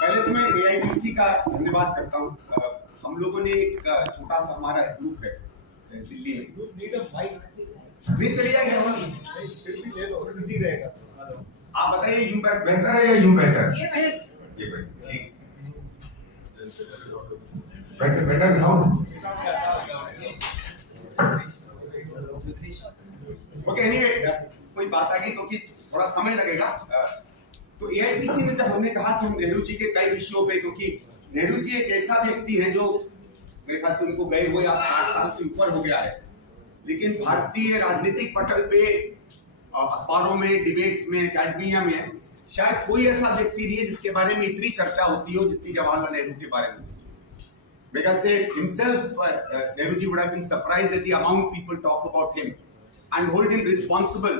पहले तो मैं एआईटीसी का धन्यवाद करता हूँ। हम लोगों ने एक छोटा सा हमारा ग्रुप है दिल्ली में, नहीं चले जाएंगे इजी रहेगा। आप बताइए यूं बेहतर है या यूं बेहतर? ये बेहतर बेहतर दिखाओ। ओके, एनीवे कोई बात आ गई क्योंकि थोड़ा समय लगेगा। तो एआईटीसी में जब हमने कहा कि हम नेहरू जी के कई विषयों पे, क्योंकि नेहरू जी एक ऐसा व्यक्ति है जो मेरे ख्याल से उनको गए हुए आप 60 साल से ऊपर हो गया है, लेकिन भारतीय राजनीतिक पटल पे अखबारों में, डिबेट्स में, एकेडमिया में शायद कोई ऐसा व्यक्ति नहीं है जिसके बारे में इतनी चर्चा होती हो जितनी जवाहरलाल नेहरू के बारे में। मेरे ख्याल से himself, Nehru ji would have been surprised at the amount people talk about him and hold him responsible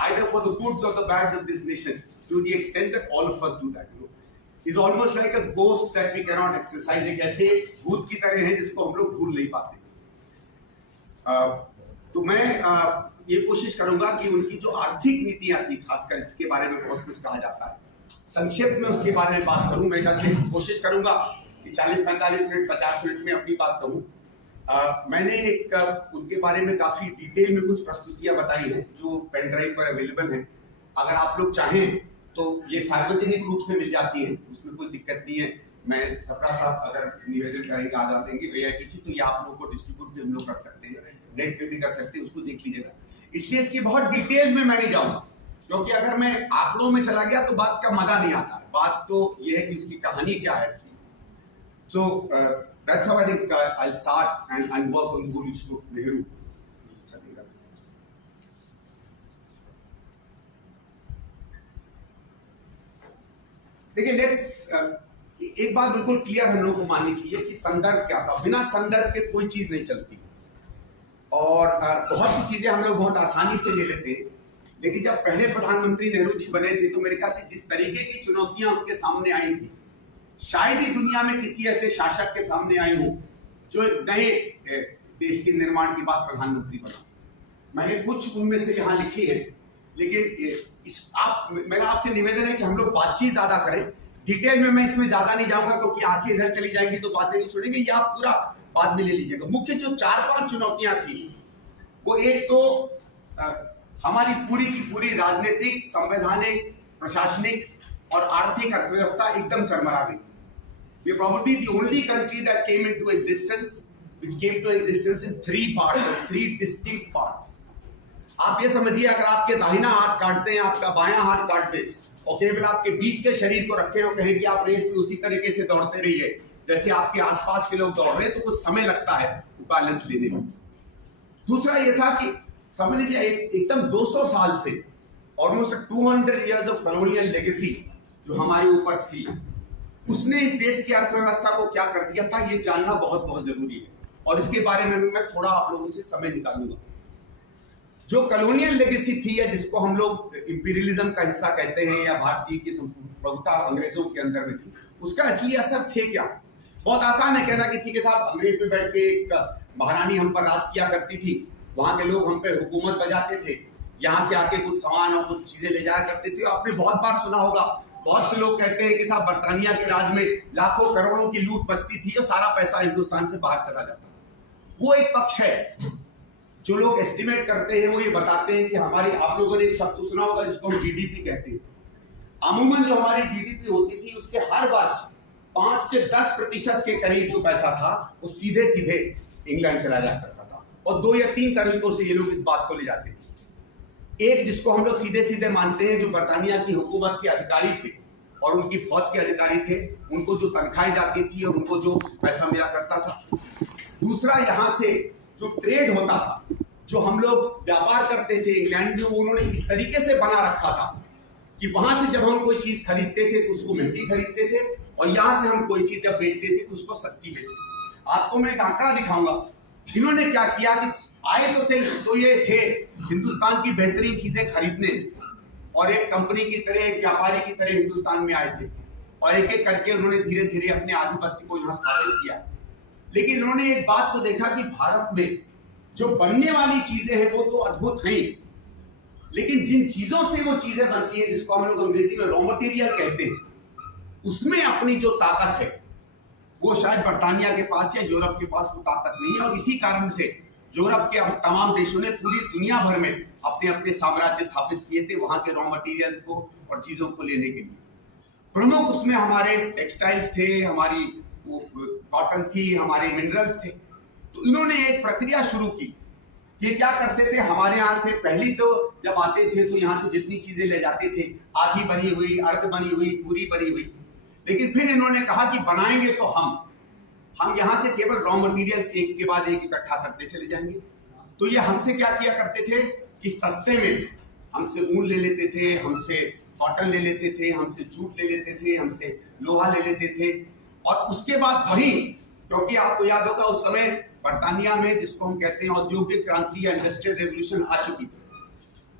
either for the goods or the bads of this nation, to the extent that all of us do that. He's almost like a ghost that we cannot exercise. एक ऐसे भूत की तरह है जिसको हम लोग भूल नहीं पाते। तो मैं ये कोशिश करूंगा कि उनकी जो आर्थिक नीतियां थी, खासकर जिसके बारे में बहुत कुछ कहा जाता है, संक्षेप में उसके बारे में बात करूं। मैं कोशिश करूंगा कि 40-45 मिनट 50 मिनट में अपनी बात कहूं। मैंने एक उनके बारे में काफी डिटेल में कुछ प्रस्तुतियां बताई हैं जो पेन ड्राइव पर अवेलेबल हैं। अगर आप लोग चाहें तो ये सार्वजनिक रूप से मिल जाती है, उसमें कोई दिक्कत नहीं है। मैं सप्रा साहब अगर निवेदन करेंगे आ जाते हैं एआईटीसी, तो ये आप लोगों को डिस्ट्रीब्यूट भी हम लोग कर सकते हैं, नेट पे भी कर सकते हैं, उसको देख लीजिएगा। इसलिए इसकी बहुत डिटेल्स में मैं नहीं जाऊंगा, क्योंकि अगर मैं आंकड़ों में चला गया तो बात का मजा नहीं आता। बात तो ये है कि उसकी कहानी क्या है इसकी। So that's how I think I'll start and work on the whole issue of Nehru. देखिए, एक बात बिल्कुल क्लियर हम लोग को माननी चाहिए कि संदर्भ क्या था। बिना संदर्भ के कोई चीज नहीं चलती, और बहुत सी चीजें हम लोग बहुत आसानी से ले लेते हैं। लेकिन जब पहले प्रधानमंत्री नेहरू जी बने थे तो मेरे ख्याल से जिस तरीके की चुनौतियां उनके सामने आई थी, शायद ही दुनिया में किसी ऐसे शासक के सामने आई हो जो एक नए देश के निर्माण की बात प्रधानमंत्री बना। मैंने कुछ उनमें से यहाँ लिखी है, लेकिन मेरा आपसे निवेदन है कि हम लोग बातचीत ज्यादा करें। डिटेल में मैं इसमें ज्यादा नहीं जाऊंगा, क्योंकि आंखें इधर चली जाएंगी तो बातें नहीं सुनेंगे। ये आप पूरा बाद में ले लीजिएगा। मुख्य जो 4-5 चुनौतियां थी, वो एक तो हमारी पूरी की पूरी राजनीतिक, संवैधानिक, प्रशासनिक और आर्थिक अर्थव्यवस्था एकदम चरमरा गई। We are probably the only country that came into existence, which came to existence in 3 parts, or 3 distinct parts. आप ये समझिए, अगर आपके दाहिना हाथ काटते हैं, आपका बायां हाथ काट दे और केवल आपके बीच के शरीर को रखें और कहें कि आप रेस में उसी तरीके से दौड़ते रहिए जैसे आपके आसपास के लोग दौड़ रहे हैं, तो कुछ समय लगता है बैलेंस लेने में। दूसरा ये था कि समझ लीजिए एकदम 200 साल से, almost 200 years of colonial legacy जो हमारे ऊपर थी, उसने इस देश की अर्थव्यवस्था को क्या कर दिया था, ये जानना बहुत बहुत जरूरी है। और इसके बारे में मैं थोड़ा आप लोगों से समय निकालूंगा। जो कॉलोनियल लेगेसी थी, या जिसको हम लोग इंपीरियलिज्म का हिस्सा कहते हैं, या भारतीय की प्रभुता अंग्रेजों के अंदर में थी, उसका असली असर थे क्या? बहुत आसान है कहना कि ठीक है साहब, अंग्रेज में बैठ के एक महारानी हम पर राज किया करती थी, वहां के लोग हम पे हुकूमत बजाते थे, यहाँ से आके कुछ सामान और कुछ चीजें ले जाया करते थे। आपने बहुत बार सुना होगा, बहुत से लोग कहते हैं कि साहब बर्तानिया के राज में लाखों करोड़ों की लूट बसती थी और सारा पैसा हिंदुस्तान से बाहर चला जाता। वो एक पक्ष है। जो लोग एस्टिमेट करते हैं वो ये बताते हैं कि हमारी, आप लोगों ने एक शब्द सुना होगा जिसको हम जीडीपी कहते हैं। अमूमन जो हमारी जीडीपी होती थी, उससे हर वर्ष 5 से 10% के करीब जो पैसा था वो सीधे सीधे इंग्लैंड चला जाया करता था। और 2 या 3 तरीकों से ये लोग इस बात को ले जाते थे। एक जिसको हम लोग सीधे सीधे मानते हैं, जो बर्तानिया की हुकूमत के अधिकारी थे और उनकी फौज के अधिकारी थे, उनको जो तनख्वाहें जाती थी और उनको जो पैसा मिला करता था। दूसरा, यहाँ से जो ट्रेड होता था, जो हम लोग व्यापार करते थे इंग्लैंड में, वो उन्होंने इस तरीके से बना रखा था कि वहां से जब हम कोई चीज खरीदते थे तो उसको महंगी खरीदते थे, और यहाँ से हम कोई चीज जब बेचते थे तो उसको सस्ती बेचते। आपको मैं एक आंकड़ा दिखाऊंगा। इन्होंने क्या किया कि आए तो थे, तो ये थे हिंदुस्तान की बेहतरीन चीजें खरीदने, और एक कंपनी की तरह, एक व्यापारी की तरह हिंदुस्तान में आए थे, और एक एक करके उन्होंने धीरे धीरे अपने आधिपत्य को यहाँ स्थापित किया। लेकिन उन्होंने एक बात को देखा कि भारत में जो बनने वाली चीजें हैं वो तो अद्भुत हैं, लेकिन जिन चीजों से वो चीजें बनती हैं, जिसको हम लोग अंग्रेजी में रॉ मटेरियल कहते हैं, उसमें अपनी जो ताकत है वो शायद बर्तानिया के पास या यूरोप के पास वो ताकत नहीं है। और इसी कारण से यूरोप के तमाम देशों ने पूरी दुनिया भर में अपने अपने साम्राज्य स्थापित किए थे वहां के रॉ मटेरियल्स को और चीजों को लेने के लिए। प्रमुख उसमें हमारे टेक्सटाइल्स थे, हमारी कॉटन थी, हमारे मिनरल्स थे। तो इन्होंने एक प्रक्रिया शुरू की। ये क्या करते थे, हमारे यहाँ से पहली तो जब आते थे तो यहाँ से जितनी चीजें ले जाते थे, आधी बनी हुई, अर्ध बनी हुई, पूरी बनी हुई, लेकिन फिर इन्होंने कहा कि बनाएंगे तो हम यहाँ से केवल रॉ मटेरियल्स एक के बाद एक इकट्ठा करते चले जाएंगे। तो ये हमसे क्या किया करते थे कि सस्ते में हमसे ऊन ले लेते थे, हमसे कॉटन ले लेते थे, हमसे जूट ले लेते थे, हमसे लोहा ले लेते थे। और उसके बाद वही, क्योंकि आपको याद होगा उस समय बर्तानिया में जिसको हम कहते हैं औद्योगिक क्रांति या इंडस्ट्रियल रेवोल्यूशन आ चुकी थी।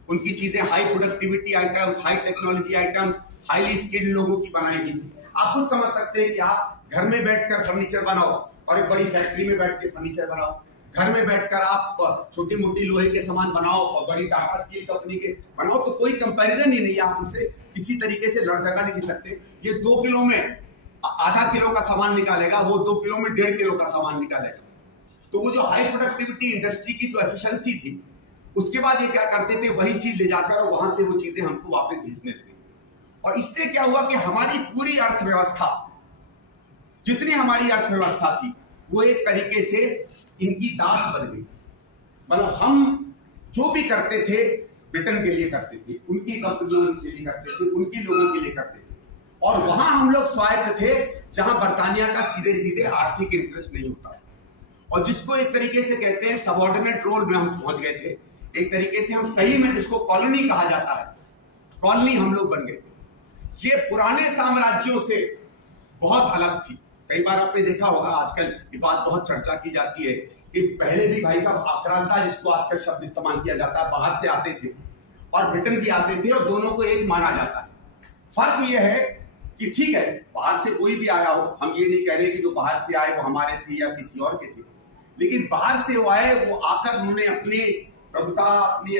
उनकी चीजें high productivity items, high technology items, highly skilled लोगों की बनाई गई थी। आप खुद समझ सकते हैं कि आप घर में बैठकर फर्नीचर बनाओ और एक बड़ी फैक्ट्री में बैठ के फर्नीचर बनाओ, घर में बैठकर आप छोटी मोटी लोहे के सामान बनाओ और बड़ी टाटा स्टील कंपनी के बनाओ, तो कोई कंपैरिजन ही नहीं है। आप उनसे किसी तरीके से लड़ झगड़ नहीं सकते। ये 2 किलो में आधा किलो का सामान निकालेगा, वो 2 किलो में 1.5 किलो का सामान निकालेगा। तो वो जो हाई प्रोडक्टिविटी इंडस्ट्री की जो एफिशिएंसी थी, उसके बाद ये क्या करते थे, वही चीज ले जाकर और वहां से वो चीजें हमको वापस भेजने लगे। और इससे क्या हुआ कि हमारी पूरी अर्थव्यवस्था, जितनी हमारी अर्थव्यवस्था थी, वो एक तरीके से इनकी दास बन गई। मतलब हम जो भी करते थे ब्रिटेन के लिए करते थे, उनकी कंपनियों के लिए करते थे, उनकी लोगों के लिए करते थे। और वहां हम लोग स्वायत्त थे जहां बर्तानिया का सीधे सीधे आर्थिक इंटरेस्ट नहीं होता, और जिसको एक तरीके से कहते हैं सबऑर्डिनेट रोल में हम पहुंच गए थे। एक तरीके से हम सही में जिसको कॉलोनी कहा जाता है, कॉलोनी हम लोग बन गए थे। ये पुराने साम्राज्यों से बहुत अलग थी। कई बार आपने देखा होगा, आजकल ये बात बहुत चर्चा की जाती है कि पहले भी भाई साहब आक्रांता, जिसको आजकल शब्द इस्तेमाल किया जाता है, बाहर से आते थे और ब्रिटेन भी आते थे और दोनों को एक माना जाता है। फर्क ये है कि ठीक है, बाहर से कोई भी आया हो, हम ये नहीं कह रहे कि जो बाहर से आए वो हमारे थे या किसी और के थे, लेकिन बाहर से वो आए, वो आकर उन्होंने अपनी प्रभुता, अपनी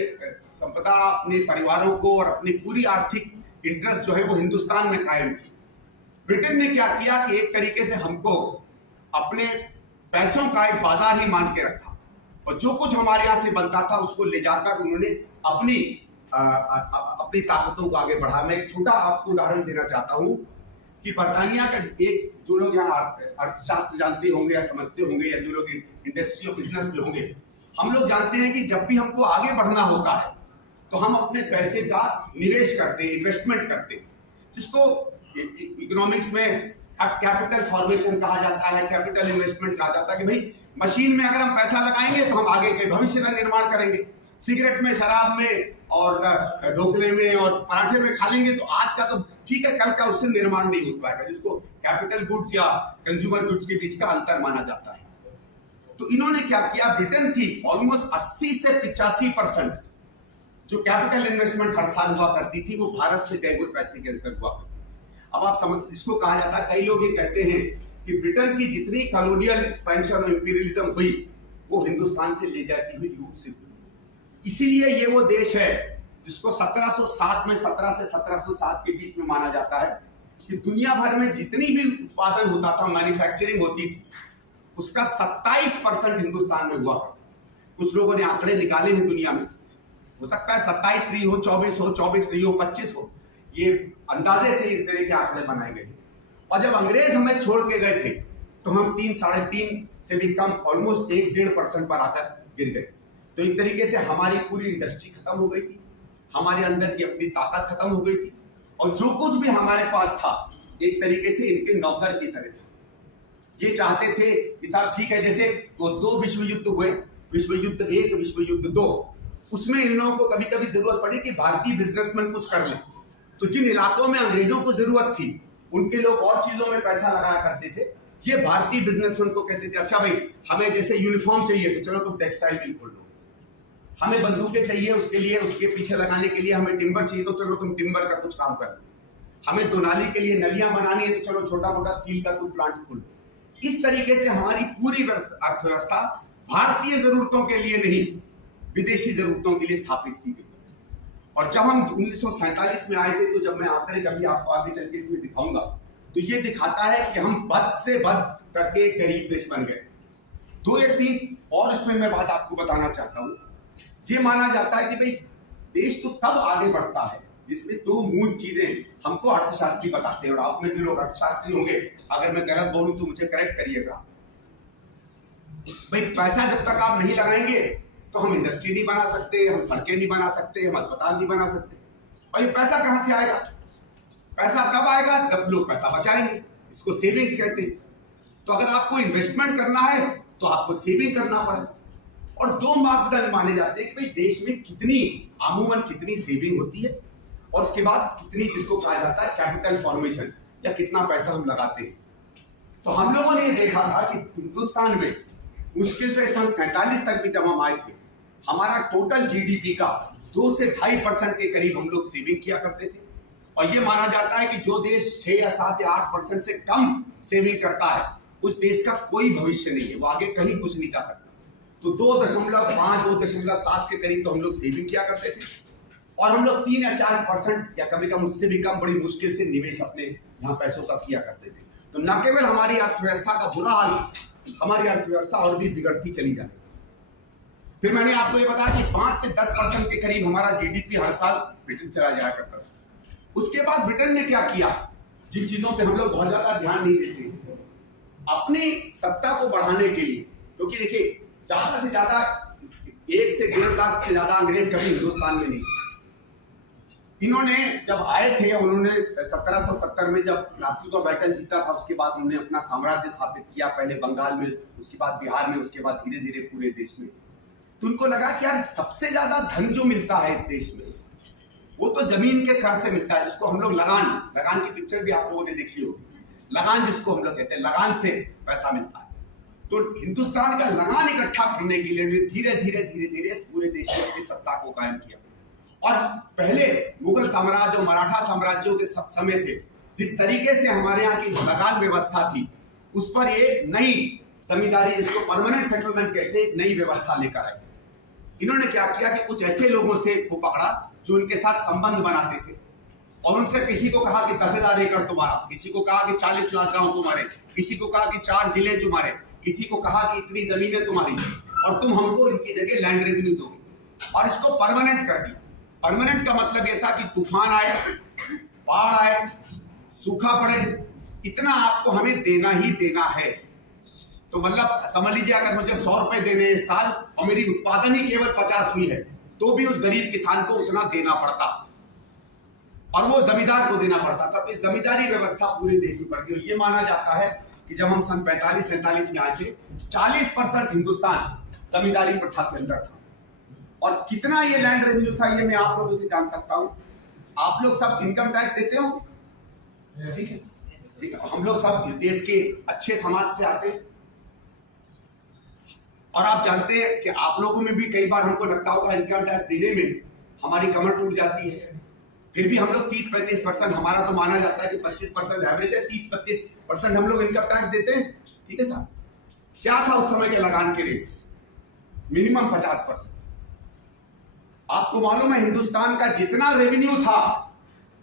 संपदा, अपने परिवारों को और अपनी पूरी आर्थिक इंटरेस्ट जो है वो हिंदुस्तान में कायम की। ब्रिटेन ने क्या किया कि एक तरीके से हमको अपने पैसों का एक बाजार ही मान के रखा, और जो कुछ हमारे यहाँ से बनता था उसको ले जाकर उन्होंने अपनी ताकतों को आगे बढ़ा। मैं एक छोटा आपको उदाहरण देना चाहता हूँ कि बर्तानिया का एक, जो लोग यहाँ अर्थशास्त्र जानते होंगे या समझते होंगे, या जो लोग इंडस्ट्री और बिजनेस में होंगे, हम लोग जानते हैं कि जब भी हमको आगे बढ़ना होता है तो हम अपने पैसे का निवेश करते हैं, इन्वेस्टमेंट करते हैं, जिसको इकोनॉमिक्स में कैपिटल फॉर्मेशन कहा जाता है, कैपिटल इन्वेस्टमेंट कहा जाता है। कि भाई मशीन में अगर हम पैसा लगाएंगे तो हम आगे के भविष्य का निर्माण करेंगे। सिगरेट में, शराब में और ढोकले में और पराठे में खा लेंगे तो आज का तो ठीक है, कल का उससे निर्माण नहीं हो पाएगा, जिसको कैपिटल गुड्स या कंज्यूमर गुड्स के बीच का अंतर माना जाता है। तो इन्होंने क्या किया, ब्रिटेन की ऑलमोस्ट 80 से 85% जो कैपिटल इन्वेस्टमेंट हर साल हुआ करती थी, वो भारत से गए हुए पैसे के अंदर हुआ करती। अब आप समझ, इसको कहा जाता है, कई लोग ये कहते हैं कि ब्रिटेन की जितनी कॉलोनियल एक्सपेंशन और इंपीरियलिज्म हुई, वो हिंदुस्तान से ले जाती हुई लूट से हुई। इसीलिए ये वो देश है जिसको 1707 में, 17 से 1707 के बीच में माना जाता है कि दुनिया भर में जितनी भी उत्पादन होता था, मैन्युफैक्चरिंग होती थी, उसका 27% हिंदुस्तान में हुआ। कुछ लोगों ने आंकड़े निकाले हैं दुनिया में, हो सकता है 27 नहीं हो, 24 हो, 24 नहीं हो, 25 हो, ये अंदाजे से इस तरह के आंकड़े बनाए गए। और जब अंग्रेज हमें छोड़ के गए थे तो हम 3, 3.5 से भी कम, ऑलमोस्ट 1-1.5% पर आकर गिर गए। तो एक तरीके से हमारी पूरी इंडस्ट्री खत्म हो गई थी, हमारे अंदर की अपनी ताकत खत्म हो गई थी, और जो कुछ भी हमारे पास था एक तरीके से इनके नौकर की तरह था। ये चाहते थे कि साहब ठीक है, जैसे वो 2 विश्व युद्ध हुए, विश्व युद्ध 1, विश्व युद्ध 2, उसमें इन लोगों को कभी कभी जरूरत पड़ी कि भारतीय बिजनेसमैन कुछ कर ले। तो जिन इलाकों में अंग्रेजों को जरूरत थी, उनके लोग और चीजों में पैसा लगाया करते थे। ये भारतीय बिजनेसमैन को कहते थे, अच्छा भाई हमें जैसे यूनिफॉर्म चाहिए तो चलो तुम टेक्सटाइल मिल खोल लो, हमें बंदूकें चाहिए, उसके लिए उसके पीछे लगाने के लिए हमें टिम्बर चाहिए तो चलो तुम टिम्बर का कुछ काम कर लो, हमें दोनाली के लिए नलियां बनानी है तो चलो छोटा मोटा स्टील का कुछ प्लांट खोलो। इस तरीके से हमारी पूरी अर्थव्यवस्था भारतीय जरूरतों के लिए नहीं, विदेशी जरूरतों के लिए स्थापित की गई। और जब हम 1947 में आए थे, तो जब मैं आंकड़े कभी आपको आगे चल के इसमें दिखाऊंगा, तो ये दिखाता है कि हम बद से बद करके एक गरीब देश बन गए। 2 या 3 और इसमें मैं बात आपको बताना चाहता हूँ। ये माना जाता है कि भाई देश तो तब आगे बढ़ता है जिसमें 2 मूल चीजें हमको अर्थशास्त्री बताते हैं, और आप में जो लोग अर्थशास्त्री होंगे, अगर मैं गलत बोलूं तो मुझे करेक्ट करिएगा। भाई पैसा जब तक आप नहीं लगाएंगे तो हम इंडस्ट्री नहीं बना सकते, हम सड़कें नहीं बना सकते, हम अस्पताल नहीं बना सकते। और ये पैसा कहां से आएगा? पैसा तब आएगा जब लोग पैसा बचाएंगे, इसको सेविंग्स कहते हैं। तो अगर आपको इन्वेस्टमेंट करना है तो आपको सेविंग करना पड़ेगा। और 2 मापदंड माने जाते हैं कि भाई देश में अमूमन कितनी सेविंग होती है, और उसके बाद कितनी, जिसको कहा जाता है कैपिटल फॉर्मेशन, या कितना पैसा हम लगाते हैं। तो हम लोगों ने देखा था कि हिंदुस्तान में मुश्किल से सन 47 तक भी जब हम आए थे, हमारा टोटल जीडीपी का 2 से 2.5% के करीब हम लोग सेविंग किया करते थे। और ये माना जाता है कि जो देश 6 या 7 या 8% से कम सेविंग करता है, उस देश का कोई भविष्य नहीं है, वो आगे कहीं कुछ नहीं जा सकता। तो 2.5 2.7 के करीब तो हम लोग सेविंग किया करते थे, और हम लोग 3 या 4% या कभी कम उससे भी कम बड़ी मुश्किल से निवेश अपने यहाँ पैसों का किया करते थे। तो न केवल हमारी अर्थव्यवस्था का बुरा हाल, हमारी अर्थव्यवस्था और भी बिगड़ती चली जाती। फिर मैंने आपको ये बताया कि 5 से 10% के करीब हमारा जीडीपी हर साल ब्रिटेन चला जाया करता था। उसके बाद ब्रिटेन ने क्या किया, जिन चीजों पे हम लोग बहुत ज्यादा ध्यान नहीं देते, अपनी सत्ता को बढ़ाने के लिए, क्योंकि देखिए ज्यादा से ज्यादा 1 से 1.5 लाख से ज्यादा अंग्रेज कभी हिंदुस्तान में नहीं। इन्होंने जब आए थे, उन्होंने 1770 में जब प्लासी का बैटल जीता था, उसके बाद उन्होंने अपना साम्राज्य स्थापित किया, पहले बंगाल में, उसके बाद बिहार में, उसके बाद धीरे धीरे पूरे देश में। तो उनको लगा कि यार सबसे ज्यादा धन जो मिलता है इस देश में, वो तो जमीन के कर से मिलता है, जिसको हम लोग लगान की पिक्चर भी आप लोगों ने देखी होगी। लगान जिसको हम लोग कहते हैं, लगान से पैसा मिलता है। तो हिंदुस्तान का लगान इकट्ठा करने के लिए धीरे धीरे पूरे देश में अपनी सत्ता को कायम किया। और पहले मुगल साम्राज्य और मराठा साम्राज्यों के समय से जिस तरीके से हमारे यहाँ की लगान व्यवस्था थी, उस पर एक नई जमींदारी, जिसको परमानेंट सेटलमेंट कहते हैं, एक नई व्यवस्था लेकर आए। इन्होंने क्या किया कि कुछ ऐसे लोगों से को पकड़ा जो उनके साथ संबंध बनाते थे, और उनसे किसी को कहा कि 10,000 एकड़ तुम्हारा, किसी को कहा कि 40 लाख गांव तुम्हारे, किसी को कहा कि 4 जिले तुम्हारे, किसी को कहा कि इतनी जमीनें तुम्हारी, और तुम हमको इनकी जगह लैंड रेवेन्यू दोगे। और इसको परमानेंट कर दिया। परमानेंट का मतलब यह था कि तूफान आए, बाढ़ आए, सूखा पड़े, इतना आपको हमें देना ही देना है। तो मतलब समझ लीजिए, अगर मुझे 100 रुपए देने इस साल और मेरी उत्पादन ही केवल 50 हुई है, तो भी उस गरीब किसान को उतना देना पड़ता, और वो जमींदार को देना पड़ता था। तो इस जमींदारी व्यवस्था पूरे देश में बढ़ गई। ये माना जाता है कि जब हम सन 45-47 में आए थे, 40% हिंदुस्तान जमींदारी प्रथा के अंदर था। और कितना ये लैंड रेवेन्यू था, ये मैं आप लोगों से जान सकता हूं। आप लोग सब इनकम टैक्स देते हो, ठीक है, ठीक है। हम लोग सब इस देश के अच्छे समाज से आते हैं, और आप जानते हैं कि आप लोगों में भी कई बार हमको लगता होगा इनकम टैक्स देने में हमारी कमर टूट जाती है। फिर भी हम लोग 30-35%, हमारा तो माना जाता है कि 25% एवरेज है, 30-35% हम लोग इनकम टैक्स देते हैं, ठीक है साहब। क्या था उस समय के लगान के रेट्स? मिनिमम 50%। आपको मालूम है हिंदुस्तान का जितना रेवेन्यू था,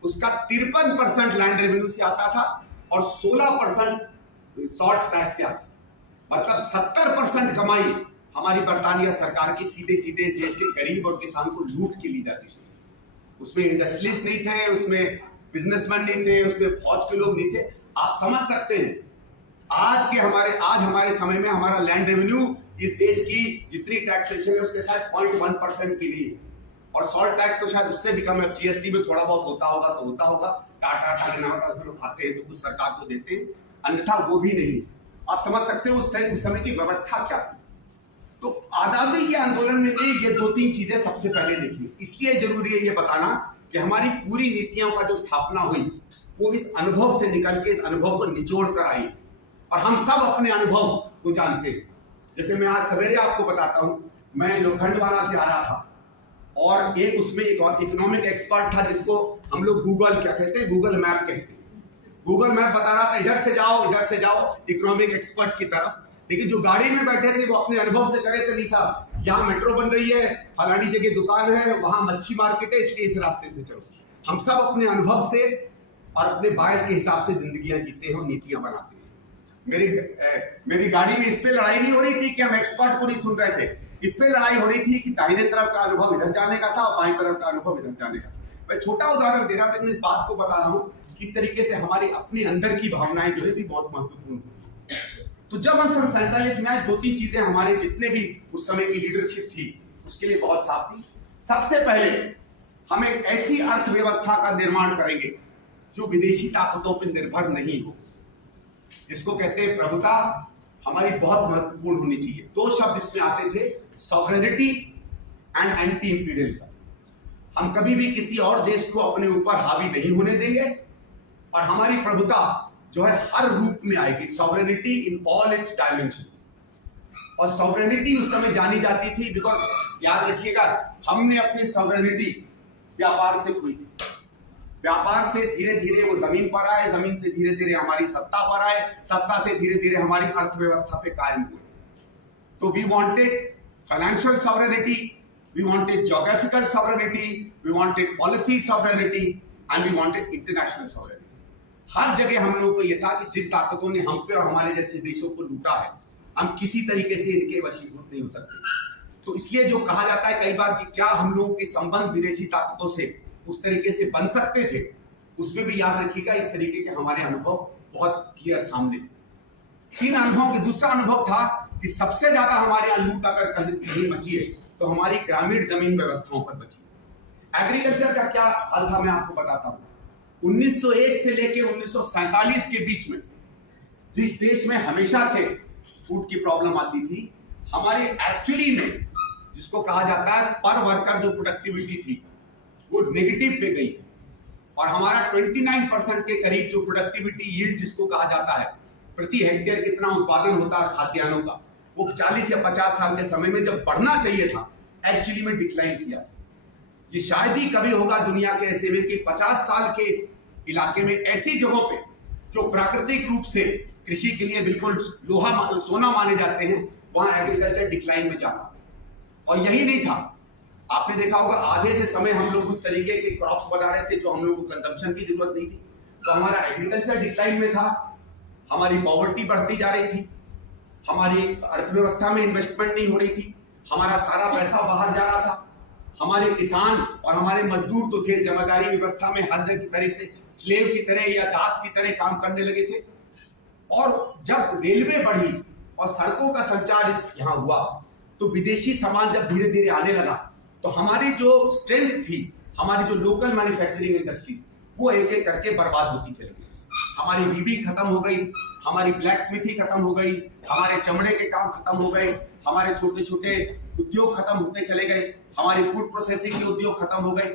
उसका 53% लैंड रेवेन्यू से आता था, और 16% सॉल्ट टैक्स से आता। मतलब 70% कमाई हमारी बरतानिया सरकार की सीधे सीधे देश के गरीब और किसान को लूट के ली जाती थी। उसमें इंडस्ट्रियलिस्ट नहीं थे, उसमें बिजनेसमैन नहीं थे, उसमें फौज के लोग नहीं थे। आप समझ सकते हैं आज हमारे समय में हमारा लैंड रेवेन्यू इस देश की जितनी टैक्सेशन है उसके शायद 0.1% की नहीं, और सॉल्ट टैक्स तो शायद उससे भी कम है। जीएसटी में थोड़ा बहुत होता होगा, टाटा के नाम का लोग खाते हैं तो कुछ सरकार को देते हैं, अन्यथा वो भी नहीं। आप समझ सकते हो उस समय की व्यवस्था क्या थी। तो आजादी के आंदोलन में ये 2-3 चीजें सबसे पहले देखी। इसलिए जरूरी है ये बताना कि हमारी पूरी नीतियों का जो स्थापना हुई, वो इस अनुभव से निकल के, इस अनुभव को निचोड़ कर आई, और हम सब अपने अनुभव को जानते हैं। जैसे मैं आज सवेरे आपको बताता हूं, मैं लोखंडवाला से आ रहा था, और एक उसमें एक इकोनॉमिक एक्सपर्ट था, जिसको हम लोग गूगल क्या कहते हैं, गूगल मैप कहते हैं। गूगल मैप बता रहा था इधर से जाओ इकोनॉमिक एक्सपर्ट्स की तरफ। लेकिन जो गाड़ी में बैठे थे वो अपने अनुभव से करे थे, नहीं साहब यहाँ मेट्रो बन रही है, फलानी जगह दुकान है, वहां मच्छी मार्केट है, इसलिए इस रास्ते से चलो। हम सब अपने अनुभव से और अपने बायस के हिसाब से जिंदगियां जीते हैं और नीतियां बनाते हैं। मेरी गाड़ी में इस पे लड़ाई नहीं हो रही थी कि हम एक्सपर्ट को नहीं सुन रहे थे, इस पे लड़ाई हो रही थी कि दाहिने तरफ का अनुभव इधर जाने का था और बाएं तरफ का अनुभव इधर जाने का। मैं छोटा उदाहरण दे रहा हूं, लेकिन इस बात को बता रहा हूं किस तरीके से हमारी अपने अंदर की भावनाएं जो है भी बहुत महत्वपूर्ण होती है। तो जब हम सन 47 में आए, 2-3 चीजें हमारे जितने भी उस समय की लीडरशिप थी उसके लिए बहुत साफ थी। सबसे पहले हम एक ऐसी अर्थव्यवस्था का निर्माण करेंगे जो विदेशी ताकतों पर निर्भर नहीं हो, जिसको कहते हैं प्रभुता, हमारी बहुत महत्वपूर्ण होनी चाहिए। 2 शब्द इसमें आते थे, सॉवरेनिटी एंड एंटी इंपीरियलिज्म। हम कभी भी किसी और देश को अपने ऊपर हावी नहीं होने देंगे और हमारी प्रभुता जो है हर रूप में आएगी, sovereignty in all it's dimensions. और सॉवरेनिटी उस समय जानी जाती थी बिकॉज याद रखिएगा, हमने अपनी सॉवरेनिटी व्यापार से खोई थी। व्यापार से धीरे धीरे वो जमीन पर आए, जमीन से धीरे धीरे हमारी सत्ता पर आए, सत्ता से धीरे धीरे हमारी अर्थव्यवस्था पे कायम हुए। तो we wanted financial sovereignty, we wanted geographical sovereignty, we wanted policy sovereignty and we wanted international sovereignty. हर जगह हम लोगों को यह था कि जिन ताकतों ने हम पे और हमारे जैसे देशों को लूटा है, हम किसी तरीके से इनके वशीभूत नहीं हो सकते। तो इसलिए जो कहा जाता है कई बार कि क्या हम लोगों के संबंध विदेशी ताकतों से उस तरीके से बन सकते थे, उसमें भी याद रखिएगा इस तरीके के हमारे अनुभव बहुत क्लियर सामने थे। 3 अनुभवों के दूसरा अनुभव था कि सबसे ज्यादा हमारे यहाँ लूट अगर कहीं बची है तो हमारी ग्रामीण जमीन व्यवस्थाओं पर बची। एग्रीकल्चर का क्या हाल था मैं आपको बताता हूं। 1901 से लेकर 1947 के बीच में जिस देश में हमेशा से फूड की प्रॉब्लम आती थी, हमारे एक्चुअली में जिसको कहा जाता है पर वर्कर जो प्रोडक्टिविटी थी वो नेगेटिव पे गई और हमारा 29% के करीब जो प्रोडक्टिविटी यील्ड जिसको कहा जाता है, प्रति हेक्टेयर कितना उत्पादन होता है खाद्यान्नों का, वो 40 या 50 साल के समय में जब बढ़ना चाहिए था एक्चुअली में डिक्लाइन किया। ये शायद ही कभी होगा दुनिया के ऐसे में कि 50 साल के इलाके में ऐसी जगहों पे जो प्राकृतिक रूप से कृषि के लिए बिल्कुल लोहा सोना माने जाते हैं, वहां एग्रीकल्चर डिक्लाइन में जाना। और यही नहीं था, आपने देखा होगा आधे से समय हम लोग उस तरीके के क्रॉप्स बना रहे थे जो हम लोग को कंजम्पशन की जरूरत नहीं थी, तो हमारा एग्रीकल्चर डिक्लाइन में था, हमारी पॉवर्टी बढ़ती जा रही थी, हमारी अर्थव्यवस्था में इन्वेस्टमेंट नहीं हो रही थी, हमारा सारा पैसा बाहर जा रहा था, हमारे किसान और हमारे मजदूर तो थे जमादारी व्यवस्था में हर तरह से स्लेव की तरह या दास की तरह काम करने लगे थे। और जब रेलवे बढ़ी और सड़कों का संचार यहाँ हुआ तो विदेशी सामान जब धीरे धीरे आने लगा तो हमारी जो स्ट्रेंथ थी, हमारी जो लोकल मैन्युफैक्चरिंग इंडस्ट्रीज, वो एक एक करके बर्बाद होती चली गई। हमारी वीविंग खत्म हो गई, हमारी ब्लैक स्मिथी खत्म हो गई, हमारे चमड़े के काम खत्म हो गए, हमारे छोटे छोटे उद्योग खत्म होते चले गए, हमारी फूड प्रोसेसिंग के उद्योग खत्म हो गए।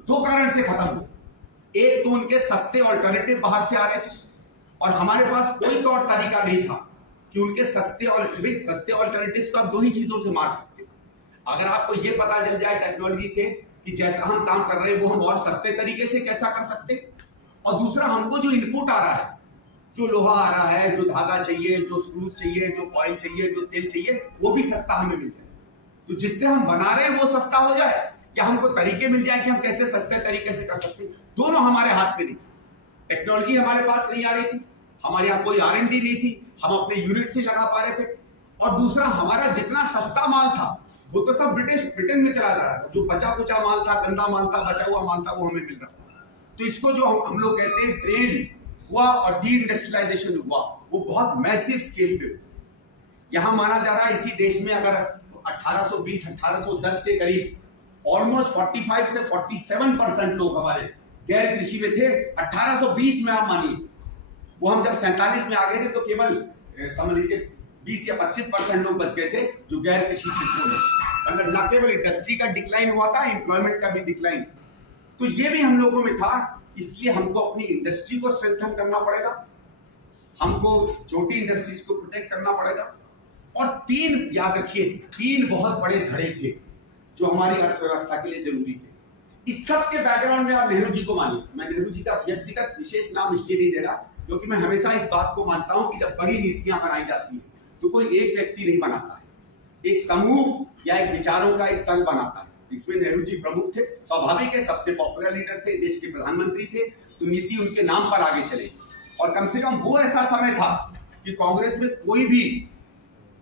2 कारण से खत्म हुए। एक तो उनके सस्ते ऑल्टरनेटिव बाहर से आ रहे थे और हमारे पास कोई तौर तरीका नहीं था कि उनके सस्ते ऑल्टरनेटिव्स को आप 2 ही चीजों से मार सकते। अगर आपको ये पता चल जाए टेक्नोलॉजी से कि जैसा हम काम कर रहे हैं वो हम और सस्ते तरीके से कैसा कर सकते, और दूसरा हमको जो इनपुट आ रहा है, जो लोहा आ रहा है, जो धागा चाहिए, जो स्क्रूज चाहिए, जो ऑयल चाहिए, जो तेल चाहिए, वो भी सस्ता हमें मिल जाए। तो जिससे हम बना रहे हैं वो सस्ता हो जाए या हमको तरीके मिल जाए कि हम कैसे सस्ते तरीके से कर सकते हैं। दोनों हमारे हाथ में नहीं। टेक्नोलॉजी हमारे पास नहीं आ रही थी, हमारे यहाँ कोई R&D नहीं थी, हम अपने यूनिट से लगा पा रहे थे, और दूसरा हमारा जितना सस्ता माल था वो तो सब ब्रिटेन में चला जा रहा था। जो बचा कुचा माल था, गंदा माल था, बचा हुआ माल था, वो हमें मिल रहा था। तो इसको जो हम लोग कहते हैं ड्रेन हुआ और डी इंडस्ट्रियलाइजेशन हुआ, वो बहुत मैसिव स्केल पे। यहां माना जा रहा है इसी देश में अगर 1820-1810 के करीब ऑलमोस्ट 45 से 47% लोग हमारे गैर कृषि में थे। 1820 में आप मानिए, वो हम जब 47 में आ गए थे तो केवल समझ लीजिए 20 या 25% लोग बच गए थे जो गैर कृषि क्षेत्रों में। मतलब न केवल इंडस्ट्री का डिक्लाइन हुआ था, एम्प्लॉयमेंट का भी डिक्लाइन। तो ये भी हम लोगों में था। इसलिए हमको अपनी इंडस्ट्री को स्ट्रेंथन करना पड़ेगा, हमको छोटी इंडस्ट्रीज को प्रोटेक्ट करना पड़ेगा। और 3 याद रखिए, 3 बहुत बड़े धड़े थे जो हमारी अर्थव्यवस्था के लिए जरूरी थे। इस सब के बैकग्राउंड में आप नेहरू जी को मानिए। मैं नेहरू जी का व्यक्तिगत विशेष नाम इसलिए नहीं दे रहा क्योंकि मैं हमेशा इस बात को मानता हूं कि जब बड़ी नीतियां बनाई जाती हैं तो कोई एक व्यक्ति नहीं बनाता है, एक समूह या एक विचारों का एक दल बनाता है। इसमें नेहरू जी प्रमुख थे, स्वाभाविक है, सबसे पॉपुलर लीडर थे, देश के प्रधानमंत्री थे, तो नीति उनके नाम पर आगे चले। और कम से कम वो ऐसा समय था कि कांग्रेस में कोई भी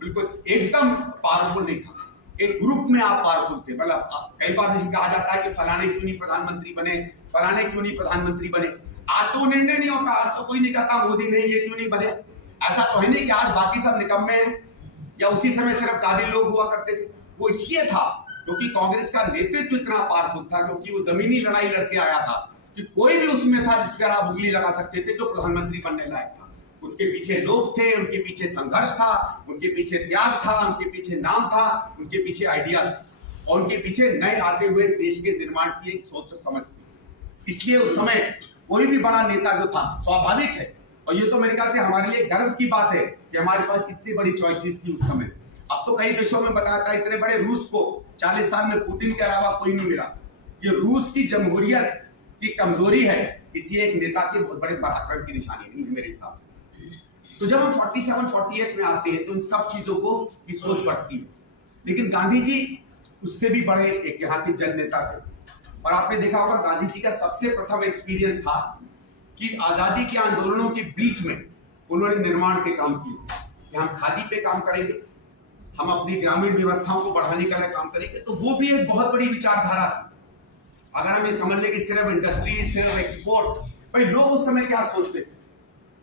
बिल्कुल एकदम पावरफुल नहीं था, एक ग्रुप में आप पावरफुल थे। मतलब कई बार यही कहा जाता है कि फलाने क्यों नहीं प्रधानमंत्री बने, फलाने क्यों नहीं प्रधानमंत्री बने। आज तो निर्णय नहीं होता, आज तो कोई नहीं कहता मोदी नहीं, ये क्यों नहीं बने। ऐसा तो है नहीं कि आज बाकी सब निकम्मे हैं या उसी समय सिर्फ काबिल लोग हुआ करते थे। वो इसलिए था क्योंकि कांग्रेस का नेतृत्व इतना पावरफुल था, क्योंकि वो जमीनी लड़ाई लड़के आया था कि कोई भी उसमें था जिस पर आप उंगली लगा सकते थे जो प्रधानमंत्री बनने लायक था। उनके पीछे लोग थे, उनके पीछे संघर्ष था, उनके पीछे त्याग था, उनके पीछे नाम था, उनके पीछे आइडियाज और उनके पीछे नए आते हुए देश के निर्माण की एक सोच समझ थी। इसलिए उस समय कोई भी बड़ा नेता जो था, स्वाभाविक है, और ये तो मेरे ख्याल से हमारे लिए गर्व की बात है कि हमारे पास इतनी बड़ी चॉइसेस थी उस समय। अब तो कई देशों में बताता है इतने बड़े रूस को 40 साल में पुतिन के अलावा कोई नहीं मिला। ये रूस की जमहूरियत की कमजोरी है, इसी एक नेता के बहुत बड़े पराक्रम की निशानी नहीं है मेरे हिसाब से। तो जब हम 47-48 में आते हैं तो इन सब चीजों को की सोच पड़ती है। लेकिन गांधी जी उससे भी बड़े एक यहाँ के जन नेता थे। और आपने देखा होगा गांधी जी का सबसे प्रथम एक्सपीरियंस था कि आजादी के आंदोलनों के बीच में उन्होंने निर्माण के काम किए कि हम खादी पे काम करेंगे, हम अपनी ग्रामीण व्यवस्थाओं को बढ़ाने का काम करेंगे। तो वो भी एक बहुत बड़ी विचारधारा थी। अगर हम ये समझ लें कि सिर्फ इंडस्ट्री, सिर्फ एक्सपोर्ट, भाई लोग उस समय क्या सोचते थे,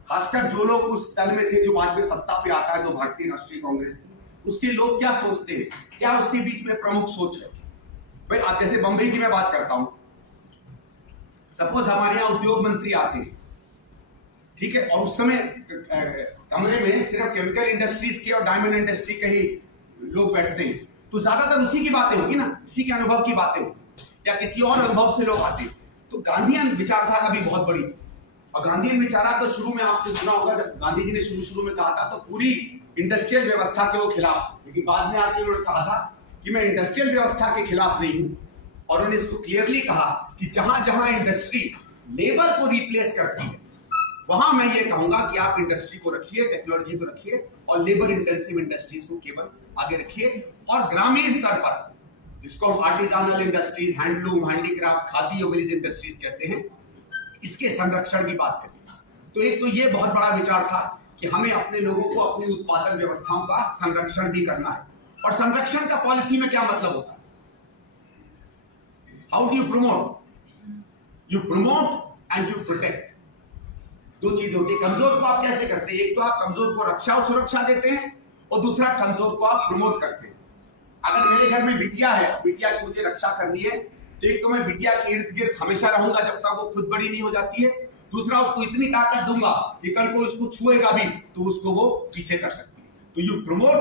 खासकर जो लोग उस दल में थे जो बाद में सत्ता पे आता है, जो भारतीय राष्ट्रीय कांग्रेस थी, उसके लोग क्या सोचते हैं, क्या उसके बीच में प्रमुख सोच है। भाई आप जैसे बंबई की मैं बात करता हूं, सपोज हमारे यहाँ उद्योग मंत्री आते हैं, ठीक है, और उस समय कमरे में सिर्फ केमिकल इंडस्ट्रीज के और डायमंड इंडस्ट्री के ही लोग बैठते हैं, तो ज्यादातर उसी की बातें होगी ना, उसी के अनुभव की बातें होगी, या किसी और अनुभव से लोग आते हैं। तो गांधीयन विचारधारा भी बहुत बड़ी थी। और गांधीयन विचारा तो शुरू में आपने सुना होगा, जब गांधी जी ने शुरू में कहा था तो पूरी इंडस्ट्रियल व्यवस्था के वो खिलाफ, लेकिन बाद में आके उन्होंने कहा था कि मैं इंडस्ट्रियल व्यवस्था के खिलाफ नहीं हूं। और उन्होंने इसको क्लियरली कहा कि जहां जहां इंडस्ट्री लेबर को रिप्लेस करती है, वहां मैं ये कहूंगा कि आप इंडस्ट्री को रखिए, टेक्नोलॉजी को रखिए और लेबर इंटेंसिव इंडस्ट्रीज को केवल आगे रखिए। और ग्रामीण स्तर पर जिसको हम आर्टिजानल इंडस्ट्रीज, हैंडलूम, हैंडीक्राफ्ट, खादी और विलेज इंडस्ट्रीज कहते हैं, इसके संरक्षण की बात करें। तो एक तो ये बहुत बड़ा विचार था कि हमें अपने लोगों को अपनी उत्पादन व्यवस्थाओं का संरक्षण भी करना है। और संरक्षण का पॉलिसी में क्या मतलब होता है, how do you promote and you protect. दो चीजें होती है। कमजोर को आप कैसे करते हैं, एक तो आप कमजोर को रक्षा और सुरक्षा देते हैं और दूसरा कमजोर को आप प्रमोट करते हैं। अगर मेरे घर में बिटिया है, बिटिया की मुझे रक्षा करनी है, तो एक तो मैं बिटिया के इर्द गिर्द हमेशा रहूंगा जब तक वो खुद बड़ी नहीं हो जाती है, दूसरा उसको इतनी ताकत दूंगा कि कल को इसको छुएगा भी तो उसको वो पीछे कर सकती है। तो you promote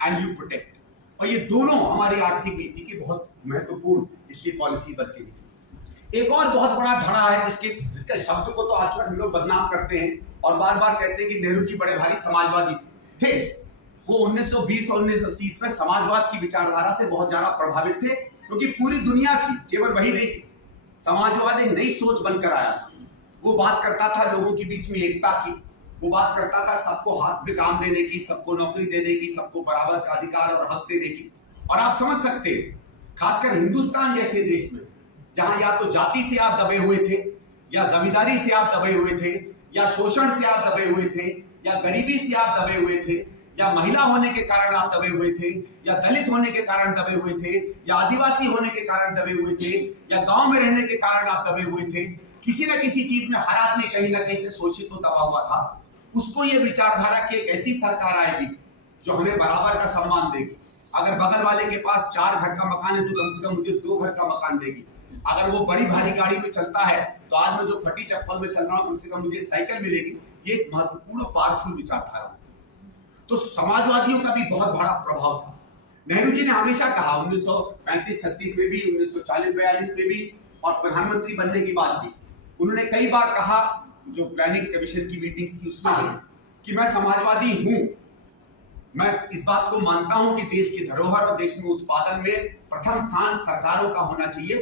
and you protect, और ये दोनों हमारी आर्थिक नीति की बहुत महत्वपूर्ण इसलिए पॉलिसी बन के निकली। एक और बहुत बड़ा धड़ा है जिसके शब्द को तो आज तक हम लोग बदनाम करते हैं और बार बार कहते हैं कि नेहरू जी बड़े भारी समाजवादी थे। वो 1920 और 1930 में समाजवाद की विचारधारा से बहुत ज्यादा प्रभावित थे, क्योंकि पूरी दुनिया थी, केवल वही नहीं थी। समाजवाद एक नई सोच बनकर आया था। वो बात करता था लोगों के बीच में एकता की, वो बात करता था सबको हाथ में काम देने की, सबको नौकरी देने की, सबको बराबर का अधिकार और हक देने की। और आप समझ सकते हैं, खासकर हिंदुस्तान जैसे देश में जहां या तो जाति से आप दबे हुए थे, या जमींदारी से आप दबे हुए थे, या शोषण से आप दबे हुए थे, या गरीबी से आप दबे हुए थे, या महिला होने के कारण आप दबे हुए थे, या दलित होने के कारण दबे हुए थे, या आदिवासी होने के कारण दबे हुए थे, या गांव में रहने के कारण आप दबे हुए थे। किसी न किसी चीज में हर आदमी कहीं ना कहीं से शोषित तो दबा हुआ था। उसको ये विचारधारा की एक ऐसी सरकार आएगी जो हमें बराबर का सम्मान देगी। अगर बगल वाले के पास 4 घर का मकान है तो कम से कम मुझे 2 घर का मकान देगी। अगर वो बड़ी भारी गाड़ी में चलता है तो आज मैं जो फटी चप्पल में चल रहा हूं कम से कम मुझे साइकिल मिलेगी। ये एक महत्वपूर्ण पावरफुल विचारधारा। तो समाजवादियों का भी बहुत बड़ा प्रभाव था। नेहरू जी ने हमेशा कहा 1935-36 में भी, 1940-42 में भी, और प्रधानमंत्री बनने के बाद भी उन्होंने कई बार कहा, जो प्लानिंग कमीशन की मीटिंग्स थी उसमें भी, कि मैं समाजवादी हूं। मैं इस बात को मानता हूं कि देश की धरोहर और देश में उत्पादन में प्रथम स्थान सरकारों का होना चाहिए,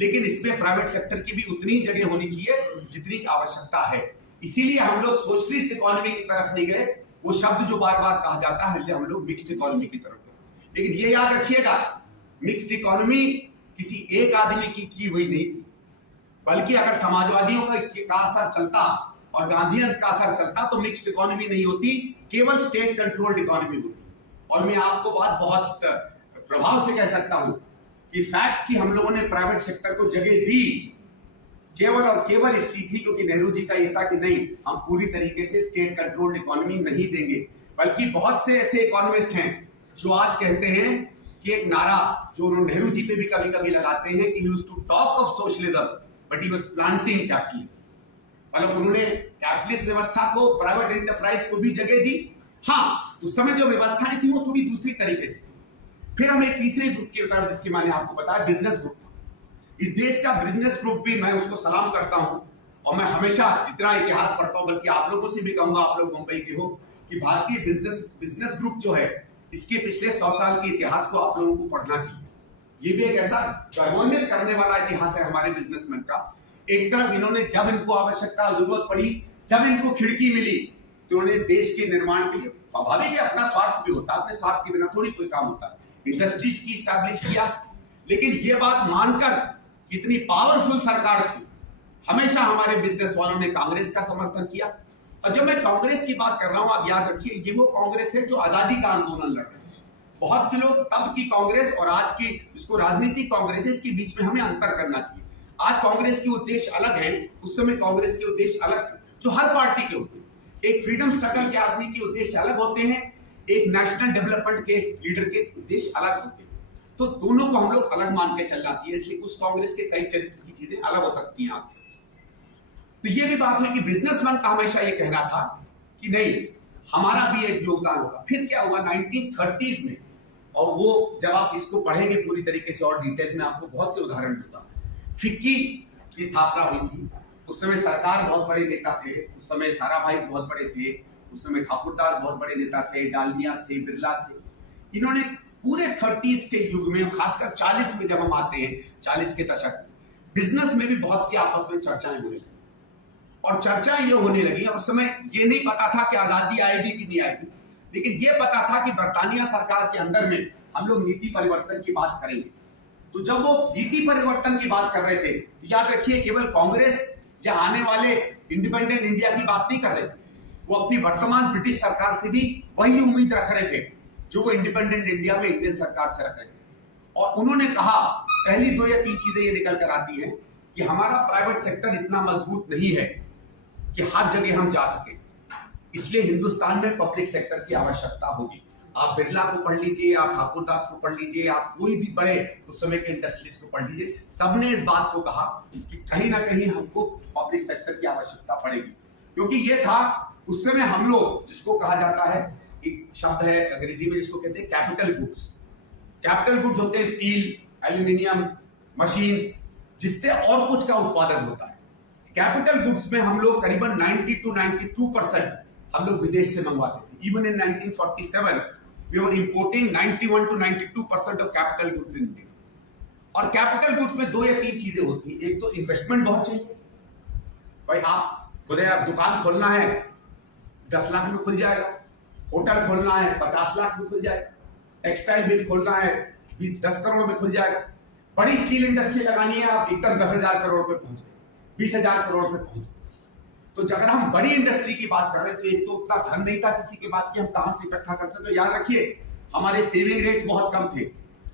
लेकिन इसमें प्राइवेट सेक्टर की भी उतनी जगह होनी चाहिए जितनी की आवश्यकता है। इसीलिए हम लोग सोशलिस्ट इकोनॉमी की तरफ नहीं गए। वो शब्द जो बार बार कहा जाता है, हम लोग मिक्स्ड इकोनॉमी की तरफ गए। लेकिन ये याद रखिएगा, मिक्स्ड इकोनॉमी किसी एक आदमी की हुई नहीं थी, बल्कि अगर समाजवादियों का असर चलता और गांधीयंस का असर चलता तो मिक्स्ड इकोनॉमी नहीं होती, केवल स्टेट कंट्रोल्ड इकोनॉमी होती। और मैं आपको बात बहुत प्रभाव से कह सकता हूं कि फैक्ट कि हम लोगों ने प्राइवेट सेक्टर को जगह दी केवल और केवल इसलिए थी क्योंकि नेहरू जी का यह था कि नहीं, हम पूरी तरीके से स्टेट कंट्रोल्ड इकोनॉमी नहीं देंगे। बल्कि बहुत से ऐसे इकोनॉमिस्ट हैं जो आज कहते हैं कि एक नारा जो उन्होंने नेहरू जी पे भी कभी कभी लगाते हैं कि he used to talk of socialism but he was planting capitalism. मतलब उन्होंने कैपिटलिस्ट व्यवस्था को, प्राइवेट एंटरप्राइज को भी जगह दी। हाँ, उस समय जो व्यवस्थाएं थी वो थोड़ी दूसरी तरीके से। फिर हम एक तीसरे ग्रुप की तरफ, जिसकी मैंने आपको बताया, बिजनेस ग्रुप। इस देश का बिजनेस ग्रुप भी मैं उसको सलाम करता हूं, और मैं हमेशा जितना इतिहास पढ़ता हूं, बल्कि आप लोगों से भी कहूंगा, आप लोग मुंबई के हो, कि भारतीय बिजनेस ग्रुप जो है, इसके पिछले 100 साल के इतिहास को आप लोगों को पढ़ना चाहिए। ये भी एक ऐसा गर्वान्वित करने वाला इतिहास है हमारे बिजनेसमैन का। एक तरफ इन्होंने, जब इनको आवश्यकता जरूरत पड़ी, जब इनको खिड़की मिली, तो उन्होंने देश के निर्माण के लिए, स्वाभाविक है अपना स्वार्थ भी होता है, अपने स्वार्थ के बिना थोड़ी कोई काम होता, इंडस्ट्रीज की स्टैब्लिश किया। लेकिन ये बात मानकर कितनी पावरफुल सरकार थी, हमेशा हमारे बिजनेस वालों ने कांग्रेस का समर्थन किया। और जब मैं कांग्रेस की बात कर रहा हूं, आप याद रखिए, ये वो कांग्रेस है जो आजादी का आंदोलन लड़ रहे हैं। बहुत से लोग तब की कांग्रेस और आज की, जिसको राजनीतिक कांग्रेस है, इसके बीच में हमें अंतर करना चाहिए। आज कांग्रेस के उद्देश्य अलग है, उस समय कांग्रेस के उद्देश्य अलग थे, जो हर पार्टी के होते हैं। एक फ्रीडम स्ट्रगल के आदमी के उद्देश्य अलग होते हैं, एक नेशनल डेवलपमेंट के लीडर के उद्देश्य अलग होते हैं। तो दोनों को हम लोग अलग मान के चलना चाहिए, इसलिए उस कांग्रेस के कई चरित्र की चीजें अलग हो सकती हैं आज से। तो ये भी बात हुई कि बिजनेसमैन का हमेशा ये कहना था कि नहीं, हमारा भी एक योगदान होगा। फिर क्या हुआ 1930s में, और वो जब आप इसको पढ़ेंगे पूरी तरीके से और डिटेल्स में, आपको बहुत से उदाहरण दूंगा। फिक्की की स्थापना हुई थी। उस समय सरकार बहुत बड़े नेता थे, उस समय साराभाई बहुत बड़े थे, उस समय ठाकुरदास बहुत बड़े नेता थे, डालमियास थे, बिरलास थे। इन्होंने पूरे 30s के युग में, खासकर 40 में जब हम आते हैं, 40 के दशक, बिजनेस में भी बहुत सी आपस में चर्चाएं होने लगी। और चर्चा ये होने लगी, और उस समय ये नहीं पता था कि आजादी आएगी कि नहीं आएगी, लेकिन ये पता था कि बरतानिया सरकार के अंदर में हम लोग नीति परिवर्तन की बात करेंगे। तो जब वो नीति परिवर्तन की बात कर रहे थे, तो याद रखिए, केवल कांग्रेस या आने वाले इंडिपेंडेंट इंडिया की बात नहीं कर रहे थे, वो अपनी वर्तमान ब्रिटिश सरकार से भी वही उम्मीद रख रहे थे जो वो इंडिपेंडेंट इंडिया में इंडियन सरकार से रख रहे थे। और उन्होंने कहा, पहली 2 या 3 चीजें ये निकल कर आती हैं कि हमारा प्राइवेट सेक्टर इतना मजबूत नहीं है कि हर जगह हम जा सके, इसलिए हिंदुस्तान में पब्लिक सेक्टर की आवश्यकता होगी। आप बिरला को पढ़ लीजिए, आप ठाकुरदास को पढ़ लीजिए, आप कोई भी बड़े उस समय के इंडस्ट्रीज को पढ़ लीजिए, सबने इस बात को कहा कि कहीं ना कहीं हमको पब्लिक सेक्टर की आवश्यकता पड़ेगी। क्योंकि ये था उस समय हम लोग, जिसको कहा जाता है, एक शब्द है अंग्रेजी में जिसको कहते हैं कैपिटल गुड्स। कैपिटल गुड्स होते हैं स्टील, एल्यूमिनियम, मशीन्स, जिससे और कुछ का उत्पादन होता है। कैपिटल गुड्स में हम लोग करीबन 90 to 92% हम लोग विदेश से मंगवाते थे। Even in 1947 we were importing 91 to 92% of capital goods in India. और कैपिटल गुड्स में 2 या 3 चीजें होती हैं। एक तो इन्वेस्टमेंट बहुत चाहिए, भाई आप खुद आप दुकान खोलना है 10 लाख में खुल जाएगा, होटल खोलना है 50 लाख में खुल जाएगा, टेक्सटाइल मिल खोलना है 10 करोड़ में खुल जाएगा, बड़ी स्टील इंडस्ट्री लगानी है आप एकदम 10,000 करोड़ पे पहुंच गए, 20,000 करोड़ पे पहुंच गए। तो अगर हम बड़ी इंडस्ट्री की बात कर रहे हैं, तो एक तो उतना धन नहीं था किसी के पास कि हम कहां से इकट्ठा कर सकते। तो याद रखिए, हमारे सेविंग रेट्स बहुत कम थे,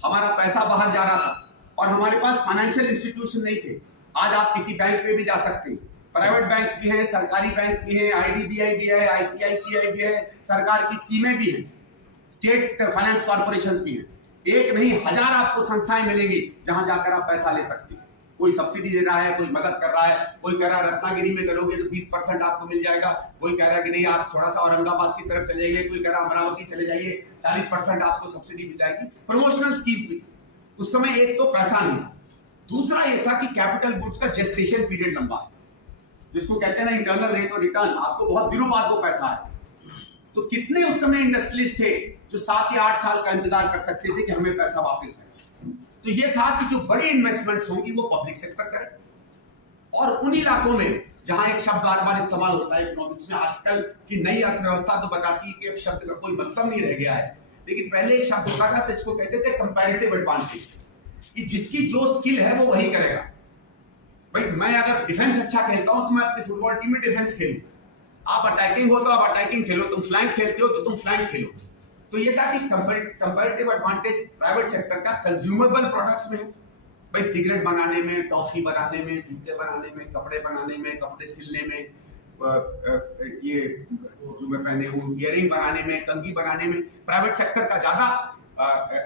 हमारा पैसा बाहर जा रहा था, और हमारे पास फाइनेंशियल इंस्टीट्यूशन नहीं थे। आज आप किसी बैंक पे भी जा सकते हैं, प्राइवेट बैंक्स भी हैं, सरकारी बैंक्स भी हैं, आईडीबीआई भी है, आईसीआईसीआई भी है, सरकार की स्कीमें भी हैं, स्टेट फाइनेंस कॉर्पोरेशन भी हैं। एक नहीं, 1000 आपको संस्थाएं मिलेंगी जहां जाकर आप पैसा ले सकते हैं। कोई सब्सिडी दे रहा है, कोई मदद कर रहा है, कोई कह रहा है रत्नागिरी में करोगे तो 20% आपको मिल जाएगा, कोई कह रहा है कि नहीं आप थोड़ा सा औरंगाबाद की तरफ चले जाइए, कोई कह रहा है अमरावती चले जाइए 40% आपको सब्सिडी मिल जाएगी। प्रमोशनल स्कीम भी। उस समय एक तो पैसा नहीं था, दूसरा ये था कि कैपिटल गुड्स का जेस्टेशन पीरियड लंबा है, जिसको कहते हैं ना इंटरनल रेट ऑफ रिटर्न, आपको बहुत दिनों बाद वो पैसा है। तो कितने उस समय इंडस्ट्रीज थे जो 7 या 8 साल का इंतजार कर सकते थे कि हमें पैसा वापस आए। तो ये था कि जो बड़ी इन्वेस्टमेंट्स होंगी वो पब्लिक सेक्टर करे, और उन इलाकों में जहां एक शब्द बार बार इस्तेमाल होता है इकोनॉमिक्स में, आजकल की नई अर्थव्यवस्था तो बताती है कि एक शब्द का कोई मतलब नहीं रह गया है, लेकिन पहले एक शब्द होता था जिसको कहते थे कंपैरेटिव एडवांटेज, कि जिसकी जो स्किल है वो वही करेगा। भाई मैं अगर डिफेंस अच्छा खेलता हूं तो मैं अपनी फुटबॉल टीम में डिफेंस खेलूं, आप अटैकिंग हो तो आप अटैकिंग खेलो, तुम फ्लैंक खेलते हो तो तुम फ्लैंक खेलो। तो ये था कि कंपैरेटिव एडवांटेज प्राइवेट सेक्टर का कंज्यूमेबल प्रोडक्ट्स में है। भाई सिगरेट बनाने में, टॉफी बनाने में, जूते बनाने में, कपड़े बनाने में, कपड़े सिलने में, ये जो मैं पहने हूँ इयरिंग बनाने में, कंघी बनाने में प्राइवेट सेक्टर का ज्यादा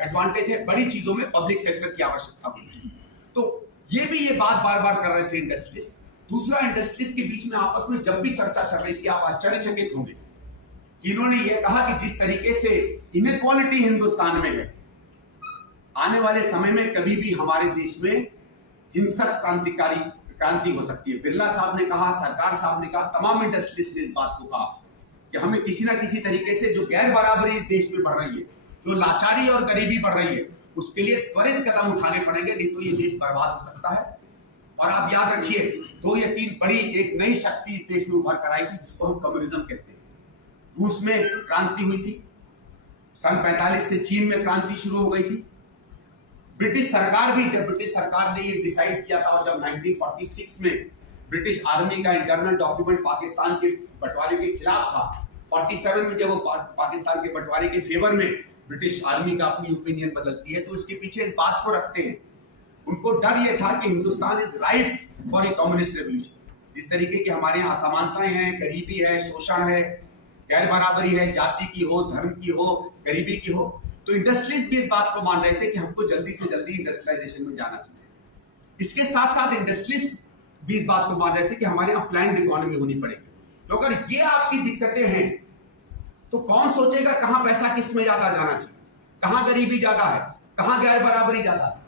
एडवांटेज है। बड़ी चीजों में पब्लिक सेक्टर की आवश्यकता होती है। तो ये बात बार बार कर रहे थे इंडस्ट्रीज। दूसरा, इंडस्ट्रीज के बीच में आपस में जब भी चर्चा चल रही थी, आप आश्चर्यचकित होंगे कि इन्होंने ये कहा कि जिस तरीके से इनइक्वालिटी हिंदुस्तान में है, आने वाले समय में कभी भी हमारे देश में हिंसक क्रांति हो सकती है। बिरला साहब ने कहा, सरकार साहब ने कहा, तमाम इंडस्ट्रीज ने इस बात को कहा कि हमें किसी ना किसी तरीके से जो गैर बराबरी इस देश में बढ़ रही है, जो लाचारी और गरीबी बढ़ रही है, उसके लिए त्वरित कदम उठाने पड़ेंगे, नहीं तो ये देश बर्बाद हो सकता है। और आप याद रखिए, 2 या 3 बड़ी एक नई शक्ति इस देश में उभर कर आई थी जिसको हम कम्युनिज्म कहते हैं। रूस में क्रांति हुई थी, सन 45 से चीन में क्रांति शुरू हो गई थी। ब्रिटिश सरकार भी, जब ब्रिटिश सरकार ने ये डिसाइड किया था और जब 1946 में ब्रिटिश आर्मी का इंटरनल डॉक्यूमेंट पाकिस्तान के बंटवारे के खिलाफ था, 47 में जब वो पाकिस्तान के बंटवारे के फेवर में ब्रिटिश आर्मी का अपनी ओपिनियन बदलती है, तो इसके पीछे इस बात को रखते हैं। उनको डर ये था कि Hindustan is ripe for a communist revolution. इस तरीके की हमारे यहाँ असमानताएं हैं, गरीबी है, शोषण है, गैर बराबरी है, जाति की हो, धर्म की हो, गरीबी की हो, तो इंडस्ट्रीज भी इस बात को मान रहे थे कि हमको जल्दी से जल्दी इंडस्ट्रियलाइजेशन में जाना चाहिए। इसके साथ साथ इंडस्ट्रीज भी इस बात को मान रहे थे कि हमारे यहाँ प्लान्ड इकोनॉमी होनी पड़ेगी। तो अगर ये आपकी दिक्कतें हैं तो कौन सोचेगा कहां पैसा किस में ज्यादा जाना चाहिए, कहां गरीबी ज्यादा है, कहां गैर बराबरी ज्यादा है।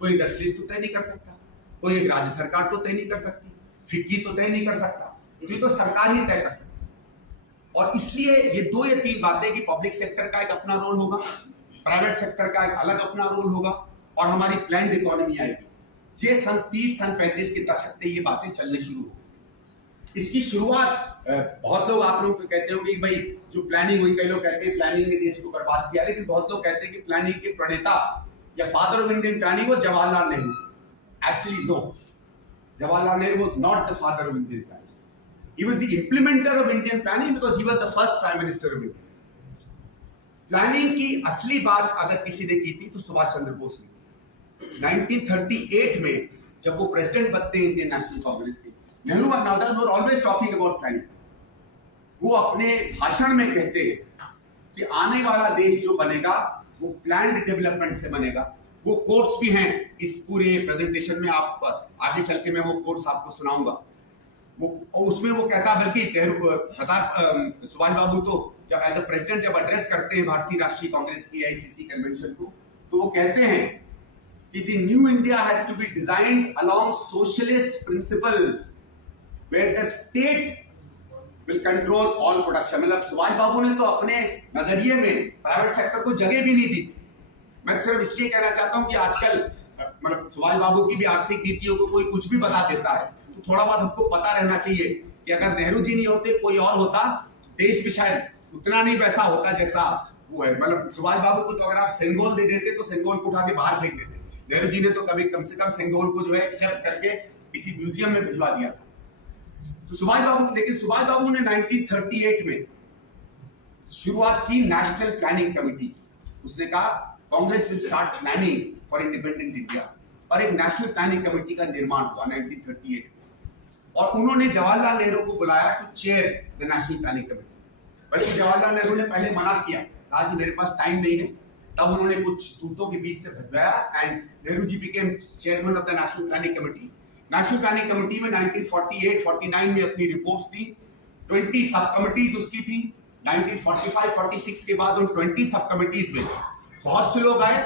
कोई इंडस्ट्रीज तो तय नहीं कर सकता, कोई एक राज्य सरकार तो तय नहीं कर सकती, फिक्की तो तय नहीं कर सकता, ये तो सरकार ही तय कर सकती। और इसलिए ये 2 या 3 बातें कि पब्लिक सेक्टर का एक अपना रोल होगा, प्राइवेट सेक्टर का एक अलग अपना रोल होगा, और हमारी प्लान्ड इकोनॉमी आएगी। ये सन 30 सन 35 के दशक से ये बातें चलने शुरू हो। इसकी शुरुआत बहुत लोग आप लोगों को कहते होंगे कि भाई जो प्लानिंग हुई, कई लोग कहते हैं प्लानिंग ने देश को बर्बाद किया, लेकिन बहुत लोग कहते हैं कि प्लानिंग के प्रणेता या फादर ऑफ इंडियन प्लानिंग वो Jawaharlal Nehru. Actually no, Jawaharlal Nehru was not the father of Indian planning, he was the implementer of Indian planning because he was the first prime minister of India. Planning की असली बात अगर किसी ने की थी तो सुभाष चंद्र बोस ने 1938 में जब वो प्रेसिडेंट बनते हैं इंडियन नेशनल कांग्रेस के, नेहरू और Navdas were always talking about planning. वो अपने भाषण में कहते हैं कि आने वाला देश जो बनेगा वो प्लान्ड डेवलपमेंट से बनेगा। वो कोट्स भी हैं इस पूरे प्रेजेंटेशन में, आप आगे चल के मैं वो कोट्स आपको सुनाऊंगा। वो उसमें वो कहता, बल्कि सरदार सुभाष बाबू तो जब एज अ प्रेसिडेंट जब एड्रेस करते हैं भारतीय राष्ट्रीय कांग्रेस की AICC कन्वेंशन को, तो वो कहते हैं कि the new India has to be designed along socialist principles where the state will control all production. मतलब सुभाष बाबू ने तो अपने नजरिए में प्राइवेट सेक्टर को जगह भी नहीं दी। मैं सिर्फ इसलिए कहना चाहता हूं कि आजकल मतलब सुभाष बाबू की भी आर्थिक नीतियों को कोई कुछ भी बता देता है, तो थोड़ा बहुत हमको पता रहना चाहिए कि अगर नेहरू जी नहीं होते, कोई और होता, देश में शायद उतना नहीं पैसा होता जैसा वो है। मतलब सुभाष बाबू को तो अगर आप सेंगोल दे देते तो सेंगोल को उठा के बाहर फेंक देते। नेहरू जी ने तो कभी कम से कम सेंगोल को जो है एक्सेप्ट करके किसी म्यूजियम में भिजवा दिया। तो सुभाष बाबू ने 1938 में शुरुआत की नेशनल प्लानिंग कमेटी। उसने कहा Congress will start planning for independent India, और एक नेशनल प्लानिंग कमेटी का निर्माण हुआ 1938। और उन्होंने जवाहरलाल नेहरू को बुलाया to chair the national planning committee. बल्कि जवाहरलाल नेहरू ने पहले मना किया, कहा कि मेरे पास टाइम नहीं है। तब उन्होंने कुछ दूतों के बीच से भिजवाया and Nehru ji became chairman of the national planning committee. National planning committee में 1948-49 में अपनी रिपोर्ट्स दी, 20 सब कमिटीज उसकी थी। 1945-46 के बाद उन 20 सब कमिटीज में बहुत से लोग आए,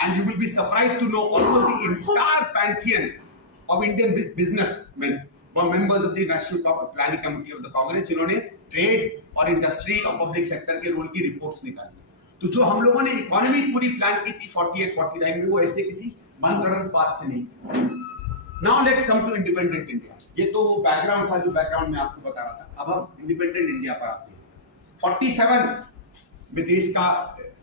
and you will be surprised to know almost the entire pantheon of Indian businessman were members of the national planning committee of the Congress, जिन्होंने ट्रेड और इंडस्ट्री और पब्लिक सेक्टर के रोल की रिपोर्ट्स निकाली। तो जो हम लोगों ने इकोनॉमी पूरी प्लान की थी 48-49 में, वो ऐसे किसी मनगढ़ंत बात से नहीं। Now let's come to independent India. ये तो वो बैकग्राउंड था जो बैकग्राउंड में आपको बता रहा था। अब हम इंडिपेंडेंट इंडिया पर आते हैं। 47 में देश का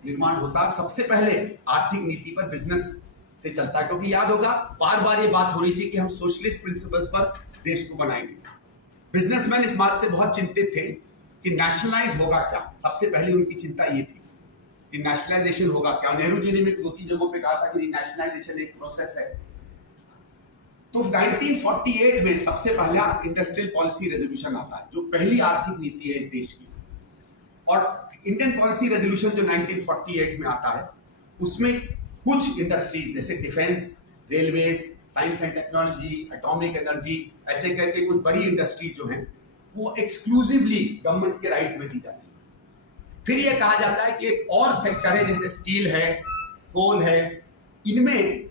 निर्माण होता सबसे पहले आर्थिक नीति पर, बिजनेस से चलता है। क्योंकि याद होगा बार बार ये बात हो रही थी कि हम सोशलिस्ट प्रिंसिपल्स पर देश को बनाएंगे। बिजनेसमैन इस बात से बहुत चिंतित थे कि नेशनलाइज होगा क्या। सबसे पहले उनकी चिंता ये थी कि नेशनलाइजेशन होगा क्या। नेहरू जी ने 2-3 जगहों पे कहा था कि नेशनलाइजेशन एक प्रोसेस है। तो 1948 में सबसे पहला इंडस्ट्रियल पॉलिसी रेजोल्यूशन आता है, जो पहली आर्थिक नीति है इस देश की। और इंडियन पॉलिसी रेजोल्यूशन जो 1948 में आता है, उसमें कुछ इंडस्ट्रीज जैसे defence, railways, science and technology, atomic energy, ऐसे करके कुछ बड़ी इंडस्ट्रीज जो हैं वो एक्सक्लूसिवली गवर्नमेंट के राइट में दी जाती है। फिर ये कहा जाता है कि एक और सेक्टर है जैसे स्टील है, कोल है, इनमें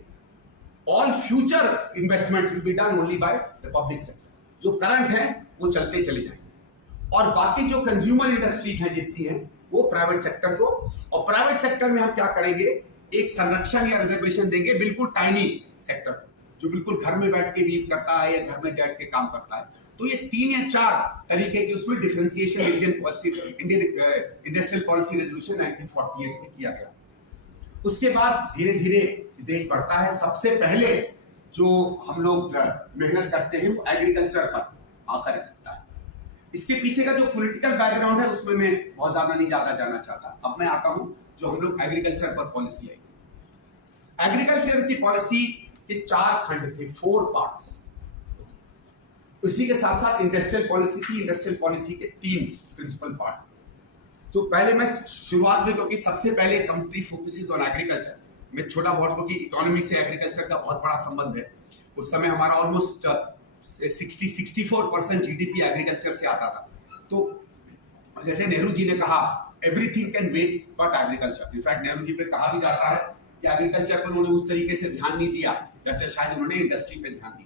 all future investments will be done only by the public sector. जो करंट है वो चलते चले जाएंगे, और बाकी जो कंज्यूमर इंडस्ट्रीज हैं जितनी हैं वो प्राइवेट सेक्टर को। और प्राइवेट सेक्टर में हम क्या करेंगे, एक संरक्षण या रिजर्वेशन देंगे बिल्कुल टाइनी सेक्टर, जो बिल्कुल घर में बैठ के वीव करता है या घर में बैठ के काम करता है। तो ये 3 या 4 तरीके की उसमें differentiation Indian industrial policy resolution 1948 में किया गया। उसके बाद धीरे धीरे देश बढ़ता है। सबसे पहले जो हम लोग मेहनत करते हैं वो एग्रीकल्चर पर आकर करता है। इसके पीछे का जो पॉलिटिकल बैकग्राउंड है उसमें मैं बहुत ज्यादा नहीं जाना चाहता। अब मैं आता हूं जो हम लोग एग्रीकल्चर पर पॉलिसी आई। एग्रीकल्चर की पॉलिसी के 4 खंड थे, 4 पार्ट्स। उसी के साथ साथ इंडस्ट्रियल पॉलिसी थी। इंडस्ट्रियल पॉलिसी के 3 प्रिंसिपल पार्ट थे। तो पहले मैं शुरुआत में, क्योंकि सबसे पहले कंट्री फोकसेस ऑन एग्रीकल्चर, मैं छोटा बहुत, क्योंकि इकोनॉमी से एग्रीकल्चर का बहुत बड़ा संबंध है। उस समय हमारा ऑलमोस्ट 64% जीडीपी एग्रीकल्चर से आता था। तो जैसे नेहरू जी ने कहा everything can wait but agriculture. In fact Nehru ji पे कहा भी जाता है कि एग्रीकल्चर पर उन्होंने उस तरीके से ध्यान नहीं दिया जैसे शायद उन्होंने इंडस्ट्री पे ध्यान दिया।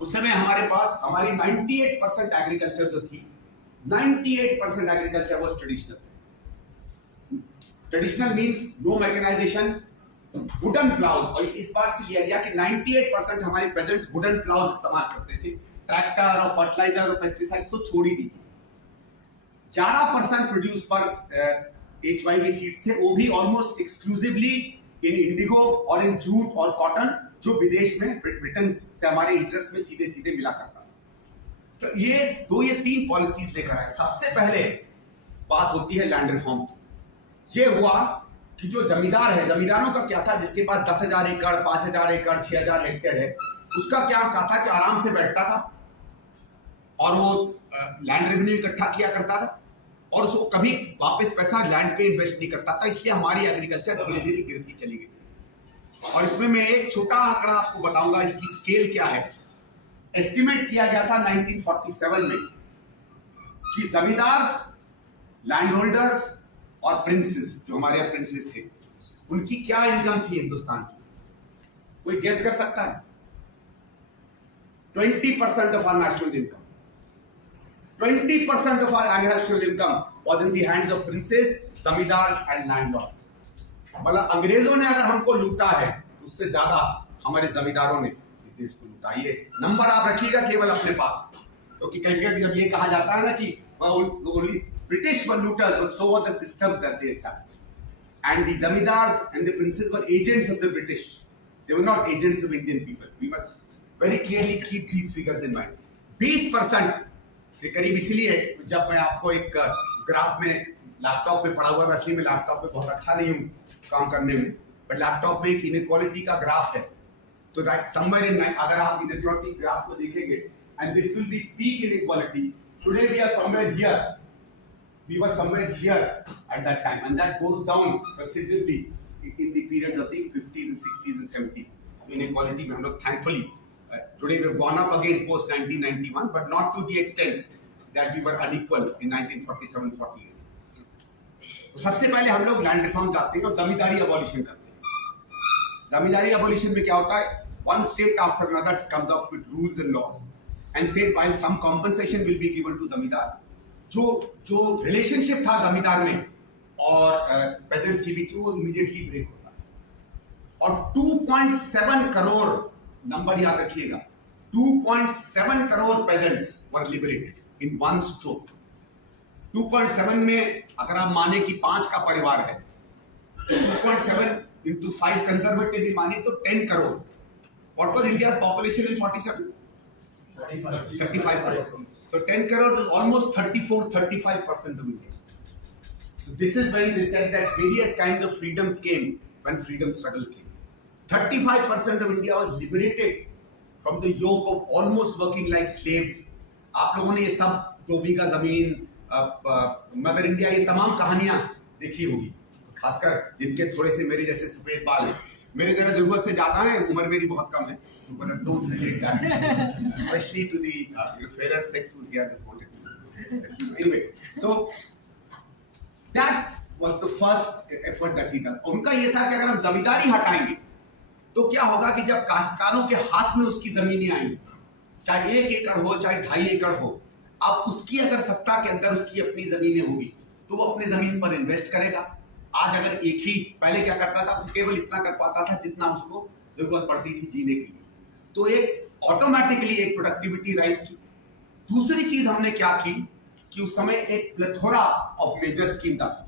उस समय हमारे पास हमारी 98% एग्रीकल्चर जो थी, 98% agriculture was traditional. Traditional means no mechanisation, wooden ploughs. और इस बात से लिया गया कि 98% हमारे पेजेंट्स वुडन प्लाउज इस्तेमाल करते थे। ट्रैक्टर और फर्टिलाइजर और पेस्टिसाइड्स तो छोड़ ही दीजिए। 11% प्रोड्यूस पर HYV सीड्स थे, वो भी ऑलमोस्ट एक्सक्लूसिवली इन इंडिगो और इन जूट और कॉटन, जो विदेश में ब्रिटेन से हमारे इंटरेस्ट में सीधे सीधे मिला करता। तो ये 3 पॉलिसीज लेकर आए। सबसे पहले बात होती है लैंड रिफॉर्म की। ये हुआ कि जो जमींदार है, जमींदारों का क्या था, जिसके पास 10,000 एकड़, 5,000 एकड़, 6,000 हेक्टेयर है, उसका क्या काम था कि आराम से बैठता था और वो लैंड रेवेन्यू इकट्ठा किया करता था, और उसको कभी वापस पैसा लैंड पे इन्वेस्ट नहीं करता था। इसलिए हमारी एग्रीकल्चर धीरे धीरे गिरती चली गई। और इसमें मैं एक छोटा आंकड़ा आपको बताऊंगा, इसकी स्केल क्या है। एस्टिमेट किया गया था 1947 में कि जमींदार, लैंड होल्डर्स और प्रिंसेस, जो हमारे यहाँ प्रिंसेस थे, उनकी क्या इनकम थी हिंदुस्तान की। कोई गेस कर सकता है? 20% of our national income, 20% of our national income was in the hands of princes, zamindars and landlords. मतलब अंग्रेजों ने अगर हमको लूटा है, उससे ज्यादा हमारे जमींदारों ने इस देश को लूटा। ये नंबर आप रखिएगा केवल अपने पास, क्योंकि कहीं कहीं जब ये कहा जाता है ना कि only British were looters, but so were the systems that they established. And the zamindars and the princes were agents of the British. They were not agents of Indian people. We must very clearly keep these figures in mind. 20% ये करीब इसलिए, जब मैं आपको एक graph में laptop पे पढ़ा हुआ है, वैसे मैं लैपटॉप पे बहुत अच्छा नहीं हूँ काम करने में, बट लैपटॉप में एक इनइक्वालिटी का ग्राफ है। तो राइट समवेयर इन, अगर आप इनइक्वालिटी ग्राफ को देखेंगे, and this will be peak inequality, today we are somewhere here, we were somewhere here at that time, and that goes down considerably in the periods of the 50s and 60s and 70s। Inequality में हम लोग thankfully today we have gone up again post 1991, but not to the extent that we were unequal in 1947-48. तो सबसे पहले हम लोग land reform जाते हैं और जमींदारी अबॉलिशन करते हैं। जमींदारी अबॉलिशन में क्या होता है, one state after another comes up with rules and laws and say while some compensation will be given to zamindars, जो रिलेशनशिप था जमींदार में और पेजेंट्स के बीच, वो इमीडिएटली ब्रेक होता है। और 2.7 करोड़, नंबर याद रखिएगा, 2.7 crore peasants were liberated in one stroke. 2.7 में अगर आप माने कि 5 का परिवार है, तो 2.7 into 5 कंजर्वेटिवली माने तो 10 crore. What was India's population in 47? 35. So 10 crores is almost 34-35% of India. So this is when they said that various kinds of freedoms came when freedom struggle came. 35% of India was liberated from the yoke of almost working like slaves. आप लोगों ने ये सब 2 बीघा जमीन, mother India, ये तमाम कहानियां देखी होगी, खासकर जिनके थोड़े से मेरे जैसे सफेद बाल हैं। मेरे जरा जरूरत से ज्यादा है, उम्र मेरी बहुत कम है, but don't relate that, especially to the fairer sex who's here this morning. Anyway, so that was the first effort that he done. उनका ये था कि अगर हम जमींदारी हटाएंगे तो क्या होगा कि जब काश्तकारों के हाथ में उसकी जमीनें आएंगी, चाहे 1 एकड़ हो चाहे 2.5 एकड़ हो, अब उसकी अगर सत्ता के अंदर उसकी अपनी जमीनें होगी तो वो अपने जमीन पर इन्वेस्ट करेगा। आज अगर एक ही, पहले क्या करता था, केवल इतना कर पाता था जितना उसको जरूरत पड़ती थी जीने के लिए, तो एक ऑटोमेटिकली एक प्रोडक्टिविटी राइज की। दूसरी चीज हमने क्या की कि उस समय एक प्लेथोरा ऑफ मेजर स्कीम्स आती।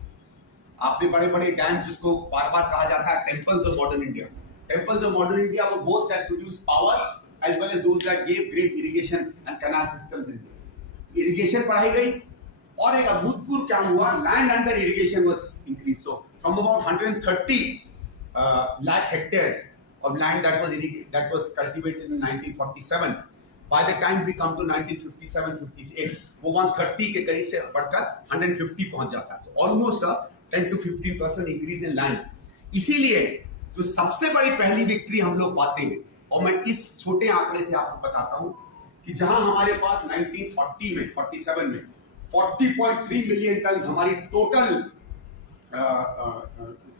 आपने बड़े बड़े डैम, जिसको बार बार कहा जाता है temples of modern India, temples of modern India वो both that produce power as well as those that give great irrigation and canal systems in India. Irrigation बढ़ाई गई और एक अभूतपूर्व क्या हुआ, land under irrigation was increase. So from about 130 lakh hectares of land that was cultivated in 1947, by the time we come to 1957-58 वो 130 के करीब से बढ़कर 150 पहुंच जाता है। So almost a 10 to 15% increase in land। इसीलिए जो सबसे बड़ी पहली विक्ट्री हम लोग पाते हैं, और मैं इस छोटे आंकड़े से आपको बताता हूं कि जहां हमारे पास 1940 में 47 में 40.3 मिलियन टन हमारी टोटल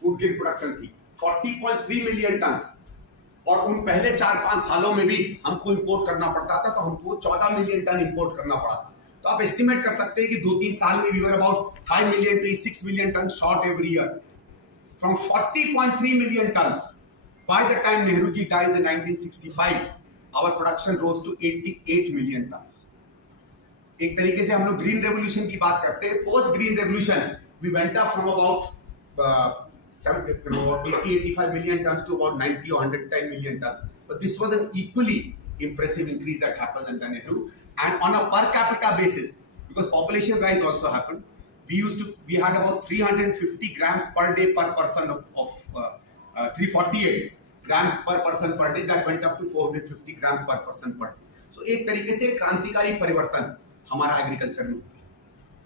फूड ग्रेन प्रोडक्शन थी, 40.3 मिलियन टन, और उन पहले 4-5 सालों में भी हमको इंपोर्ट करना पड़ता था, तो हमको 14 मिलियन टन इंपोर्ट करना पड़ा था। तो आप एस्टिमेट कर सकते हैं कि 2-3 साल में we were about 5 million to 6 million ton short every year. From 40.3 million ton, by the time Nehru ji dies in 1965, our production rose to 88 million tons। एक तरीके से हम लोग ग्रीन रेवोल्यूशन की बात करते हैं। Post green revolution we went up from about 80-85 million tons to about 90 or 110 million tons, but this was an equally impressive increase that happened under Nehru. And on a per capita basis, because population rise also happened, we had about 350 grams per day per person of 348 grams per person per day, that went up to 450 grams per person per day। So एक तरीके से क्रांतिकारी परिवर्तन हमारा agriculture में।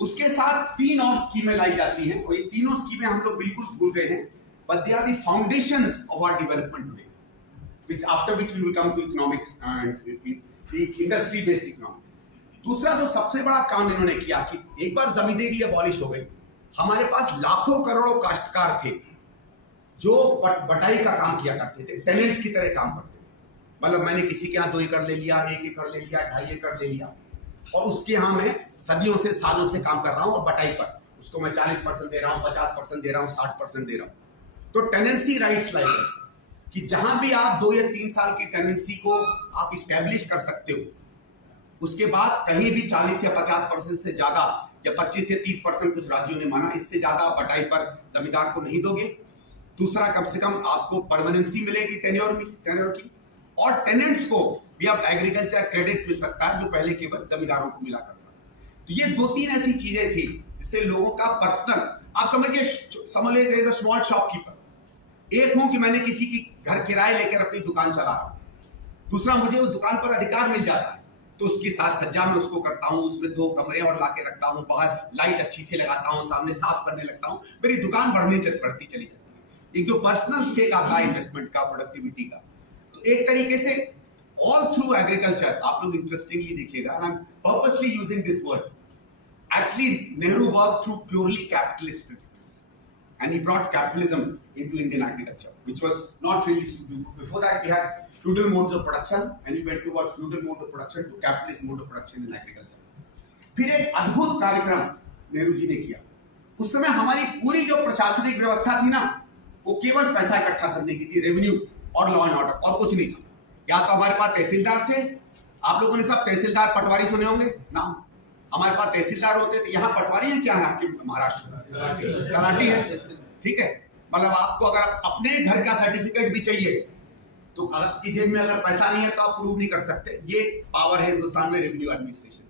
उसके साथ 3 और स्कीमें लाई जाती हैं, और ये तीनों स्कीमें हम लोग बिल्कुल भूल गए हैं, but they are the foundations of our development today, which after which we will come to economics and the industry based economics। दूसरा जो सबसे बड़ा काम इन्होंने किया कि एक बार जमींदारी अबॉलिश हो गई, हमारे पास लाखों करोड़ों काश्तकार थे जो बटाई का काम किया करते थे, टेनेंट्स की तरह काम करते थे। मतलब मैंने किसी के यहाँ 2 एकड़ ले लिया, 1 एकड़ ले लिया, 2.5 एकड़ ले लिया, और उसके यहाँ मैं सदियों से, सालों से काम कर रहा हूँ, और बटाई पर उसको मैं 40% दे रहा हूँ, 50% दे रहा हूँ, 60% दे रहा हूँ। तो टेनेंसी राइट्स लाइक कि जहां भी आप 2 या 3 साल की टेनेंसी को आप इस्टेब्लिश कर सकते हो, उसके बाद कहीं भी 40 या 50% से ज्यादा, या 25 से 30% कुछ राज्यों ने माना, इससे ज्यादा बटाई पर जमींदार को नहीं दोगे। दूसरा, कम से कम आपको परमानेंसी मिलेगी टेन्योर की, और टेनेंट्स को भी अब एग्रीकल्चर क्रेडिट मिल सकता है जो पहले केवल जमींदारों को मिला करता था। तो ये 2-3 ऐसी चीजें थी जिससे लोगों का पर्सनल, आप समझ लीजिए स्मॉल शॉपकीपर। एक हूं कि मैंने किसी की घर किराए लेकर अपनी दुकान चला रहा हूं, दूसरा मुझे उस दुकान पर अधिकार मिल जाता है, तो उसकी साज सज्जा में उसको करता हूं, उसमें 2 कमरे और लाके रखता हूं, बाहर लाइट अच्छी से लगाता हूं, सामने साफ करने लगता हूं, मेरी दुकान बढ़ती चली जाती है। एक जो पर्सनल स्टेक आता है इन्वेस्टमेंट का, प्रोडक्टिविटी का, तो एक तरीके से ऑल थ्रू एग्रीकल्चर आप लोग इंटरेस्टिंगली देखिएगा, I am purposely using this word, actually Nehru work through purely capitalist principles, and he brought capitalism into Indian agriculture, which was not really suitable. Before that, we had feudal modes of production, and he went towards feudal mode of production to capitalist mode of production in agriculture. फिर एक अद्भुत कार्यक्रम नेहरू जी ने किया। उस समय हमारी पूरी जो प्रशासनिक व्यवस्था थी ना, वो केवल पैसा इकट्ठा करने की थी, रेवेन्यू और लॉ एंड ऑर्डर, और कुछ नहीं था। या तो हमारे पास तहसीलदार थे, आप लोगों ने सब तहसीलदार पटवारी सुने होंगे नाम, हमारे पास तहसीलदार होते थे, यहाँ पटवारी है क्या है आपके महाराष्ट्र? तलाटी है, ठीक है। मतलब आपको अगर अपने घर का सर्टिफिकेट भी चाहिए तो आपकी जेब में अगर पैसा नहीं है तो आप प्रूव नहीं कर सकते। ये पावर है हिंदुस्तान में रेवेन्यू एडमिनिस्ट्रेशन।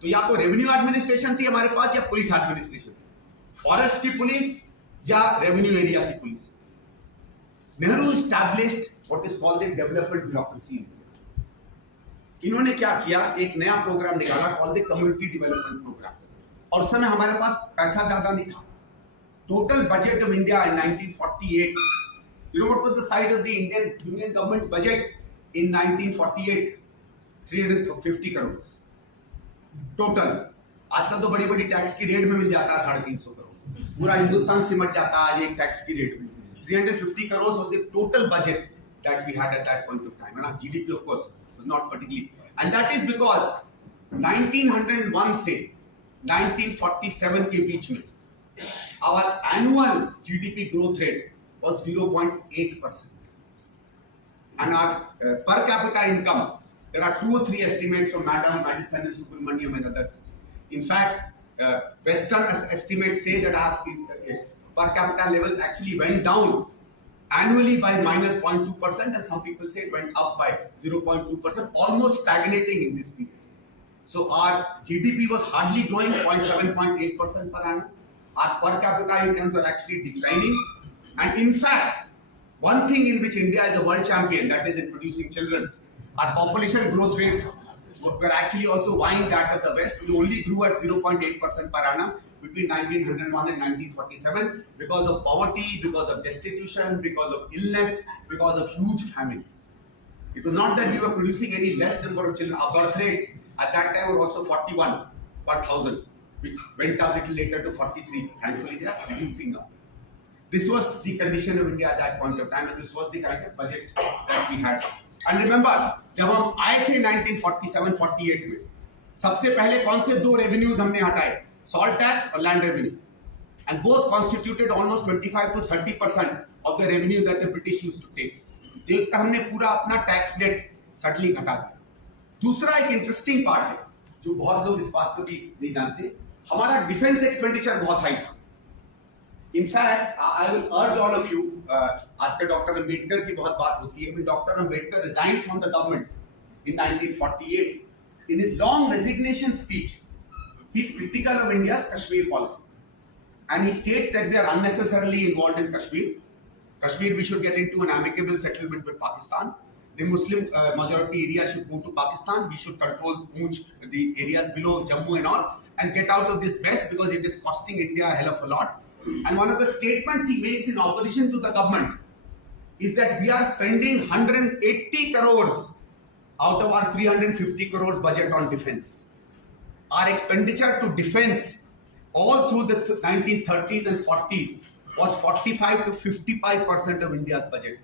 तो या तो रेवेन्यू एडमिनिस्ट्रेशन थी हमारे पास या पुलिस एडमिनिस्ट्रेशन, फॉरेस्ट की पुलिस या रेवेन्यू एरिया की police. Nehru established what is called the development bureaucracy. इन्होंने क्या किया, एक नया प्रोग्राम निकाला called the community development program. और उस समय हमारे पास पैसा ज्यादा नहीं था। Total budget of India in 1948, you know what was the size of the Indian Union government budget in 1948? 350 crores total. आजकल तो बड़ी बड़ी टैक्स की रेट में मिल जाता है 350 करोड़, पूरा हिंदुस्तान सिमट जाता है आज एक टैक्स की रेट में। 350 crores was the total budget that we had at that point of time, and our GDP of course was not particularly, and that is because 1901 से 1947 के बीच में our annual GDP growth rate was 0.8%, and our per capita income, there are 2 or 3 estimates from Madison and Subramaniam and others. In fact, Western estimates say that our per capita levels actually went down annually by -0.2%, and some people say it went up by 0.2%, almost stagnating in this period. So our GDP was hardly growing, 0.7, 0.8% per annum. Our per capita incomes were actually declining. And in fact, one thing in which India is a world champion, that is in producing children, our population growth rates were actually also vying that of the West. We only grew at 0.8% per annum between 1901 and 1947 because of poverty, because of destitution, because of illness, because of huge famines. It was not that we were producing any less number of children. Our birth rates at that time were also 41 per thousand, which went up a little later to 43. Thankfully, they are reducing now. This was the condition of India at that point of time, and this was the kind of budget that we had. And remember, जब हम आए थे 1947-48 में, सबसे पहले कौन से 2 revenues हमने हटाए? सॉल्ट टैक्स और land revenue, and both constituted almost 25 to 30% of the revenue that the British used to take. देखकर हमने पूरा अपना टैक्स रेट सडनली घटा दिया। दूसरा एक इंटरेस्टिंग पार्ट है जो बहुत लोग इस बात को भी नहीं जानते, हमारा डिफेंस एक्सपेंडिचर बहुत हाई था। In fact I will urge all of you, आजकल डॉक्टर अंबेडकर की बहुत बात होती है, doctor Ambedkar resigned from the government in 1948. In his long resignation speech, he is critical of India's Kashmir policy, and he states that we are unnecessarily involved in Kashmir. Kashmir, we should get into an amicable settlement with Pakistan. The Muslim majority area should go to Pakistan. We should control Poonch, the areas below Jammu and all, and get out of this mess because it is costing India a hell of a lot. And one of the statements he makes in opposition to the government is that we are spending 180 crores out of our 350 crores budget on defense. Our expenditure to defense all through the 1930s and 40s was 45 to 55% of India's budget.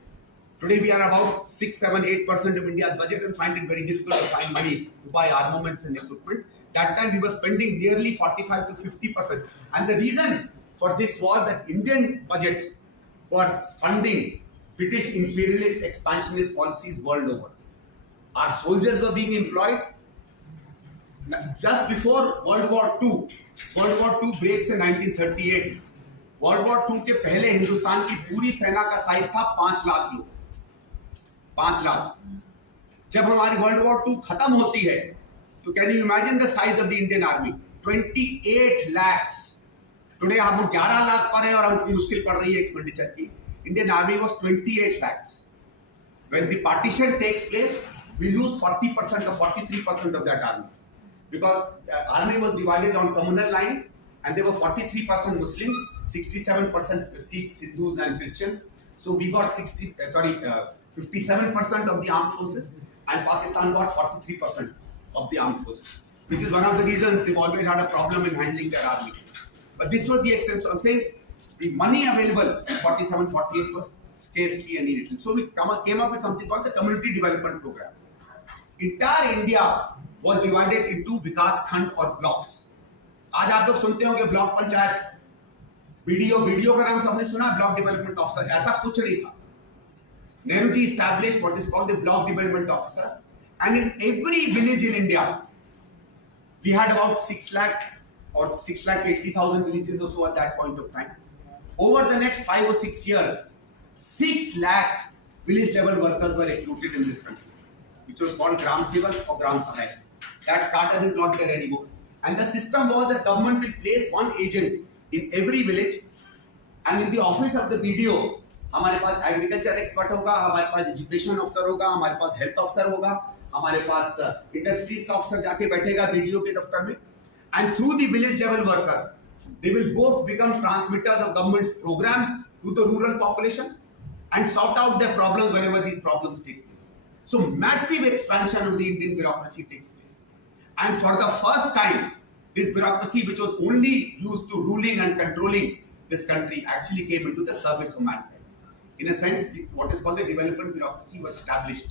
Today we are about 6, 7, 8% of India's budget and find it very difficult to find money to buy armaments and equipment. That time we were spending nearly 45 to 50%. And the reason for this was that Indian budgets were funding British imperialist expansionist policies world over. Our soldiers were being employed. Just before World War II, World War II breaks in 1938. World War II के पहले हिंदुस्तान की पूरी सेना का size था 5 लाख लोग, 5 लाख। जब हमारी वर्ल्ड वॉर 2 खत्म होती है तो can you imagine the size of the Indian army? 28 lakhs. Today हम 11 लाख पर हैं और हमको मुश्किल पड़ रही है एक्सपेंडिचर की। Indian army was 28 lakhs. When the partition takes place, we lose 40% or 43% of that army, because the army was divided on communal lines, and there were 43% Muslims, 67% Sikhs, Hindus, and Christians. So we got 57% of the armed forces, and Pakistan got 43% of the armed forces, which is one of the reasons they've always had a problem in handling their army. But this was the extent. So I'm saying the money available in 47-48 was scarcely any little. So we came up with something called the Community Development Program. Entire India was divided into Vikas Khand or blocks. आज आप लोग सुनते होंगे block panchayat, BDO का नाम सबने सुना, block development officer. ऐसा कुछ नहीं था। Nehru ji established what is called the block development officers, and in every village in India We had about 6 lakh or 6,80,000 villages or so at that point of time. Over the next 5 or 6 years, 6 lakh village level workers were recruited in this country, which was called Gram Sevaks or Gram Sahayaks. That cadre is not there anymore. And the system was that government will place one agent in every village, and in the office of the BDO हमारे पास agriculture expert होगा, हमारे पास education officer होगा, हमारे पास health officer होगा, हमारे पास industries का officer जाके बैठेगा बीडीओ के दफ्तर में, and through the village level workers they will both become transmitters of government's programs to the rural population and sort out their problems whenever these problems take place. So massive expansion of the Indian bureaucracy takes place, and for the first time this bureaucracy, which was only used to ruling and controlling this country, actually came into the service of mankind. In a sense, what is called the development bureaucracy was established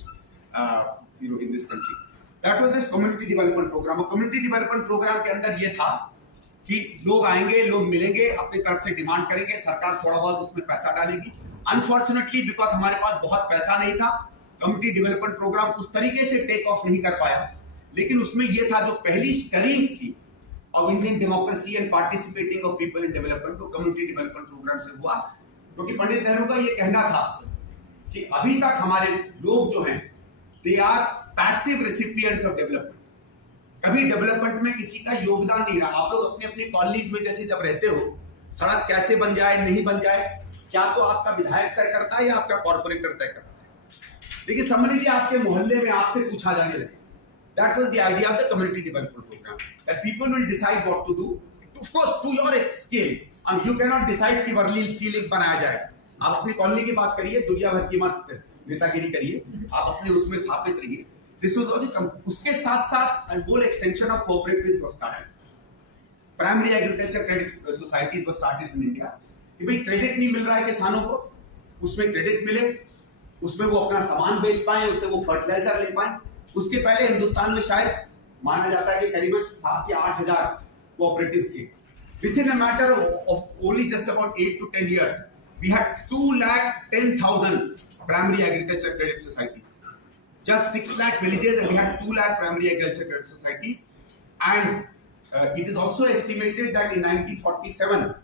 in this country. That was this community development program. और community development program के अंदर ये था कि लोग आएंगे, लोग मिलेंगे, अपनी तरफ से डिमांड करेंगे, सरकार थोड़ा बहुत उसमें पैसा डालेगी. अनफॉर्चुनेटली बिकॉज हमारे पास बहुत पैसा नहीं था, कम्युनिटी डेवलपमेंट प्रोग्राम उस तरीके से टेक ऑफ नहीं कर पाया. लेकिन उसमें ये था, जो पहली स्टरीज थी of Indian democracy and participating of people in development, तो कम्युनिटी डेवलपमेंट प्रोग्राम से हुआ. क्योंकि पंडित नेहरू का ये कहना था कि अभी तक हमारे लोग जो हैं, they are passive recipients of development. कभी डेवलपमेंट में किसी का योगदान नहीं रहा. आप लोग अपने अपने कॉलोनीज में जैसे जब रहते हो, सड़क कैसे बन जाए नहीं बन जाए, क्या तो आपका विधायक तय करता है या आपका कॉर्पोरेटर तय करता है. लेकिन समझ लीजिए आपके मोहल्ले में आपसे पूछा जाने लगे. That was the idea of the community development program, that people will decide what to do, of course to your scale. And you cannot decide कि वर्ली सी लिंक बनाया जाएगा. आप अपनी कॉलोनी की बात करिए, दुनिया भर की मत नेतागिरी करिए, आप अपने उसमें स्थापित रहिए. This was all the उसके साथ साथ a whole extension of cooperatives was started. Primary agriculture credit societies were started in India. कि भाई क्रेडिट नहीं मिल रहा है किसानों को, उसमें क्रेडिट मिले, उसमें वो अपना सामान बेच पाए, उससे वो फर्टिलाइजर ले पाए. उसके पहले हिंदुस्तान में शायद माना जाता है कि करीबन 7 या 8 हजार कोऑपरेटिव्स थे. Within a matter of only just about 8 to 10 years, we had 210,000 primary agriculture credit societies. Just 6 lakh villages, and we had 2 lakh primary agriculture credit societies. And it is also estimated that in 1947,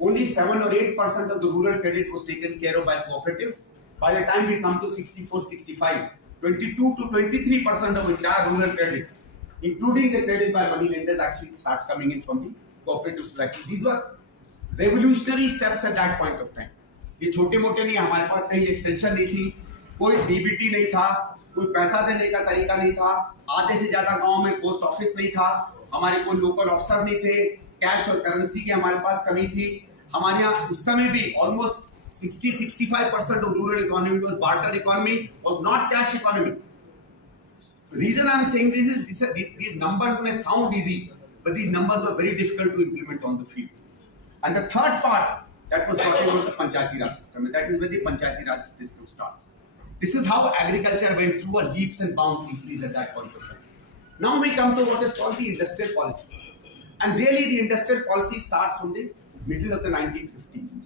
only 7 or 8% of the rural credit was taken care of by cooperatives. By the time we come to 64-65, 22 to 23% of entire rural credit, including the credit by money lenders, actually starts coming in from the cooperative society. These were revolutionary steps at that point of time. ये छोटे मोटे नहीं, हमारे पास कहीं extension नहीं थी, कोई DBT नहीं था, कोई पैसा देने का तरीका नहीं था, आधे से ज्यादा गांव में पोस्ट ऑफिस नहीं था, हमारे कोई लोकल अफसर नहीं थे, कैश और करेंसी की हमारे पास कमी थी. हमारे यहाँ उस समय भी almost 60-65% of rural economy was barter economy, was not cash economy. The reason I am saying this is these numbers may sound easy, but these numbers were very difficult to implement on the field. And the third part that was brought in was the Panchayati Raj system. And that is where the Panchayati Raj system starts. This is how agriculture went through a leaps and bounds increase at that point of time. Now we come to what is called the industrial policy. And really the industrial policy starts from the middle of the 1950s.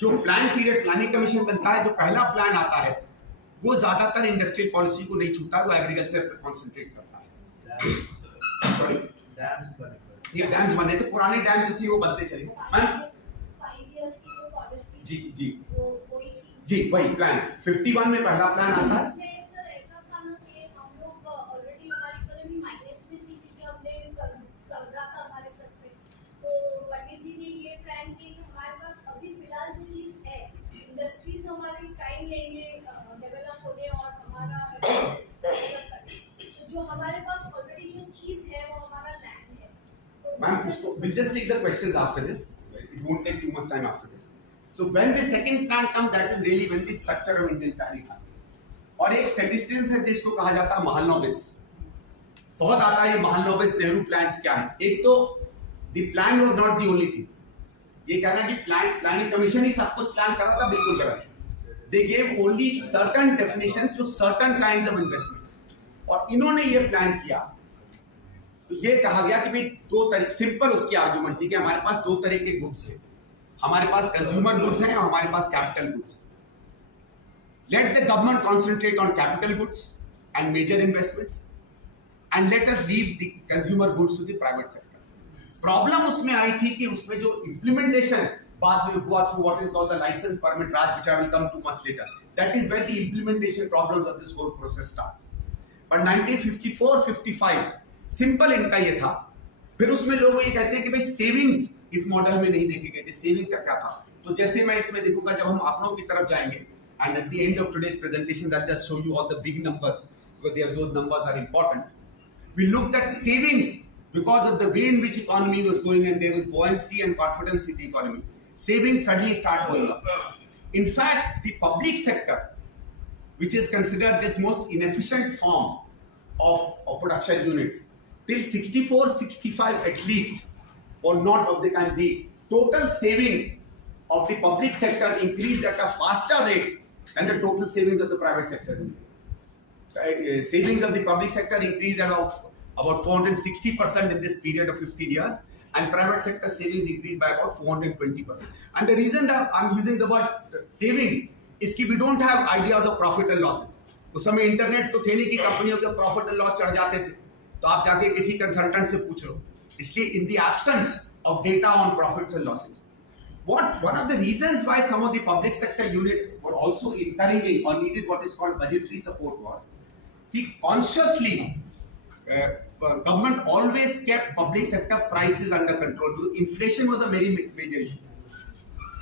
जो plan period planning commission बनता है, जो पहला plan आता है, वो ज्यादातर industrial policy को नहीं छूता, वो एग्रीकल्चर पर कॉन्सेंट्रेट करता है. सॉरी, डैम्स बने तो पुराने डैम्स जो थी वो बनते चले. मैम 5 इयर्स की जो पॉलिसी जी जी वो कोई जी वही प्लान 51 में पहला प्लान आता है. इसमें सर ऐसा था ना कि हम लोग ऑलरेडी हमारी इकोनॉमी माइनस में थी, क्योंकि हमने कर्जा था हमारे सर पे. तो पंडित जी ने ये प्लान किया कि हमारे पास अभी फिलहाल जो चीज है, इंडस्ट्रीज हमारी टाइम लेंगे डेवलप होने और हमारा डेवलप करने. तो जो हमारे पास ऑलरेडी जो चीज है वो हमारा लैंड है. मैम उसको we'll just take the questions after this. It won't take too much time after this. So when the second plan comes, that is really when the structure of Indian planning happens. और एक statistics है जिसको कहा जाता है महालनोबिस. बहुत आता है ये महालनोबिस नेहरू प्लान्स क्या है. एक तो the plan was not the only thing. ये कहना कि प्लानिंग कमीशन ही सब कुछ प्लान कर रहा था, बिल्कुल गलत. They gave only certain definitions to certain kinds of investments. और इन्होंने ये प्लान किया तो ये कहा गया कि भाई दो तरीके, सिंपल उसकी आर्गुमेंट थी कि हमारे पास दो तरह के गुड्स हैं. हमारे पास कंज्यूमर गुड्स हैं और हमारे पास capital goods. Let the government concentrate on capital goods and major investments, and let us leave the consumer goods to the private sector. Problem उसमें आई थी कि उसमें जो implementation बाद में हुआ through what is called the license permit Raj, which I will come to much later. That is where the implementation problems of this whole process starts. But 1954-55 simple इनका ये था. फिर उसमें लोग ये कहते हैं कि भाई savings इस मॉडल में नहीं देखे गए थे. सेविंग का क्या था? तो जैसे मैं इसमें देखूंगा जब हम आंकड़ों की तरफ जाएंगे, and at the end of today's presentation I'll just show you all the big numbers because those numbers are important. We looked at savings because of the way in which economy was going and there was buoyancy and confidence in the economy. Savings suddenly start going up. In fact, the public sector, which is considered this most inefficient form of production units, till 64-65 at least, or not of the kind, the total savings of the public sector increased at a faster rate than the total savings of the private sector. Savings of the public sector increased about 460% in this period of 15 years, and private sector savings increased by about 420%. And the reason that I'm using the word savings is that we don't have ideas of profit and losses. उस समय internet तो थे नहीं कि कंपनियों के profit and loss चढ़ जाते थे, तो आप जाके किसी कंसल्टेंट से पूछ लो. इसलिए in the absence of data on profits and losses, one of the reasons why some of the public sector units were also encouraging or needed what is called budgetary support was that consciously government always kept public sector prices under control. So inflation was a very major issue,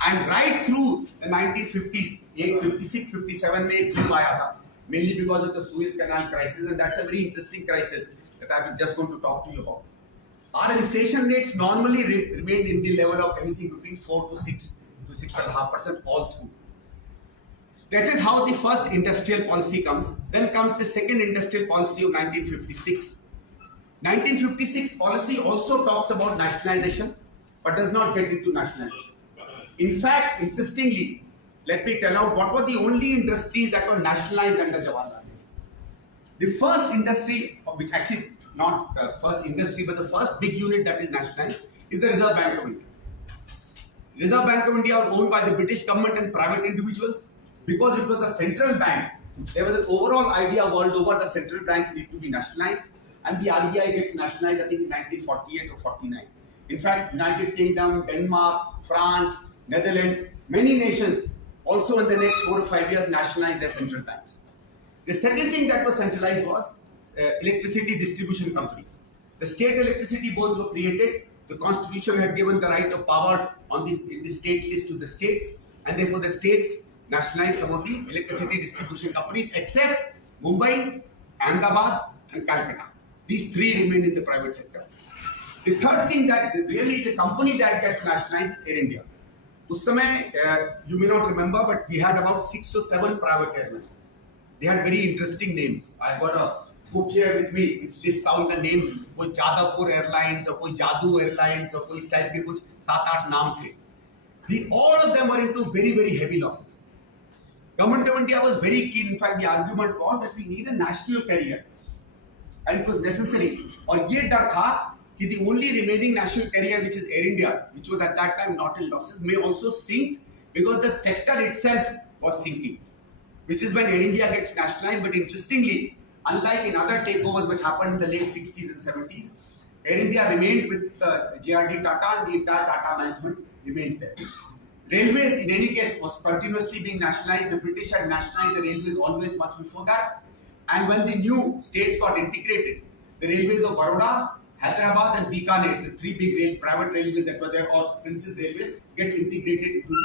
and right through the 1950s, 56, 57 में एक क्यों आया था, mainly because of the Suez Canal crisis, and that's a very interesting crisis that I'm just going to talk to you about. Our inflation rates normally remained in the level of anything between 4 to 6 to 6.5% all through. That is how the first industrial policy comes. Then comes the second industrial policy of 1956. 1956 policy also talks about nationalization, but does not get into nationalization. In fact, interestingly, let me tell out what were the only industries that were nationalized under Jawaharlal Nehru. The first industry, which actually not the first industry, but the first big unit that is nationalized is the Reserve Bank of India. Reserve Bank of India was owned by the British government and private individuals. Because it was a central bank, there was an overall idea world over the central banks need to be nationalized, and the RBI gets nationalized I think in 1948 or 49. In fact, United Kingdom, Denmark, France, Netherlands, many nations also in the next 4 or 5 years nationalized their central banks. The second thing that was centralized was electricity distribution companies. The state electricity boards were created. The constitution had given the right of power in the state list to the states, and therefore the states nationalized some of the electricity distribution companies except Mumbai, Ahmedabad and Calcutta. These three remain in the private sector. The third thing that really the company that gets nationalized is Air India. Us samay, you may not remember, but we had about 6 or 7 private airlines. They had very interesting names. I got a book here with me which lists out the names. कोई Jadavpur Airlines or कोई जादू Airlines or कोई इस type के कुछ 7-8 नाम थे. All of them were into very, very heavy losses. Government of India was very keen. In fact, the argument was that we need a national carrier, and it was necessary. और ये डर था कि the only remaining national carrier, which is Air India, which was at that time not in losses, may also sink because the sector itself was sinking, which is when Air India gets nationalized. But interestingly, unlike in other takeovers which happened in the late 60s and 70s, Air India remained with JRD Tata, and the entire Tata management remains there. Railways, in any case, was continuously being nationalized. The British had nationalized the railways always much before that. And when the new states got integrated, the railways of Baroda, Hyderabad and Bikaner, the 3 big private railways that were there, or Princess Railways, gets integrated into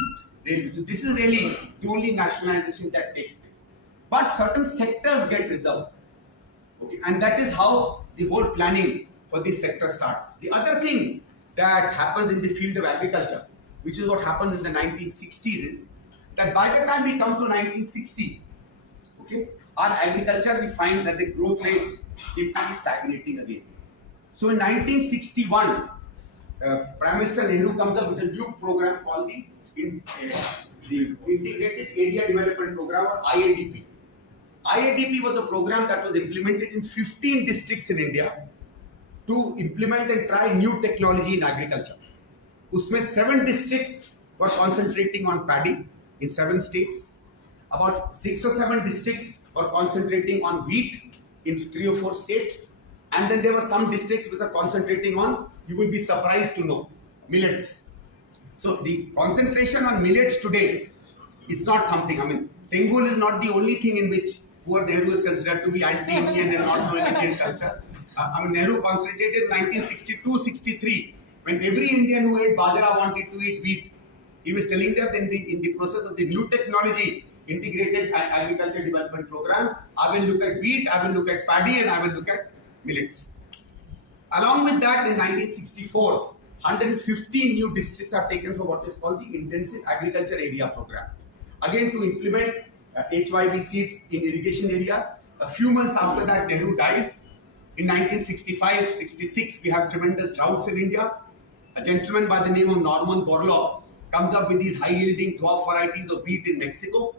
the railways. So this is really the only nationalization that takes place. But certain sectors get reserved. Okay, and that is how the whole planning for this sector starts. The other thing that happens in the field of agriculture, which is what happens in the 1960s, is that by the time we come to 1960s, okay, our agriculture, we find that the growth rates seem to be stagnating again. So in 1961, Prime Minister Nehru comes up with a new program called the Integrated Area Development Program, or IADP. IADP was a program that was implemented in 15 districts in India to implement and try new technology in agriculture. Usme 7 districts were concentrating on paddy in 7 states. About 6 or 7 districts were concentrating on wheat in 3 or 4 states. And then there were some districts which are concentrating on, you will be surprised to know, millets. So the concentration on millets today, it's not something, I mean, Sengul is not the only thing in which poor Nehru is considered to be anti-Indian and not knowing Indian culture. I mean, Nehru concentrated in 1962-63, when every Indian who ate bajra wanted to eat wheat. He was telling them in the process of the new technology, integrated agriculture development program, I will look at wheat, I will look at paddy, and I will look at millets. Along with that, in 1964, 115 new districts are taken for what is called the Intensive Agriculture Area Program. Again, to implement HYV seeds in irrigation areas. A few months after that, Nehru dies. In 1965-66, we have tremendous droughts in India. A gentleman by the name of Norman Borlaug comes up with these high-yielding dwarf varieties of wheat in Mexico.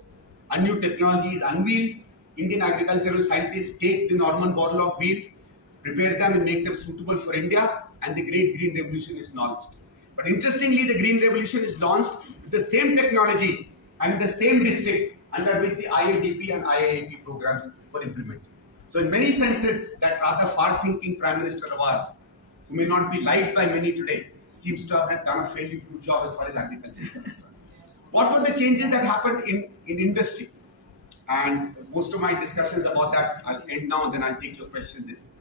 A new technology is unveiled. Indian agricultural scientists take the Norman Borlaug wheat, prepare them and make them suitable for India, and the Great Green Revolution is launched. But interestingly, the Green Revolution is launched with the same technology and the same districts under which the IADP and IAAP programs were implemented. So in many senses, that rather far-thinking Prime Minister of ours, who may not be liked by many today, seems to have done a fairly good job as far as agriculture is concerned. What were the changes that happened in industry? And most of my discussions about that, I'll end now and then I'll take your question this.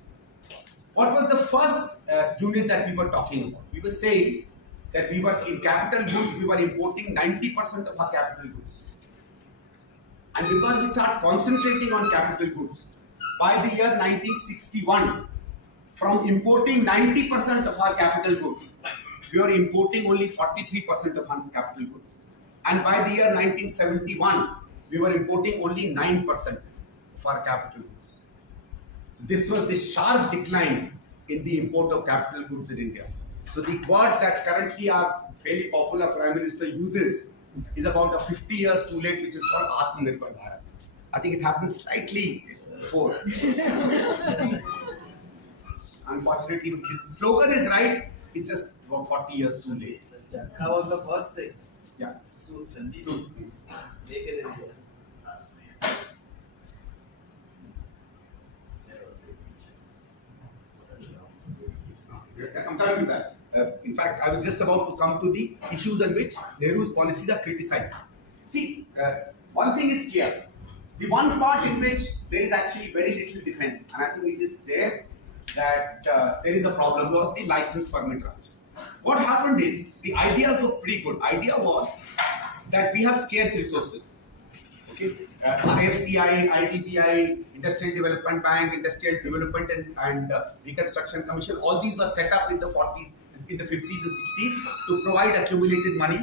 What was the first unit that we were talking about? We were saying that we were in capital goods, we were importing 90% of our capital goods. And because we start concentrating on capital goods, by the year 1961, from importing 90% of our capital goods, we were importing only 43% of our capital goods. And by the year 1971, we were importing only 9% of our capital goods. So this was the sharp decline in the import of capital goods in India. So the word that currently our fairly popular Prime Minister uses is about 50 years too late, which is called Atmanirbhar Bharat. I think it happened slightly before. Unfortunately, his slogan is right, it's just about 40 years too late. That was the first thing. Yeah. So, make it in India. I'm coming to that. In fact, I was just about to come to the issues on which Nehru's policies are criticized. See, one thing is clear. The one part in which there is actually very little defense, and I think it is there that there is a problem, was the license permit Raj. What happened is, the ideas were pretty good. Idea was that we have scarce resources. Okay, IFCI, IDBI, Industrial Development Bank, Industrial Development and Reconstruction Commission, all these were set up in the 40s, in the 50s and 60s to provide accumulated money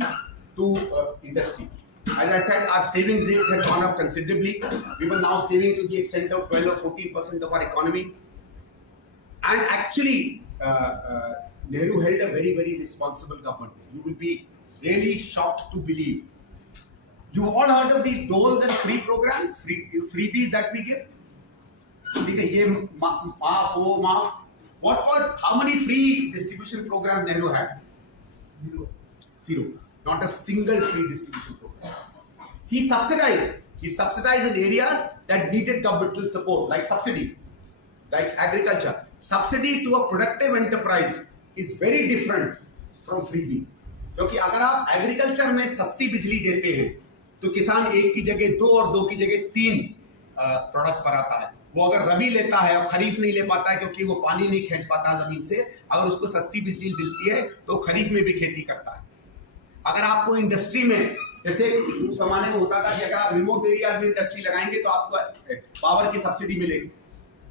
to industry. As I said, our savings rates had gone up considerably. We were now saving to the extent of 12 or 14% of our economy. And actually, Nehru held a very, very responsible government. You will be really shocked to believe. You all heard of these doles and free programs, freebies that we give? How many free distribution programs Nehru had? Zero. Not a single free distribution program. He subsidized in areas that needed governmental support, like subsidies, like agriculture. Subsidy to a productive enterprise is very different from freebies. क्योंकि अगर आप agriculture में सस्ती बिजली देते हैं तो किसान एक की जगह 2 और 2 की जगह 3 प्रोडक्ट्स बनाता है. वो अगर रबी लेता है और खरीफ नहीं ले पाता है क्योंकि वो पानी नहीं खींच पाता जमीन से, अगर उसको सस्ती बिजली मिलती है तो खरीफ में भी खेती करता है. अगर आपको इंडस्ट्री में, जैसे उस जमाने में होता था कि अगर आप रिमोट एरियाज में इंडस्ट्री लगाएंगे तो आपको पावर की सब्सिडी मिलेगी,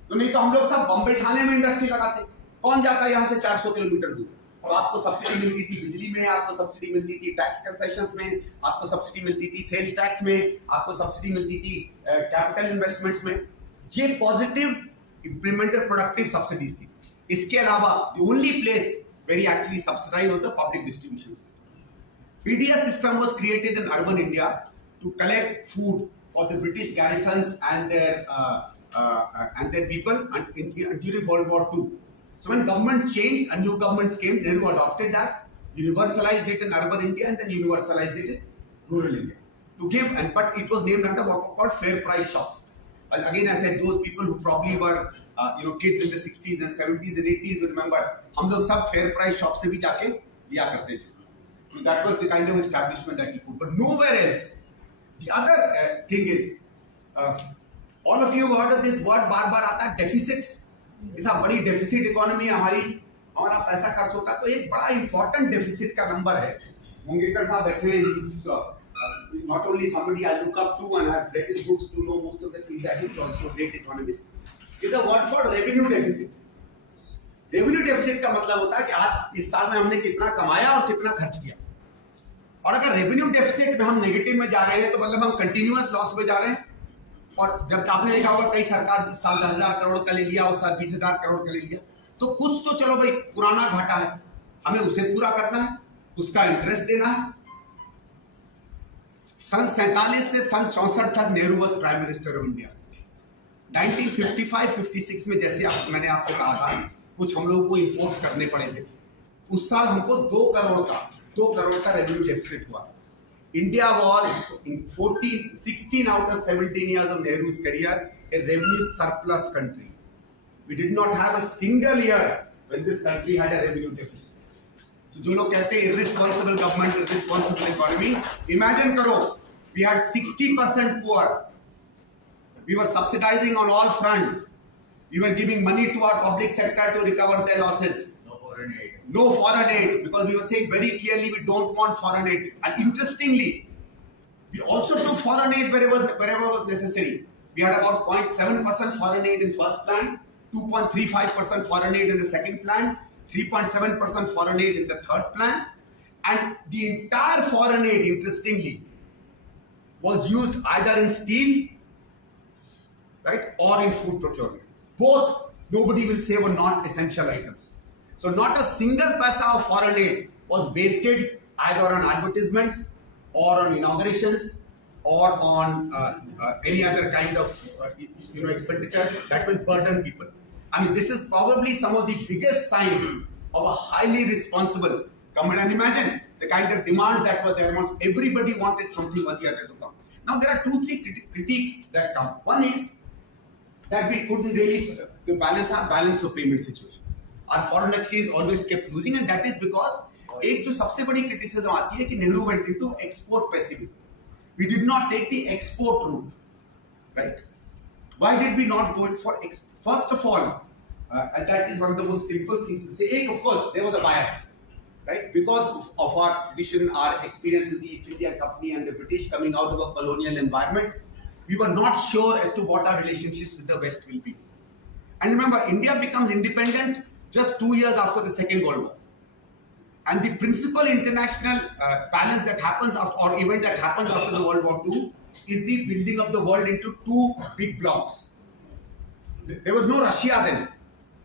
तो नहीं तो हम लोग सब बम्बई थाने में इंडस्ट्री लगाते. कौन जाता है यहाँ से 400 किलोमीटर दूर? और आपको सब्सिडी मिलती थी बिजली में, आपको सब्सिडी मिलती थी टैक्स कंसेशंस में, आपको सब्सिडी मिलती थी सेल्स टैक्स में, आपको सब्सिडी मिलती थी कैपिटल इन्वेस्टमेंट्स में. ये पॉजिटिव इंप्लीमेंटेड प्रोडक्टिव सब्सिडीज थी. इसके अलावा the only place where he actually subsidize was the public distribution system. PDS system was created in urban India to collect food for the British garrisons and their people during World War II. So when government changed, a new government came, Nehru adopted that, universalized it in urban India and then universalized it in rural India. To give, but it was named under what were called fair price shops. Well, again, I said those people who probably were kids in the 60s and 70s and 80s will remember, हम लोग सब fair price shop से भी जाके लिया करते थे. So that was the kind of establishment that he put. But nowhere else. The other thing is, all of you have heard of this word बार-बार आता है deficits. ऐसा बड़ी deficit economy है हमारा पैसा खर्च होता है, तो एक बड़ा important deficit का number है. मुंगेकर साहब बैठे हैं, not only somebody I look up to and I've read his books to know most of the things that he's also a great economist. Is a word called revenue deficit. Revenue deficit का मतलब होता है कि आज इस साल में हमने कितना कमाया और कितना खर्च किया. और अगर रेवेन्यू डेफिसिट में हम नेगेटिव में जा रहे हैं तो मतलब हम कंटिन्यूअस लॉस में जा रहे हैं. और जब आपने देखा होगा कई सरकार इस साल 10,000 करोड़ का ले लिया, उस साल 20,000 करोड़ का ले लिया, तो कुछ तो चलो भाई पुराना घाटा है, हमें उसे पूरा करना है, उसका इंटरेस्ट देना है. सन 47 से सन 64 तक Nehru was prime minister of India. 1955-56 में जैसे मैंने आपसे कहा था कुछ हम लोगों को इंपोर्ट्स करने पड़े थे, उस साल हमको 2 करोड़ का रेवेन्यू डेफिसिट हुआ. India was in 16 out of 17 years of Nehru's career a revenue surplus country. We did not have a single year when this country had a revenue deficit. So जो लोग कहते हैं irresponsible government, irresponsible economy, imagine करो, we had 60% poor. We were subsidizing on all fronts. We were giving money to our public sector to recover their losses. No foreign aid, because we were saying very clearly we don't want foreign aid. And interestingly, we also took foreign aid wherever was necessary. We had about 0.7% foreign aid in first plan, 2.35% foreign aid in the second plan, 3.7% foreign aid in the third plan. And the entire foreign aid, interestingly, was used either in steel, right, or in food procurement. Both, nobody will say, were not essential items. So not a single paisa of foreign aid was wasted either on advertisements or on inaugurations or on any other kind of expenditure that will burden people. I mean, this is probably some of the biggest signs of a highly responsible government. And imagine the kind of demands that were there once everybody wanted something or the other to come. Now there are 2-3 critiques that come. One is that we couldn't really balance our balance of payment situation. Our foreign exchange always kept losing, and that is because एक जो सबसे बड़ी criticism आती है कि Nehru went into export pessimism. We did not take the export route, right? Why did we not go for first of all, and that is one of the most simple things to say. Of course, there was a bias, right? Because of our tradition, our experience with the East India Company and the British coming out of a colonial environment, we were not sure as to what our relationships with the West will be. And remember, India becomes independent just 2 years after the Second World War. And the principal international balance that happens or event that happens after the World War II is the building of the world into 2 big blocks. There was no Russia then.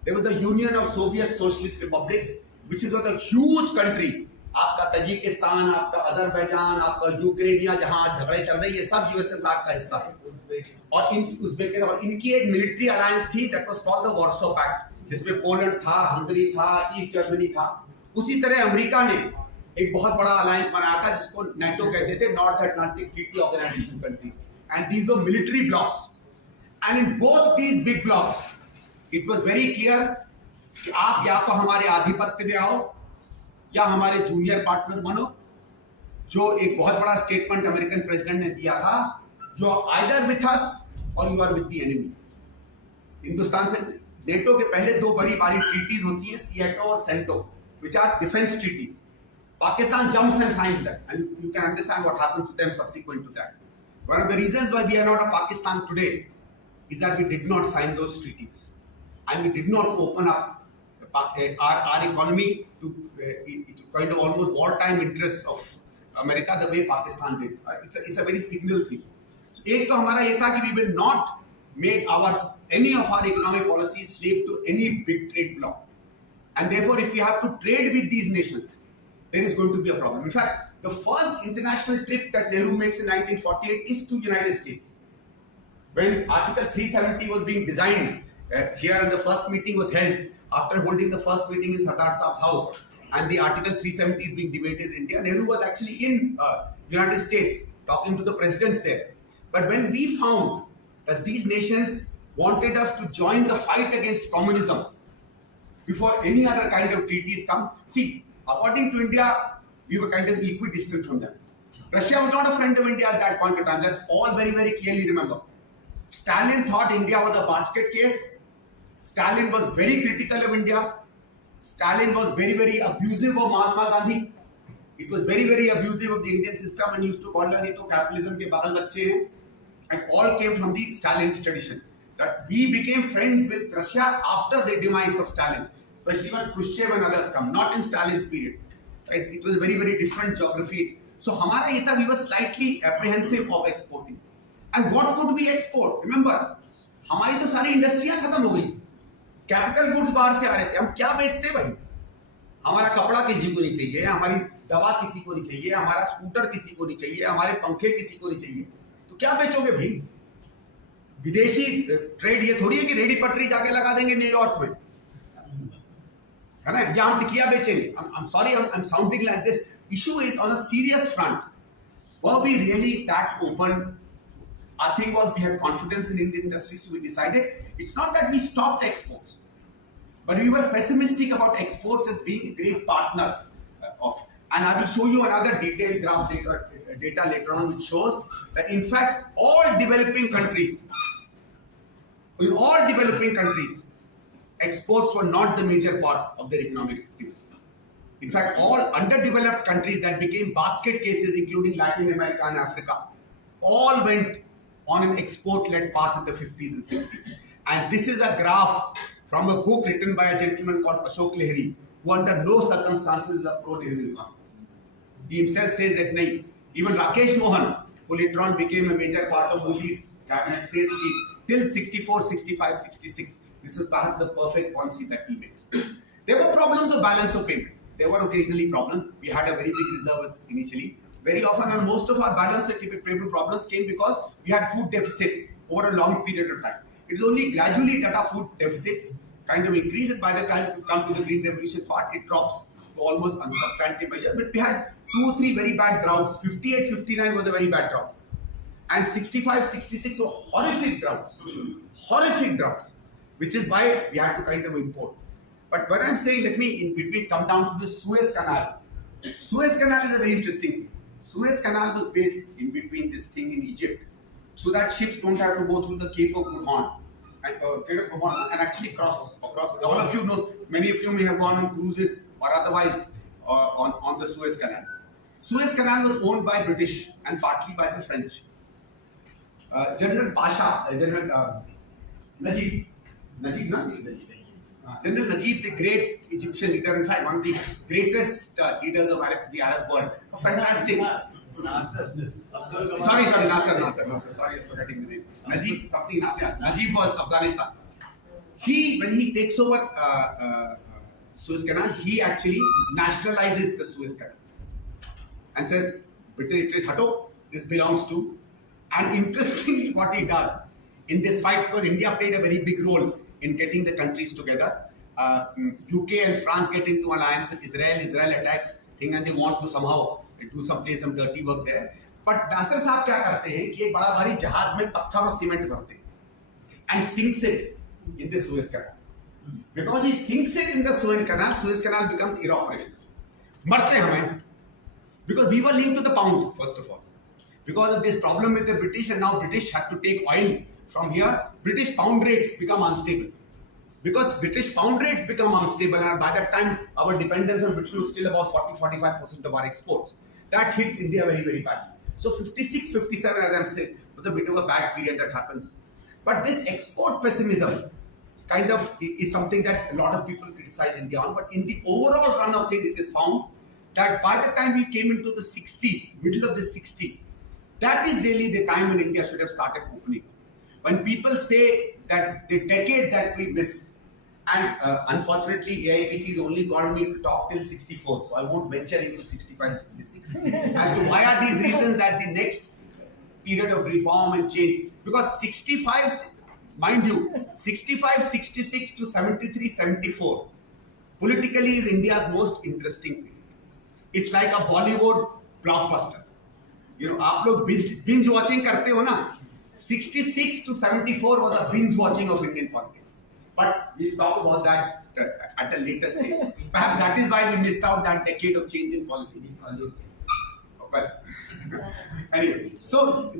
There was the Union of Soviet Socialist Republics, which is a huge country. आपका Tajikistan, आपका Azerbaijan, आपका यूक्रेनिया, जहां झगड़े चल रहे हैं, ये सब यूएसएसआर का हिस्सा है. और इनकी एक मिलिट्री अलायंस थी that was called the Warsaw Pact, जिसमें पोलैंड था, हंगरी था, ईस्ट जर्मनी था. उसी तरह अमेरिका ने एक बहुत बड़ा अलायंस बनाया था जिसको नेटो कहते थे, North Atlantic Treaty Organization countries. And these were military blocs. And in both these big blocs it was very clear कि आप या तो हमारे आधिपत्य में आओ या हमारे जूनियर पार्टनर बनो. जो एक बहुत बड़ा स्टेटमेंट अमेरिकन प्रेसिडेंट ने दिया था, you are either with us or you are with the enemy. Hindustan से नेटो के पहले 2 बड़ी ट्रीटीज होती है, सिएटो और CentOS, which are defense treaties. Pakistan jumps and signs them, and you can understand what happens to them subsequent to that. One of the reasons why we are not a Pakistan today is that we did not sign those treaties, and we did not open up our economy to kind of almost wartime interests of America the way Pakistan did. It's a very signal thing. So, एक तो हमारा ये था कि we will not make any of our economic policies slave to any big trade bloc. And therefore, if we have to trade with these nations, there is going to be a problem. In fact, the first international trip that Nehru makes in 1948 is to United States. When Article 370 was being designed here, and the first meeting was held after holding the first meeting in Sardar Saab's house, and the Article 370 is being debated in India, Nehru was actually in United States talking to the presidents there. But when we found that these nations wanted us to join the fight against communism before any other kind of treaties come. See, according to India, we were kind of equidistant from them. Russia was not a friend of India at that point in time. Let's all very, very clearly remember. Stalin thought India was a basket case. Stalin was very critical of India. Stalin was very, very abusive of Mahatma Gandhi. It was very, very abusive of the Indian system and used to call us capitalism ke bagal bacche hain. And all came from the Stalinist tradition. That we became friends with Russia after the demise of Stalin, especially when Khrushchev and others come, not in Stalin's period. Right? It was a very, very different geography. So hamara ye tha, we were slightly apprehensive of exporting. And what could we export? Remember, हमारी तो सारी इंडस्ट्रियां खत्म हो गई. Capital goods बाहर से आ रहे थे. हम क्या बेचते भाई? हमारा कपड़ा किसी को नहीं चाहिए, हमारी दवा किसी को नहीं चाहिए, हमारा स्कूटर किसी को नहीं चाहिए, हमारे पंखे किसी को नहीं चाहिए. तो क्या बेचोगे भाई? विदेशी ट्रेड ये थोड़ी है कि रेडी पटरी जाके लगा देंगे न्यूयॉर्क में, है ना? या हम टिकिया बेचेंगे. I'm sorry, I'm sounding like this. Issue is on a serious front. Were we really that open? Our thing was we had confidence in Indian industry, so we decided it's not that we stopped exports, but we were pessimistic about exports as being a great partner of. And I will show you another detailed graph data later on, which shows that in fact all developing countries, exports were not the major part of their economic activity. In fact, all underdeveloped countries that became basket cases, including Latin America and Africa, all went on an export-led path in the 50s and 60s. And this is a graph from a book written by a gentleman called Ashok Lahiri, who under no circumstances is a pro-Nehru economist. He himself says that nahi. Even Rakesh Mohan, who later on became a major part of Modi's cabinet, says that till 64, 65, 66, this is perhaps the perfect policy that he makes. There were problems of balance of payment. There were occasionally problems. We had a very big reserve initially. Very often, and most of our balance of payment problems came because we had food deficits over a long period of time. It is only gradually that our food deficits kind of increase, and by the time you come to the Green Revolution part, it drops to almost unsubstantive measures. But we had 2 or 3 very bad droughts. 58, 59 was a very bad drought. And 65, 66 were horrific droughts. Horrific droughts. Which is why we had to kind of import. But what I'm saying, let me in between come down to the Suez Canal. Suez Canal is a very interesting thing. Suez Canal was built in between this thing in Egypt, so that ships don't have to go through the Cape of Good Horn and actually cross across. All of you know, many of you may have gone on cruises or otherwise on the Suez Canal. Suez Canal was owned by British and partly by the French. General Pasha, General Najib, General Najib, the great Egyptian leader, in fact, one of the greatest leaders of the Arab world. A fantastic. Nasser. Sorry, Nasser. Sorry, I'm forgetting the name. Najib was Afghanistan. When he takes over Suez Canal, he actually nationalizes the Suez Canal and says, British, hato, this belongs to. And interestingly, what he does in this fight, because India played a very big role in getting the countries together. UK and France get into alliance with Israel. Israel attacks thing and they want to somehow do some dirty work there. But Nasser साहब क्या करते हैं कि एक बड़ा भारी जहाज में पत्थर और सीमेंट भरते हैं and sinks it in the Suez Canal. Because he sinks it in the Suez Canal becomes inoperational. मरते हमें because we were linked to the pound first of all. Because of this problem with the British, and now British had to take oil from here, British pound rates become unstable. Because British pound rates become unstable, and by that time our dependence on Britain was still about 40-45% of our exports. That hits India very, very badly. So 56, 57, as I'm saying, was a bit of a bad period that happens. But this export pessimism kind of is something that a lot of people criticize India on. But in the overall run of things, it is found that by the time we came into the 60s, middle of the 60s, that is really the time when India should have started opening. When people say that the decade that we missed, and unfortunately AIPC has only called me to talk till 64, so I won't venture into 65, 66 as to why are these reasons that the next period of reform and change, because 65, mind you, 65, 66 to 73, 74 politically is India's most interesting period. It's like a Bollywood blockbuster. You know, आप लोग binge watching करते हो ना, 66 to 74 was a binge watching of Indian politics. But we'll talk about that at a later stage. Perhaps that is why we missed out that decade of change in policy. But anyway, so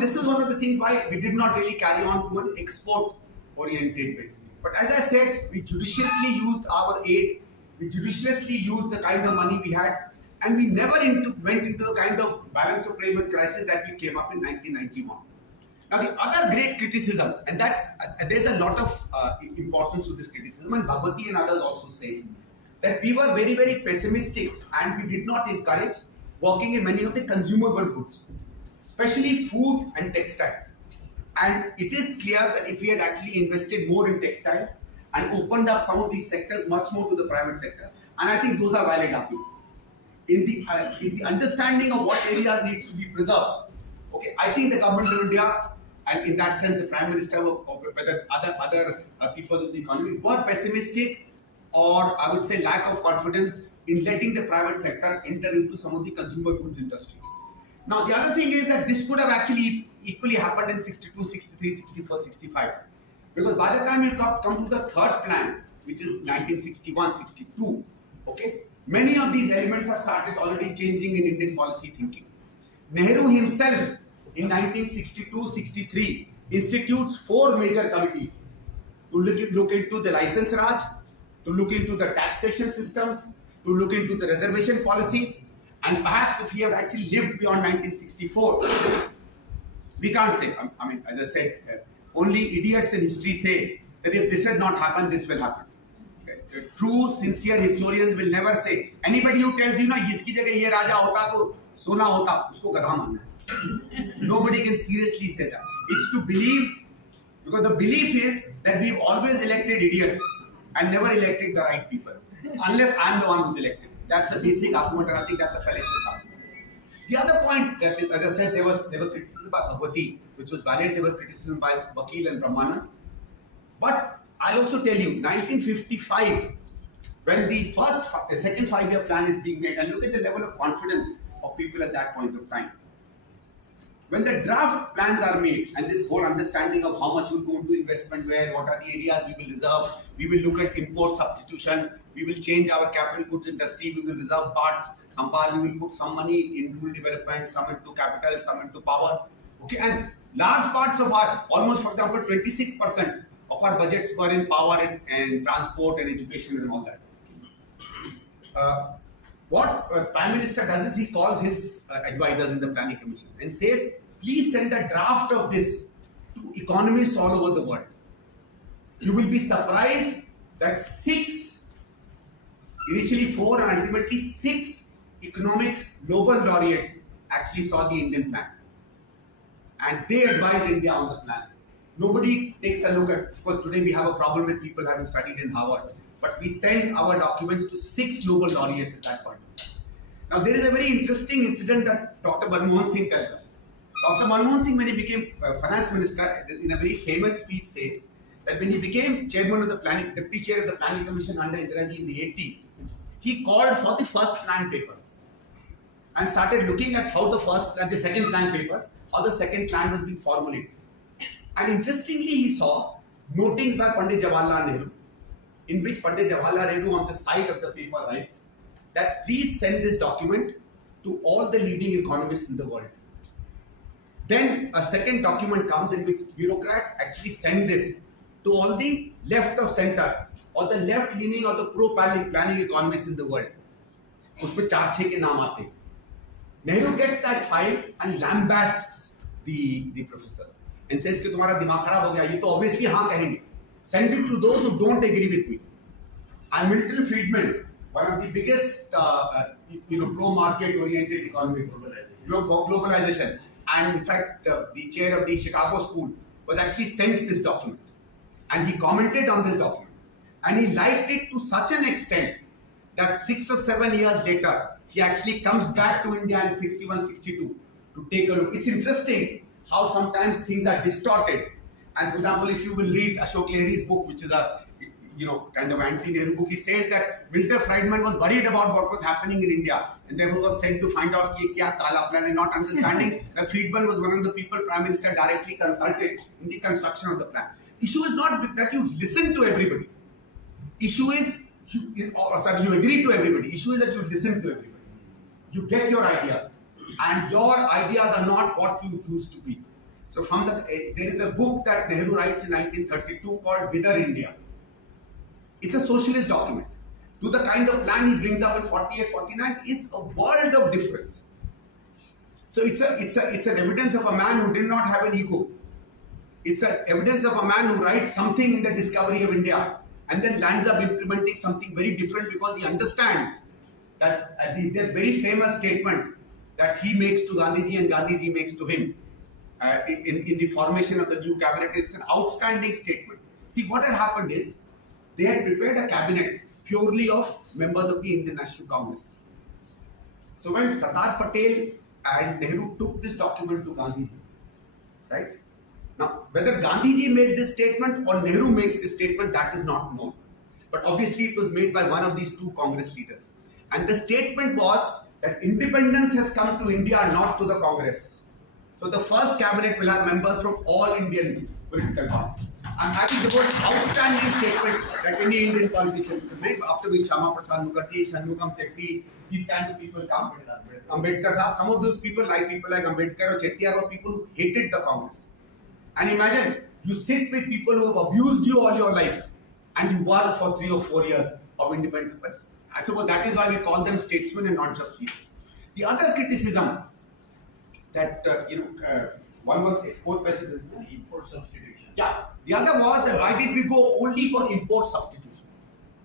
this is one of the things why we did not really carry on to an export-oriented base. But as I said, we judiciously used our aid, we judiciously used the kind of money we had, and we never went into the kind of balance of payment crisis that we came up in 1991. Now, the other great criticism, and there's a lot of importance to this criticism, and Bhagwati and others also say that we were very, very pessimistic and we did not encourage working in many of the consumable goods, especially food and textiles. And it is clear that if we had actually invested more in textiles and opened up some of these sectors much more to the private sector, and I think those are valid arguments. In the understanding of what areas needs to be preserved, okay, I think the government of India, and in that sense the Prime Minister or whether other people of the economy were pessimistic, or I would say lack of confidence in letting the private sector enter into some of the consumer goods industries. Now the other thing is that this could have actually equally happened in 62, 63, 64, 65. Because by the time you come to the third plan, which is 1961, 62, okay, many of these elements have started already changing in Indian policy thinking. Nehru himself in 1962-63 institutes 4 major committees to look into the license Raj, to look into the taxation systems, to look into the reservation policies, and perhaps if he had actually lived beyond 1964, we can't say. I mean, as I said, only idiots in history say that if this had not happened, this will happen. True, sincere historians will never say. Anybody who tells you, na, iski jagah ye raja hota to sona hota, usko gadha manna. Nobody can seriously say that. It's to believe, because the belief is that we've always elected idiots and never elected the right people, unless I'm the one who's elected. That's a basic argument, and I think that's a fallacious argument. The other point that is, as I said, there were criticism by Bhagwati, which was valid. There were criticism by Vakil and Brahmanand. But I'll also tell you, 1955, when the second 5-year plan is being made, and look at the level of confidence of people at that point of time. When the draft plans are made, and this whole understanding of how much will go into investment where, what are the areas we will reserve, we will look at import substitution, we will change our capital goods industry, we will reserve parts, some part we will put some money in rural development, some into capital, some into power. Okay, and large parts of our, almost for example, 26% of our budgets were in power and transport and education and all that. What Prime Minister does is he calls his advisors in the Planning Commission and says, please send a draft of this to economists all over the world. You will be surprised that 6, initially 4 and ultimately 6 economics Nobel laureates actually saw the Indian plan. And they advised India on the plans. Nobody takes a look at, of course today we have a problem with people having studied in Harvard, but we send our documents to 6 Nobel laureates at that point. Now there is a very interesting incident that Dr. Manmohan Singh tells us. Dr. Manmohan Singh, when he became finance minister, in a very famous speech says that when he became chairman of the deputy chair of the Planning Commission under Indira Ji in the 80s, he called for the first plan papers and started looking at how the second plan papers, how the second plan was being formulated. And interestingly, he saw notings by Pandit Jawaharlal Nehru, in which Pandit Jawaharlal Nehru on the side of the paper writes that please send this document to all the leading economists in the world. Then a second document comes in which bureaucrats actually send this to all the left of center or the left leaning or the pro-planning economists in the world. Usme 4-6 ke naam aate. Nehru gets that file and lambasts the professors and says कि तुम्हारा दिमाग खराब हो गया, ये तो obviously हाँ कहेंगे. Send it to those who don't agree with me. And Milton Friedman, one of the biggest pro-market oriented economists, globalization, and in fact the chair of the Chicago School, was actually sent this document, and he commented on this document, and he liked it to such an extent that 6 or 7 years later he actually comes back to India in 61, 62 to take a look. It's interesting how sometimes things are distorted. And for example, if you will read Ashok Lahiri's book, which is kind of anti-Nehru book, he says that Walter Friedman was worried about what was happening in India, and therefore was sent to find out ki kya kala plan, and not understanding that Friedman was one of the people Prime Minister directly consulted in the construction of the plan. Issue is not that you listen to everybody. Issue is you agree to everybody. Issue is that you listen to everybody. You get your ideas, and your ideas are not what you used to be. So there is a book that Nehru writes in 1932 called Wither India. It's a socialist document. To the kind of plan he brings up in 48, 49 is a world of difference. So it's an evidence of a man who did not have an ego. It's an evidence of a man who writes something in the discovery of India and then lands up implementing something very different because he understands that the very famous statement that he makes to Gandhiji and Gandhiji makes to him in the formation of the new cabinet. It's an outstanding statement. See, what had happened is they had prepared a cabinet purely of members of the Indian National Congress. So when Sardar Patel and Nehru took this document to Gandhiji, right? Now, whether Gandhiji made this statement or Nehru makes this statement, that is not known. But obviously it was made by one of these two Congress leaders. And the statement was that independence has come to India, not to the Congress. So the first cabinet will have members from all Indian political parties. And I think the most outstanding statement that any Indian politician could make, after which Shama Prasad Mukherjee, Shanmugam Chetty, these kind of people come. Ambedkar, some of those people like Ambedkar or Chettiar were people who hated the Congress. And imagine, you sit with people who have abused you all your life and you work for 3 or 4 years of independence. But I suppose that is why we call them statesmen and not just leaders. The other criticism that, one was export pessimism, Import substitution. yeah. The other was that why did we go only for import substitution,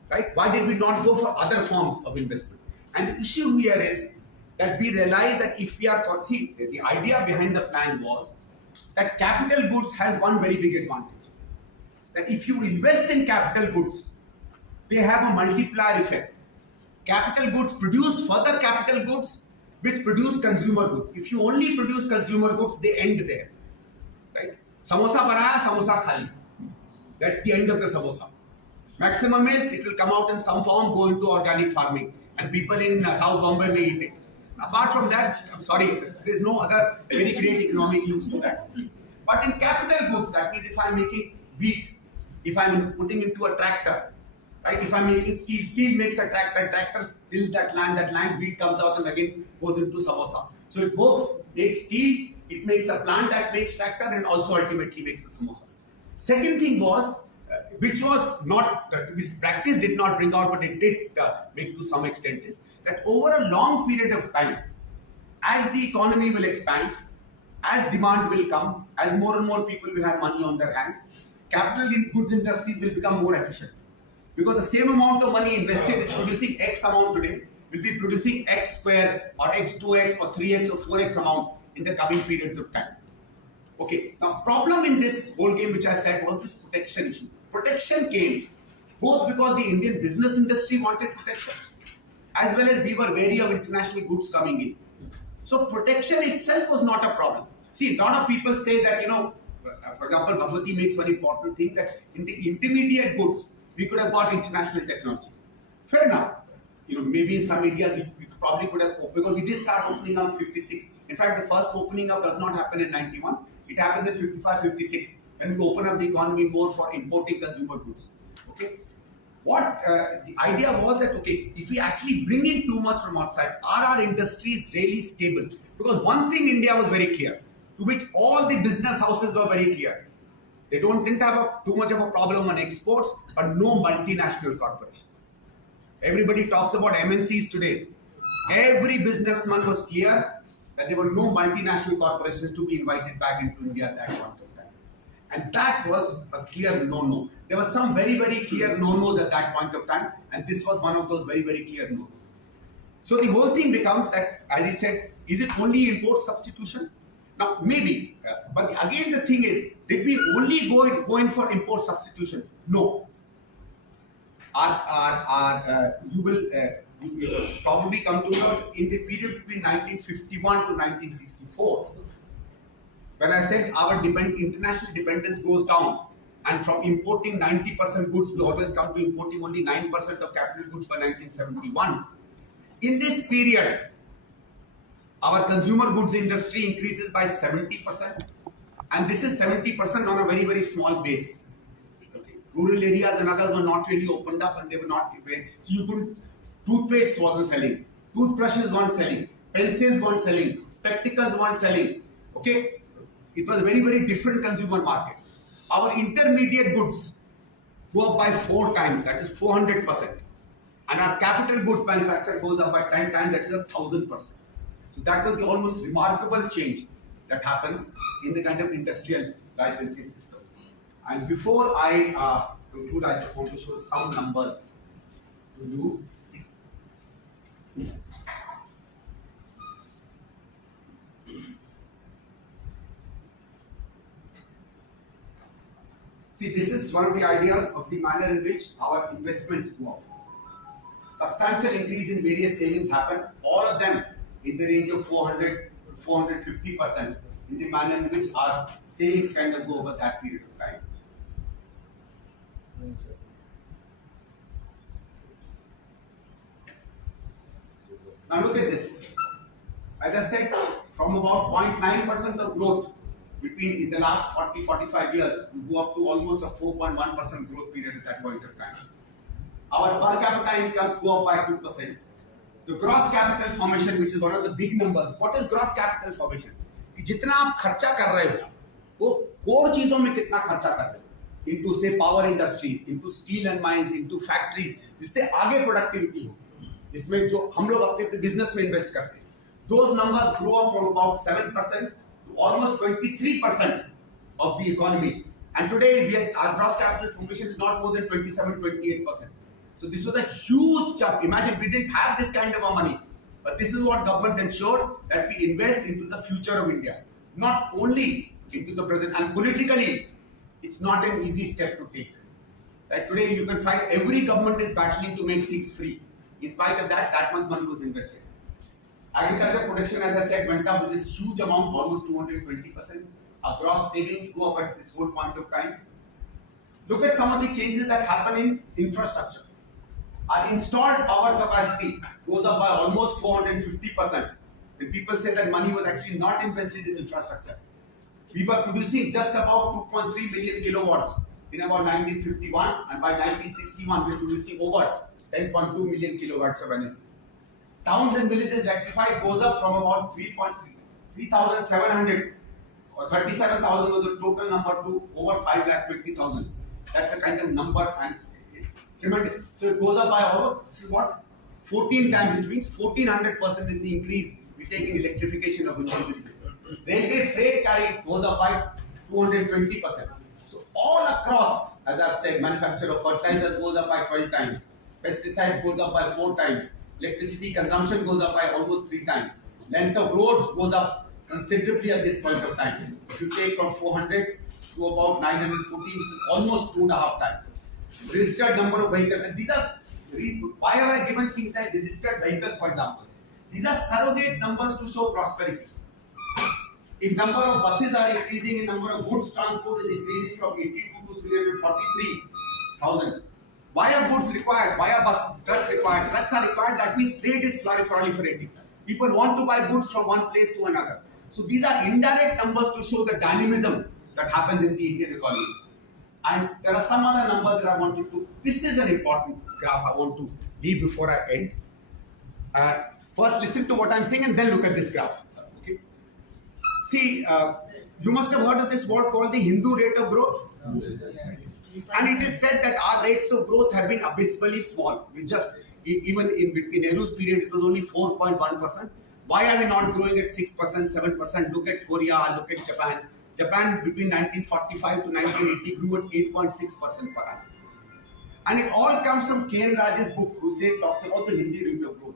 right? Why did we not go for other forms of investment? And the issue here is that we realize that if we are, see, the idea behind the plan was that capital goods has one very big advantage. That if you invest in capital goods, they have a multiplier effect. Capital goods produce further capital goods, which produce consumer goods. If you only produce consumer goods, they end there, right? Samosa banaya, samosa khali. That's the end of the samosa. Maximum is it will come out in some form, go into organic farming, and people in South Bombay may eat it. Apart from that, I'm sorry, there's no other very great economic use to that. But in capital goods, that means if I'm making wheat, if I'm putting into a tractor, right? If I'm making steel, steel makes a tractor tills that land, wheat comes out and again goes into samosa. So it works, makes steel, it makes a plant that makes tractor and also ultimately makes a samosa. Second thing was, which practice did not bring out, but it did make to some extent, is that over a long period of time, as the economy will expand, as demand will come, as more and more people will have money on their hands, capital goods industries will become more efficient. Because the same amount of money invested is producing X amount today, will be producing X square or X 2X or 3X or 4X amount in the coming periods of time. Okay, now problem in this whole game which I said was this protection issue. Protection came both because the Indian business industry wanted protection, as well as we were wary of international goods coming in. So protection itself was not a problem. See, a lot of people say that, for example, Bhagwati makes one important thing that in the intermediate goods, we could have got international technology. Fair enough. Maybe in some areas we probably could have, because we did start opening up in 56. In fact, the first opening up does not happen in 91. It happens in 55, 56. When we open up the economy more for importing consumer goods. Okay. What the idea was that, okay, if we actually bring in too much from outside, are our industries really stable? Because one thing India was very clear, to which all the business houses were very clear. They didn't have too much of a problem on exports, but no multinational corporations. Everybody talks about MNCs today. Every businessman was clear that there were no multinational corporations to be invited back into India at that point of time. And that was a clear no-no. There were some very, very clear no-nos at that point of time, and this was one of those very, very clear no-nos. So the whole thing becomes that, as he said, is it only import substitution? Now, maybe, but again the thing is, did we only go in for import substitution? No. You will probably come to know in the period between 1951 to 1964, when I said our international dependence goes down, And from importing 90% goods, we always come to importing only 9% of capital goods by 1971. In this period, our consumer goods industry increases by 70%. And this is 70% on a very, very small base. Okay. Rural areas and others were not really opened up and they were not prepared. So you couldn't, toothpaste wasn't selling, toothbrushes weren't selling, pencils weren't selling, spectacles weren't selling. Okay. It was a very, very different consumer market. Our intermediate goods go up by 4 times, that is 400%. And our capital goods manufacture goes up by 10 times, that is 1000%. So that was the almost remarkable change that happens in the kind of industrial licensing system. And before I conclude, I just want to show some numbers to you. See, this is one of the ideas of the manner in which our investments go up. Substantial increase in various savings happen, all of them in the range of 400 to 450% in the manner in which our savings kind of go over that period of time. Now look at this. As I said, from about 0.9% of growth between in the last 40-45 years, we go up to almost a 4.1% growth period at that point of time. Our per capita incomes go up by 2%. The gross capital formation, which is one of the big numbers. What is gross capital formation? कि जितना आप खर्चा कर रहे हो, वो core चीजों में कितना खर्चा कर रहे हो? Into say power industries, into steel and mines, into factories, जिससे आगे productivity हो. इसमें जो हम लोग अपने business में invest करते हैं. Those numbers grow up from about 7% to almost 23% of the economy. And today our gross capital formation is not more than 27-28%. So this was a huge jump. Imagine we didn't have this kind of a money. But this is what government ensured, that we invest into the future of India. Not only into the present. And politically, it's not an easy step to take. Right? Today you can find every government is battling to make things free. In spite of that, that much money was invested. Agriculture production, as I said, went up with this huge amount, almost 220%. Our gross savings go up at this whole point of time. Look at some of the changes that happen in infrastructure. Our installed power capacity goes up by almost 450%. And people say that money was actually not invested in infrastructure. We were producing just about 2.3 million kilowatts in about 1951, and by 1961 we were producing over 10.2 million kilowatts of energy. Towns and villages electrified goes up from about 3,700 or 37,000 was the total number to over 5,20,000. That's the kind of number. And remember, so it goes up by over, this is what, 14 times, which means 1400% in the increase we take in electrification of Indian villages. Railway freight carry goes up by 220%. So all across, as I've said, manufacture of fertilizers goes up by 12 times, pesticides goes up by 4 times, electricity consumption goes up by almost 3 times, length of roads goes up considerably at this point of time. If you take from 400 to about 914, which is almost 2.5 times. Registered number of vehicles, and these are, why have I given things like registered vehicle, for example? These are surrogate numbers to show prosperity. If number of buses are increasing, and number of goods transport is increasing from 82 to 343,000. Why are goods required? Why are trucks required? Trucks are required, that means trade is proliferating. People want to buy goods from one place to another. So these are indirect numbers to show the dynamism that happens in the Indian economy. And there are some other numbers that I wanted to, this is an important graph I want to leave before I end. First listen to what I'm saying and then look at this graph. Okay. See, you must have heard of this word called the Hindu rate of growth. And it is said that our rates of growth have been abysmally small. We just, even in Nehru's period, it was only 4.1%. Why are we not growing at 6%, 7%? Look at Korea, look at Japan. Japan between 1945 to 1980 grew at 8.6% per annum. And it all comes from K.N. Raj's book, who talks about the Hindi rate of growth.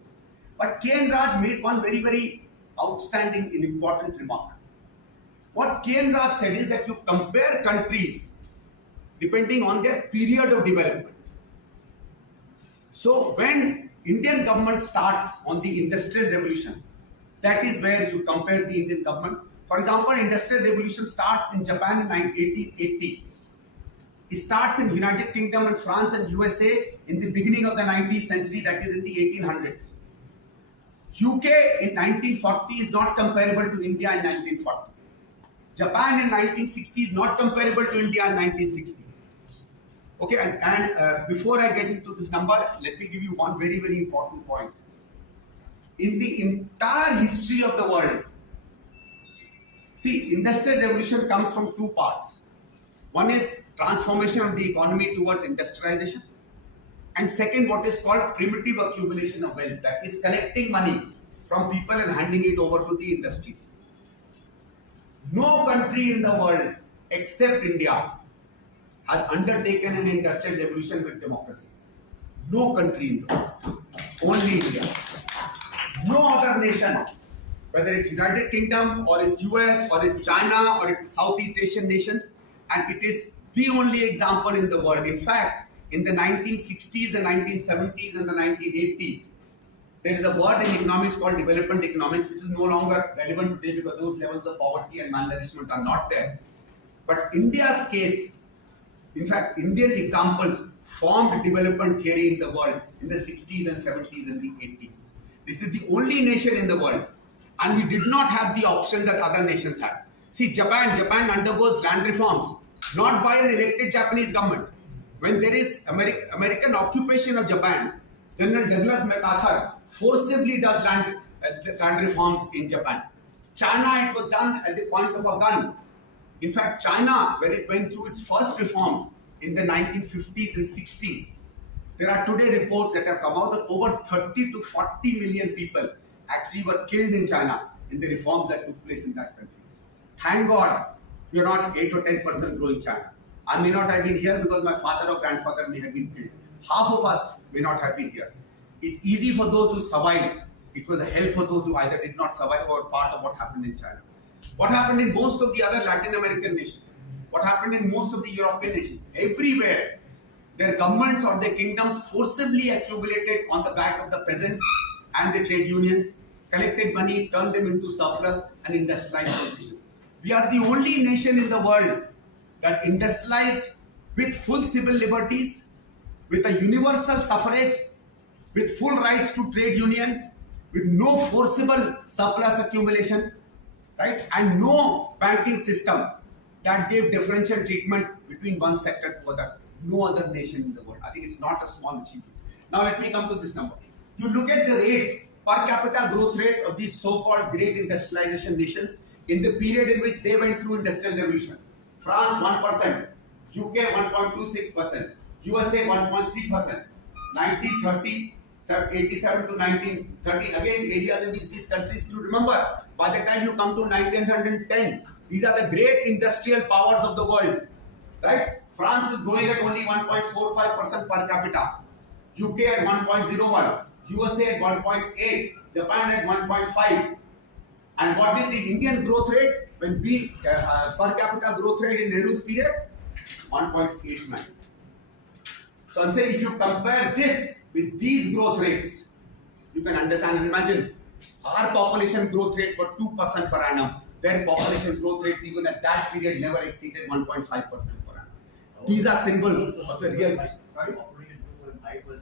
But K.N. Raj made one very, very outstanding and important remark. What K.N. Raj said is that you compare countries depending on their period of development. So when Indian government starts on the industrial revolution, that is where you compare the Indian government. For example, industrial revolution starts in Japan in 1880. It starts in United Kingdom and France and USA in the beginning of the 19th century, that is in the 1800s. UK in 1940 is not comparable to India in 1940. Japan in 1960 is not comparable to India in 1960. Okay, and before I get into this number, let me give you one very, very important point. In the entire history of the world, see, industrial revolution comes from two parts. One is transformation of the economy towards industrialization. And second, what is called primitive accumulation of wealth, that is collecting money from people and handing it over to the industries. No country in the world except India has undertaken an industrial revolution with democracy. No country in the world. Only India. No other nation, whether it's United Kingdom or it's US or it's China or it's Southeast Asian nations, and it is the only example in the world. In fact, in the 1960s, the 1970s and the 1980s, there is a word in economics called development economics, which is no longer relevant today because those levels of poverty and malnourishment are not there. But India's case, in fact, Indian examples formed development theory in the world in the 60s and 70s and the 80s. This is the only nation in the world, and we did not have the option that other nations had. See, Japan undergoes land reforms, not by an elected Japanese government. When there is American occupation of Japan, General Douglas MacArthur forcibly does land reforms in Japan. China, it was done at the point of a gun. In fact, China, when it went through its first reforms in the 1950s and 60s, there are today reports that have come out that over 30 to 40 million people actually were killed in China in the reforms that took place in that country. Thank God we are not 8 or 10% growing China. I may not have been here because my father or grandfather may have been killed. Half of us may not have been here. It's easy for those who survived. It was a hell for those who either did not survive or part of what happened in China. What happened in most of the other Latin American nations? What happened in most of the European nations? Everywhere, their governments or their kingdoms forcibly accumulated on the back of the peasants and the trade unions, collected money, turned them into surplus and industrialized conditions. We are the only nation in the world that industrialized with full civil liberties, with a universal suffrage, with full rights to trade unions, with no forcible surplus accumulation, right? And no banking system that gave differential treatment between one sector to other. No other nation in the world. I think it's not a small achievement. Now let me come to this number. You look at the rates, per capita growth rates of these so-called great industrialization nations in the period in which they went through industrial revolution. France 1%, UK 1.26%, USA 1.3%, 1930, 87 to 1930, again areas in which these countries grew. Remember, by the time you come to 1910, these are the great industrial powers of the world, right? France is growing at only 1.45% per capita, UK at 1.01, USA at 1.8, Japan at 1.5. And what is the Indian growth rate? When we per capita growth rate in Nehru's period, 1.89. So I'm saying if you compare this with these growth rates, you can understand and imagine our population growth rates were 2% per annum. Their population growth rates even at that period never exceeded 1.5% per annum. These are symbols of the real. Sorry? Population 2.5%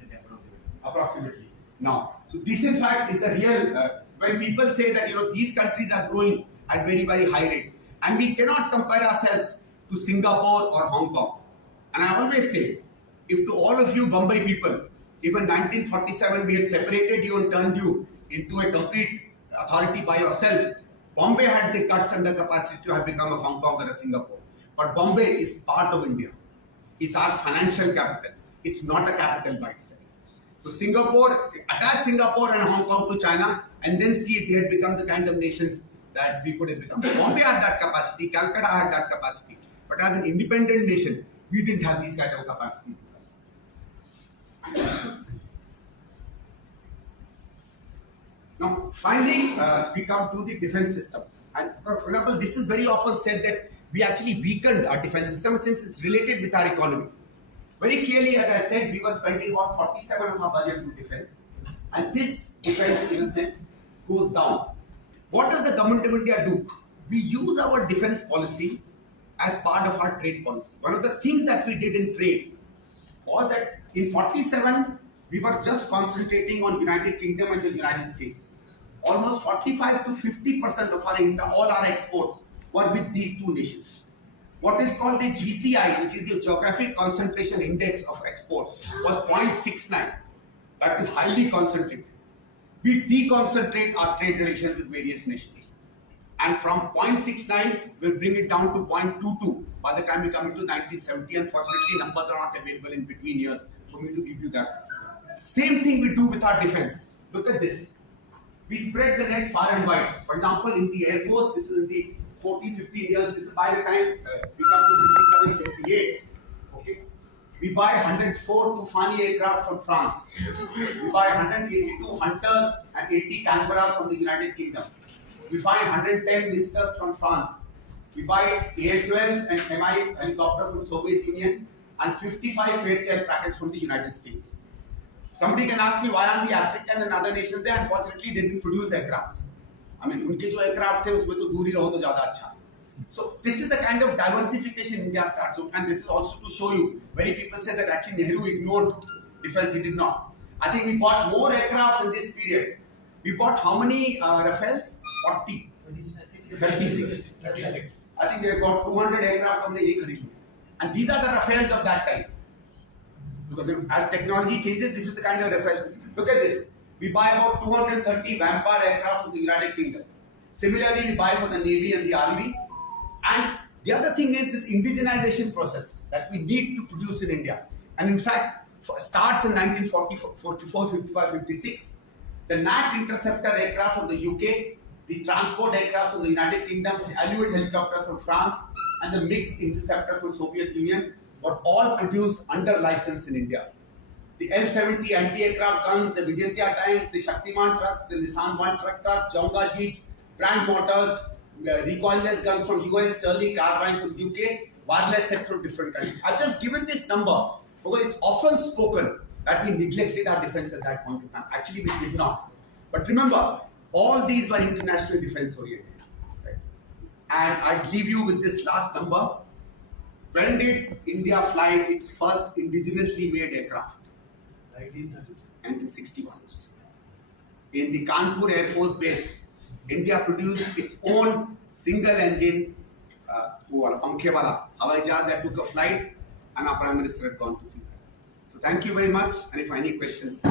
approximately. Now, so this in fact is the real. When people say that these countries are growing at very, very high rates, and we cannot compare ourselves to Singapore or Hong Kong. And I always say, if to all of you Bombay people, if in 1947 we had separated you and turned you into a complete authority by yourself, Bombay had the guts and the capacity to have become a Hong Kong or a Singapore. But Bombay is part of India. It's our financial capital. It's not a capital by itself. So Singapore, attach Singapore and Hong Kong to China, and then see if they had become the kind of nations that we could have become. Bombay had that capacity, Calcutta had that capacity. But as an independent nation, we didn't have these kind of capacities with us. Now, finally, we come to the defense system. And for example, this is very often said that we actually weakened our defense system since it's related with our economy. Very clearly, as I said, we were spending about 47% of our budget to defense. And this defense, in a sense, goes down. What does the government of India do? We use our defense policy as part of our trade policy. One of the things that we did in trade was that in 47 we were just concentrating on United Kingdom and the United States. Almost 45 to 50% of all our exports were with these two nations. What is called the GCI, which is the Geographic Concentration Index of exports, was 0.69. That is highly concentrated. We deconcentrate our trade relations with various nations. And from 0.69, we'll bring it down to 0.22 by the time we come into 1970. Unfortunately, numbers are not available in between years for me to give you that. Same thing we do with our defense. Look at this. We spread the net far and wide. For example, in the Air Force, this is in the 14, 15 years, this is by the time we come to 57, 58. Okay. We buy 104 Tufani aircraft from France. We buy 182 Hunters and 80 Canberras from the United Kingdom. We buy 110 Misters from France. We buy Air-12s and Mi helicopters from Soviet Union and 55 Fairchild packets from the United States. Somebody can ask me why aren't the African and other nations there? Unfortunately, they didn't produce aircrafts. I mean, उनके जो aircraft थे उसमें तो दूर ही रहो तो ज़्यादा अच्छा. So this is the kind of diversification India starts with, and this is also to show you. Many people say that actually Nehru ignored defense. He did not. I think we bought more aircraft in this period. We bought how many Rafales? 40. 36. I think we have got 200 aircraft हमने ये खरीद लिया. And these are the Rafales of that time. Because as technology changes, this is the kind of Rafales. Look at this. We buy about 230 Vampire aircraft from the United Kingdom. Similarly, we buy for the Navy and the Army. And the other thing is this indigenization process that we need to produce in India. And in fact, starts in 1944, 55, 56. The Nat interceptor aircraft from the UK, the transport aircraft from the United Kingdom, the Alouette helicopters from France, and the mixed interceptor from Soviet Union were all produced under license in India. The L-70 anti-aircraft guns, the Vijayantya tanks, the Shaktiman trucks, the Nissan 1 trucks, Jonga jeeps, Brand motors, recoilless guns from US, Sterling carbines from UK, wireless sets from different countries. I've just given this number because it's often spoken that we neglected our defense at that point in time. Actually, we did not. But remember, all these were international defense oriented. Right? And I'd leave you with this last number. When did India fly its first indigenously made aircraft? 1961. In the Kanpur Air Force Base, India produced its own single engine Pankhe wala Hawai Jahaz that took a flight, and our Prime Minister had gone to see that. So thank you very much, and if any questions.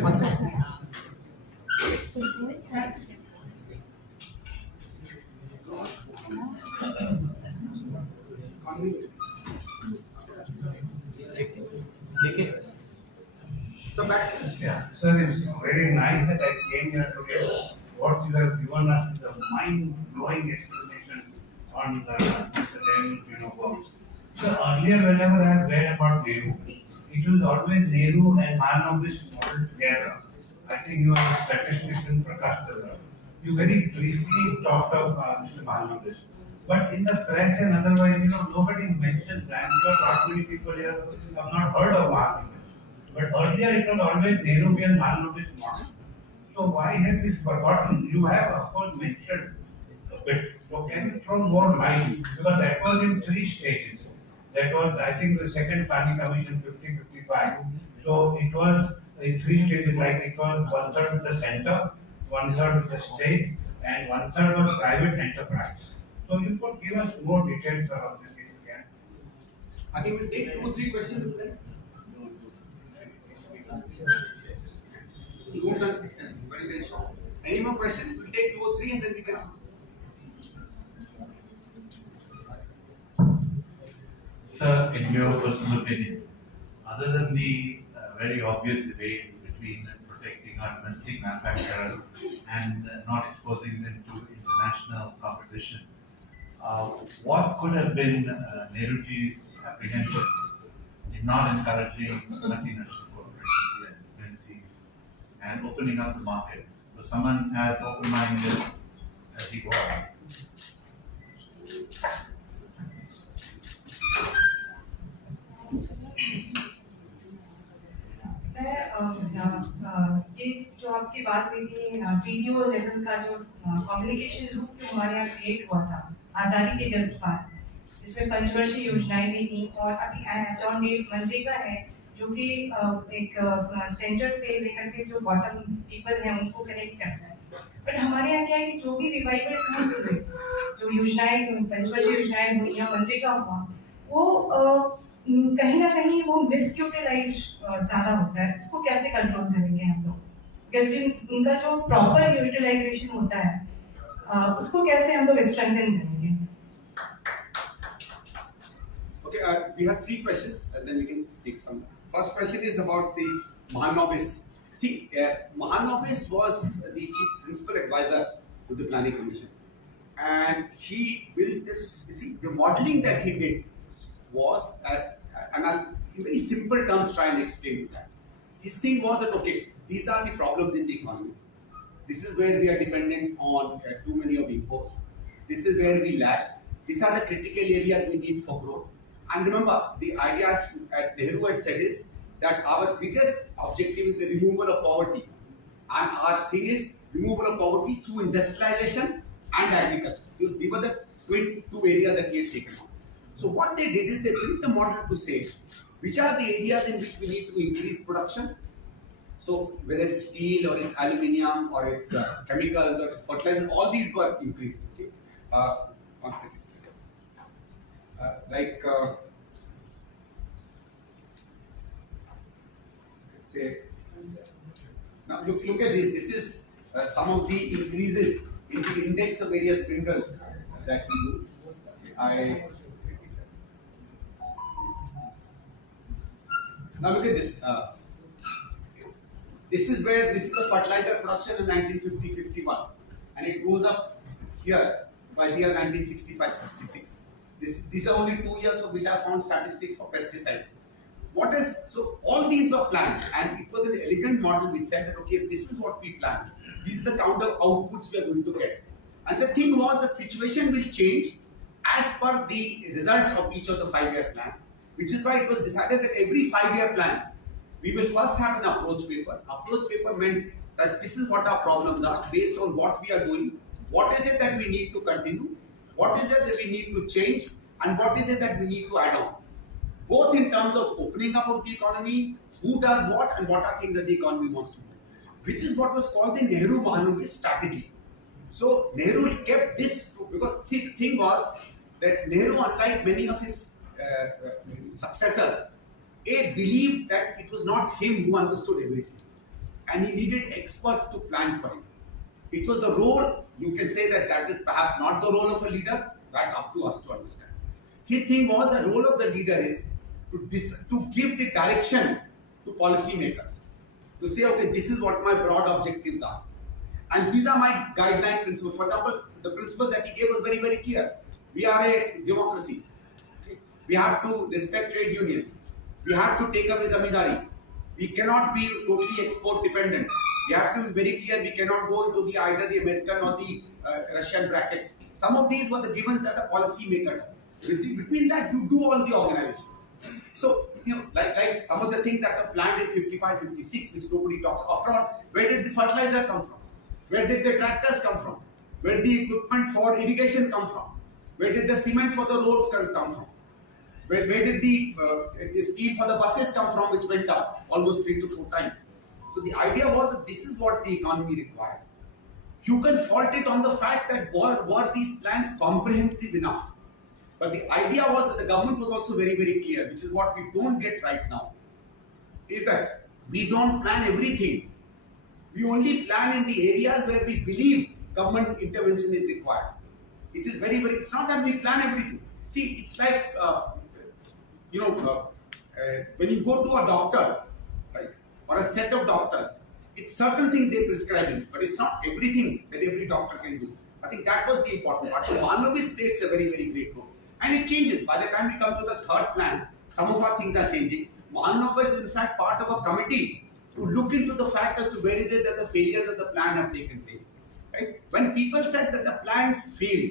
One second. So back. Yeah, sir, it's very nice that I came here today. What you have given us is a mind-blowing explanation on the Nehru work. So earlier, whenever I have read about Nehru, it was always Nehru and Mahalanobis modeled together. I think you are a statistician, Prakash Tandon. You very briefly talked of Mr. Mahalanobis. But in the press and otherwise, nobody mentions that. Because not many people here have not heard of Mahalanobis. But earlier it was always Nehruvian Mahalanobis model. So why have we forgotten? You have of course mentioned a bit. So can you throw more light? Because that was in 3 stages. That was, I think, the second planning commission 50-55. So it was in 3 stages, like it was 1/3 with the center, 1/3 with the state, and 1/3 was private enterprise. So you could give us more details around this if you can. I think we'll take 2 or 3 questions. Very, very short. Any more questions? We'll take 2 or 3 and then we can answer. Sir, in your personal opinion, other than the very obvious debate between protecting our domestic manufacturers and not exposing them to international competition, what could have been Nehruji's apprehensions in not encouraging multinational corporations and MNCs and opening up the market for someone as open-minded as he was? ये जो आपकी बात हुई थी video level का जो communication loop जो हमारे यहाँ क्रिएट हुआ था आज़ादी के जस्ट बाद, जिसमें पंचवर्षीय योजनाएं भी थी और अभी ऑन डेट मनरेगा है जो कि एक सेंटर से लेकर के जो बॉटम पीपल हैं उनको कनेक्ट करता है। बट हमारे यहाँ क्या है कि जो भी रिवाइवल टूल्स हुए, जो योजनाएं पंचवर्षीय योजनाएं हुई या मनरेगा हुआ, वो कहीं ना कहीं वो मिसयूटिलाइज ज़्यादा होता है। उसको कैसे कंट्रोल करेंगे हम लोग? बिकॉज उनका जो प्रॉपर यूटिलाइजेशन होता है उसको कैसे हम लोग स्ट्रेंथन करेंगे? Okay, we have three questions and then we can take some. First question is about the Mahalanobis. See, Mahalanobis was the chief principal advisor to the Planning Commission, and he built this. You see, the modeling that he did was, and I'll in very simple terms try and explain you that. His thing was that okay, these are the problems in the economy. This is where we are dependent on too many of imports. This is where we lag. These are the critical areas we need for growth. And remember, the idea at Nehru had said is that our biggest objective is the removal of poverty. And our thing is removal of poverty through industrialization and agriculture. These were the two areas that he had taken on. So what they did is they built a model to say which are the areas in which we need to increase production. So whether it's steel or it's aluminium or it's chemicals or it's fertilizers, all these were increased. Okay? One second. Say, now look at this. This is some of the increases in the index of various minerals that we do. Now look at this. This is the fertilizer production in 1950-51, and it goes up here by the year 1965-66. These are only 2 years for which I found statistics for pesticides. So all these were planned, and it was an elegant model which said that okay, this is what we planned. These are the kind of outputs we are going to get. And the thing was, the situation will change as per the results of each of the 5-year plans, which is why it was decided that every 5-year plans, we will first have an approach paper. Approach paper meant that this is what our problems are based on what we are doing, what is it that we need to continue, what is it that we need to change, and what is it that we need to add on. Both in terms of opening up of the economy, who does what, and what are things that the economy wants to do. Which is what was called the Nehru Mahalanobis strategy. So Nehru kept this, because see, the thing was that Nehru, unlike many of his successors, believed that it was not him who understood everything, and he needed experts to plan for him. It was the role, you can say that is perhaps not the role of a leader, that's up to us to understand. His thing was the role of the leader is to give the direction to policymakers, to say, okay, this is what my broad objectives are, and these are my guideline principles. For example, the principle that he gave was very, very clear. We are a democracy. Okay? We have to respect trade unions. We have to take away zamindari. We cannot be totally export dependent. We have to be very clear. We cannot go into either the American or the Russian brackets. Some of these were the givens that a policy maker does. Between that, you do all the organization. So, like some of the things that are planned in 55, 56, which nobody talks. After all, where did the fertilizer come from? Where did the tractors come from? Where did the equipment for irrigation come from? Where did the cement for the roads come from? Where did the steel for the buses come from, which went up almost 3 to 4 times? So the idea was that this is what the economy requires. You can fault it on the fact that were these plans comprehensive enough? But the idea was that the government was also very, very clear, which is what we don't get right now, is that we don't plan everything. We only plan in the areas where we believe government intervention is required. It is very, very, it's not that we plan everything. See, it's like, when you go to a doctor, right, or a set of doctors, it's certain things they prescribe you, but it's not everything that every doctor can do. I think that was the important part. So Mahalanobis plays a very, very great role. And it changes. By the time we come to the third plan, some of our things are changing. Mahalanobis is in fact part of a committee to look into the fact as to where is it that the failures of the plan have taken place. Right? When people said that the plans fail,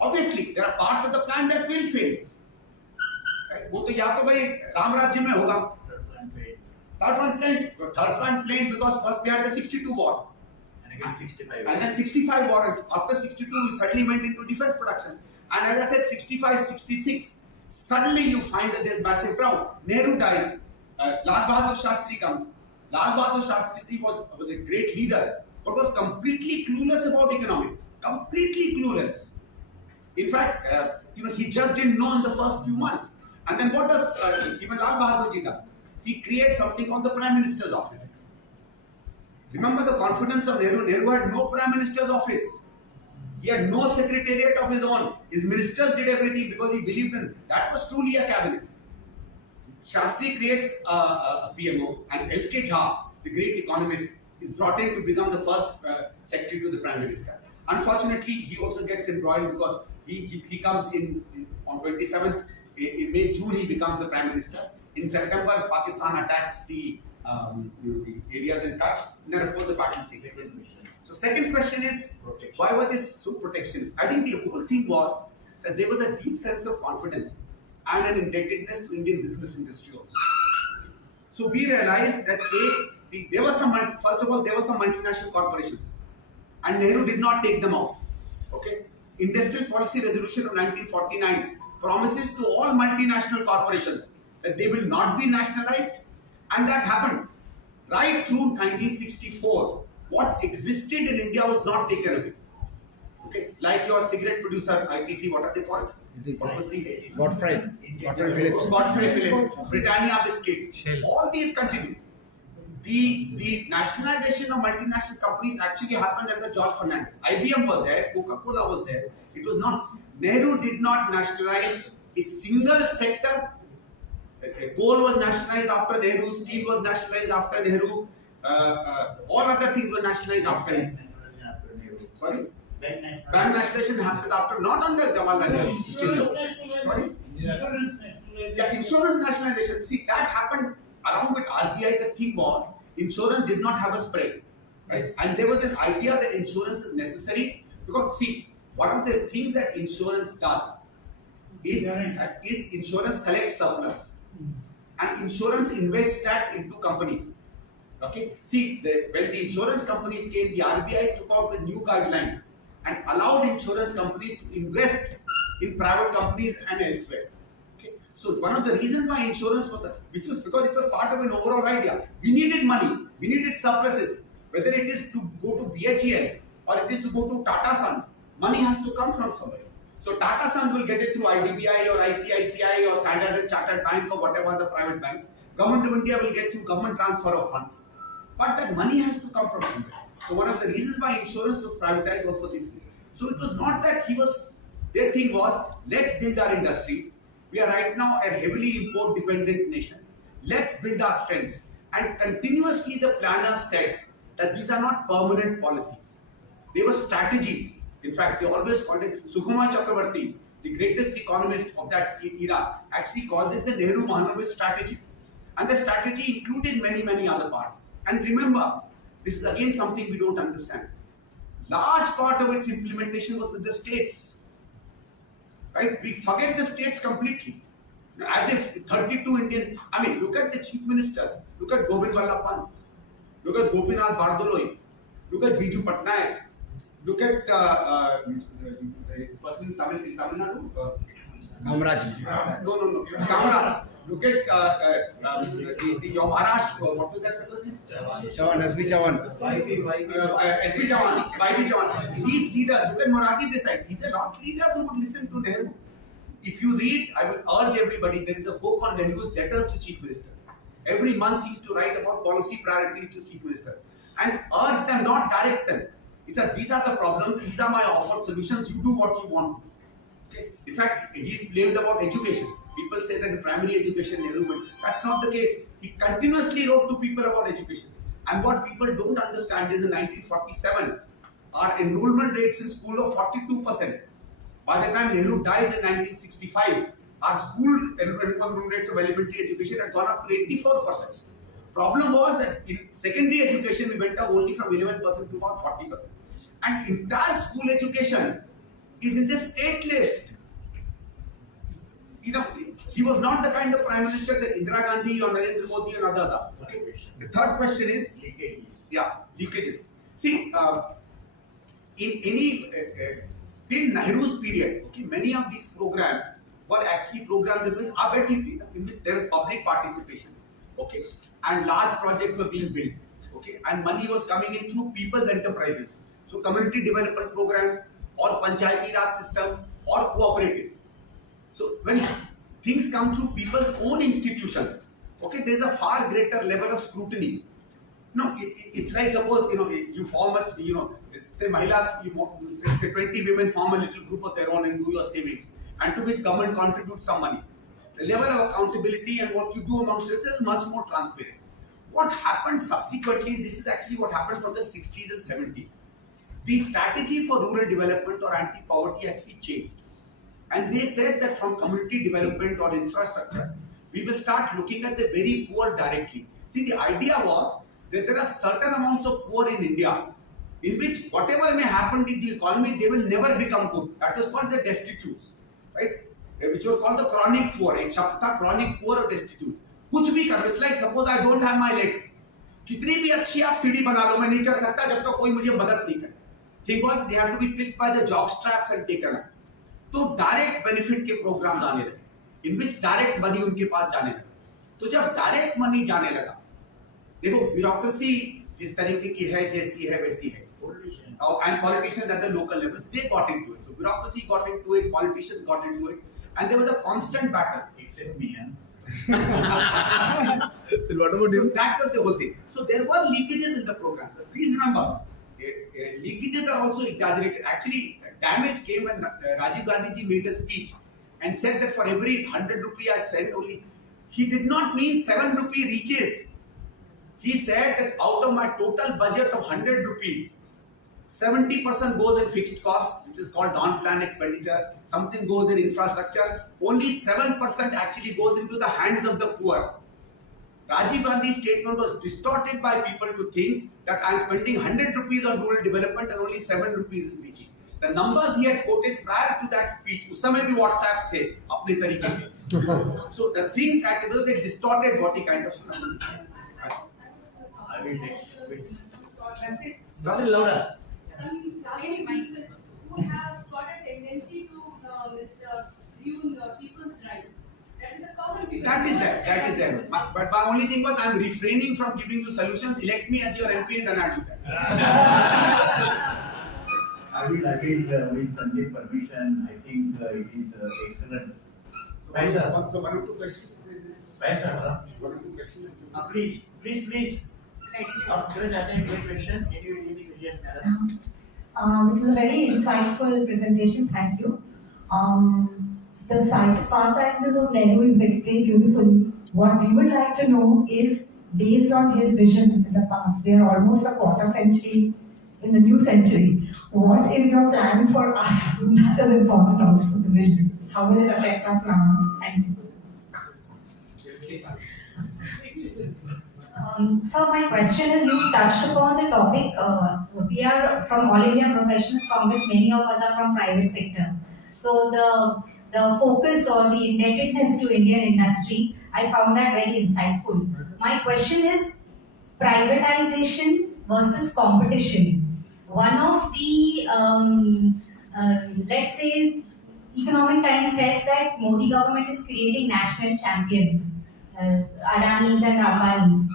obviously there are parts of the plan that will fail. वो तो या तो भाई राम राज्य में होगा, Third front plain because first we had the 62 war. And again 65. And then 65 war, and after 62 we suddenly went into defense production. And as I said, 65, 66, suddenly you find that there's massive drought. Nehru dies, Lal Bahadur Shastri comes. Lal Bahadur Shastri was a great leader, but was completely clueless about economics. Completely clueless. In fact, he just didn't know in the first few months. And then what does even Lal Bahadur Ji do? He creates something called the Prime Minister's office. Remember the confidence of Nehru. Nehru had no Prime Minister's office. He had no secretariat of his own. His ministers did everything because he believed in. That was truly a cabinet. Shastri creates a PMO, and L.K. Jha, the great economist, is brought in to become the first secretary to the Prime Minister. Unfortunately, he also gets embroiled because he comes on 27th, in May, June, he becomes the Prime Minister. In September, Pakistan attacks the areas in Kutch. And then, of course, the battle takes place. So, second question is, why were they so protectionist? I think the whole thing was that there was a deep sense of confidence and an indebtedness to Indian business industry also. So, we realized that there were some multinational corporations, and Nehru did not take them out. Okay, Industrial Policy Resolution of 1949 promises to all multinational corporations that they will not be nationalized, and that happened right through 1964. What existed in India was not taken away. Okay, like your cigarette producer ITC, what are they called? What was the Godfrey Phillips. Godfrey Phillips, Britannia biscuits. All these continue. The nationalization of multinational companies actually happened under George Fernandez. IBM was there, Coca-Cola was there. It was not. Nehru did not nationalize a single sector. Coal was nationalized after Nehru, steel was nationalized after Nehru, all other things were nationalized after him. Sorry? Bank nationalization happens after, not under Jawaharlal Nehru. Sorry? Yeah, insurance nationalization. See, that happened around with RBI. The thing was, insurance did not have a spread. Right? And there was an idea that insurance is necessary because, see, one of the things that insurance does is insurance collects surplus. And insurance invests that into companies. Okay. See, when the insurance companies came, the RBI took out the new guidelines and allowed insurance companies to invest in private companies and elsewhere. Okay. So one of the reasons why insurance was, which was because it was part of an overall idea. We needed money, we needed surpluses. Whether it is to go to BHEL or it is to go to Tata Sons, money has to come from somewhere. So Tata Sons will get it through IDBI or ICICI or Standard Chartered Bank or whatever the private banks. Government of India will get through government transfer of funds. But that money has to come from somewhere. So one of the reasons why insurance was privatized was for this thing. So it was not that their thing was, let's build our industries. We are right now a heavily import dependent nation. Let's build our strengths. And continuously the planners said that these are not permanent policies. They were strategies. In fact, they always called it, Sukhumai Chakrabarti, the greatest economist of that era, actually calls it the Nehru-Mahalanobis strategy. And the strategy included many, many other parts. And remember, this is again something we don't understand. Large part of its implementation was with the states. Right? We forget the states completely. As if 32 Indian, look at the chief ministers. Look at Govind Vallabh Pant. Look at Gopinath Bardoloi. Look at Biju Patnaik. Look at the person in Tamil Nadu. Kamaraj. No. Kamaraj. Look at your Maharashtra. What was that fellow's name? Chavan, SB Chavan. SB Chavan. YB Chavan. These leaders, look at Morarji Desai. These are not leaders who would listen to Nehru. If you read, I will urge everybody, there is a book on Nehru's letters to chief ministers. Every month he used to write about policy priorities to chief ministers and urge them, not direct them. He said, these are the problems, these are my offered solutions, you do what you want. Okay? In fact, he's blamed about education. People say that in primary education, Nehru went. That's not the case. He continuously wrote to people about education. And what people don't understand is in 1947, our enrollment rates in school were 42%. By the time Nehru dies in 1965, our school enrollment rates of elementary education had gone up to 84%. Problem was that in secondary education, we went up only from 11% to about 40%. And entire school education is in the state list. He was not the kind of prime minister that Indira Gandhi or Narendra Modi and others are. The third question is, Leakages. yeah, leakages. See, in any till Nehru's period, okay, many of these programs were actually programs in which there was public participation, okay, and large projects were being built, okay, and money was coming in through people's enterprises, so community development program or panchayati raj system or cooperatives. So when things come through people's own institutions, okay, there's a far greater level of scrutiny. No, it's like suppose you form a say mahilas, say 20 women form a little group of their own and do your savings, and to which government contributes some money. The level of accountability and what you do amongst yourselves is much more transparent. What happened subsequently, this is actually what happened from the 60s and 70s. The strategy for rural development or anti-poverty actually changed. And they said that from community development or infrastructure, we will start looking at the very poor directly. See, the idea was that there are certain amounts of poor in India in which whatever may happen in the economy, they will never become good. That is called the destitutes, right? Which were called the chronic poor. एक शब्द था chronic poor or destitutes. कुछ भी करो, it's like suppose I don't have my legs. कितनी भी अच्छी आप सीढ़ी बना लो, मैं नहीं चढ़ सकता जब तक कोई मुझे मदद नहीं करे. Think about it, they have to be picked by the jock straps and taken up. तो डायरेक्ट बेनिफिट के प्रोग्राम्स आने लगे, इन विच डायरेक्ट मनी उनके पास जाने लगा. तो जब डायरेक्ट मनी जाने लगा, देखो ब्यूरोक्रेसी जिस तरीके की है, जैसी है वैसी है, and politicians at the local levels, they got into it. So bureaucracy got into it, politicians got into it, and there was a constant battle. Except me, huh? Then what about you? So that was the whole thing. So there were leakages in the program. Please remember, leakages are also exaggerated. Actually, damage came when Rajiv Gandhi ji made a speech and said that for every 100 rupee I sent only, he did not mean 7 rupee reaches. He said that out of my total budget of 100 rupees, 70% goes in fixed costs, which is called non-planned expenditure. Something goes in infrastructure. Only 7% actually goes into the hands of the poor. Rajiv Gandhi's statement was distorted by people to think that I am spending 100 rupees on rural development and only 7 rupees is reaching. The numbers he had quoted prior to that speech, उस समय भी WhatsApps थे अपने तरीके में. So the things that they distorted what he kind of. I will take. Something louder. Some classic people who have got a tendency to view people's right. That is the common people. That is there. But my only thing was I'm refraining from giving you solutions. Elect me as your MP and then I'll do that. I will, with Sanjay permission, I think it is excellent. So one or two questions. Paisa, One or two questions. please. आप चले जाते हैं कोई question? Any question, madam? It was a very insightful presentation. Thank you. The far sciences of Nehru you've explained beautifully. What we would like to know is, based on his vision in the past, we are almost a quarter century in the new century. What is your plan for us? That is important also, the vision. How will it affect us now? Thank you. So my question is, you touched upon the topic. We are from All India Professionals Congress. Many of us are from private sector. So the focus or the indebtedness to Indian industry, I found that very insightful. My question is, privatization versus competition. One of the let's say Economic Times says that Modi government is creating national champions, Adanis and Ambanis.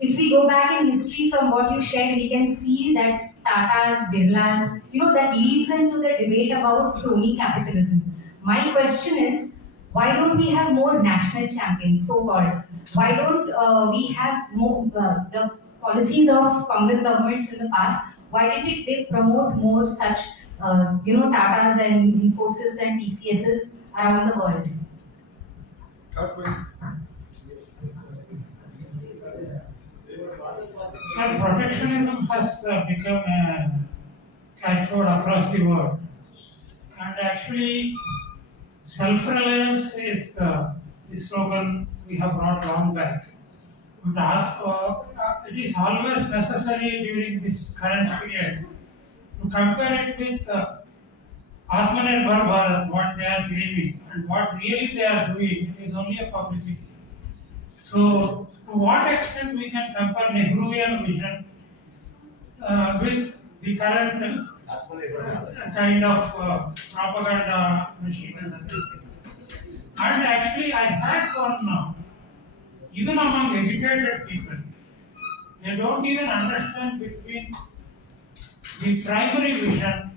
If we go back in history from what you shared, we can see that Tatas, Birlas, that leads into the debate about crony capitalism. My question is, why don't we have more national champions, so-called? Why don't we have more, the policies of Congress governments in the past, why didn't they promote more such, Tatas and Infosys and TCSs around the world? Third question. So protectionism has become a catchword across the world, and actually self-reliance is the slogan we have brought long back. But it is always necessary during this current period to compare it with Atmanirbhar Bharat, what they are believing and what really they are doing is only a publicity. So to what extent we can compare Nehruvian vision with the current kind of propaganda machine. And actually, I had one, even among educated people, they don't even understand between the primary vision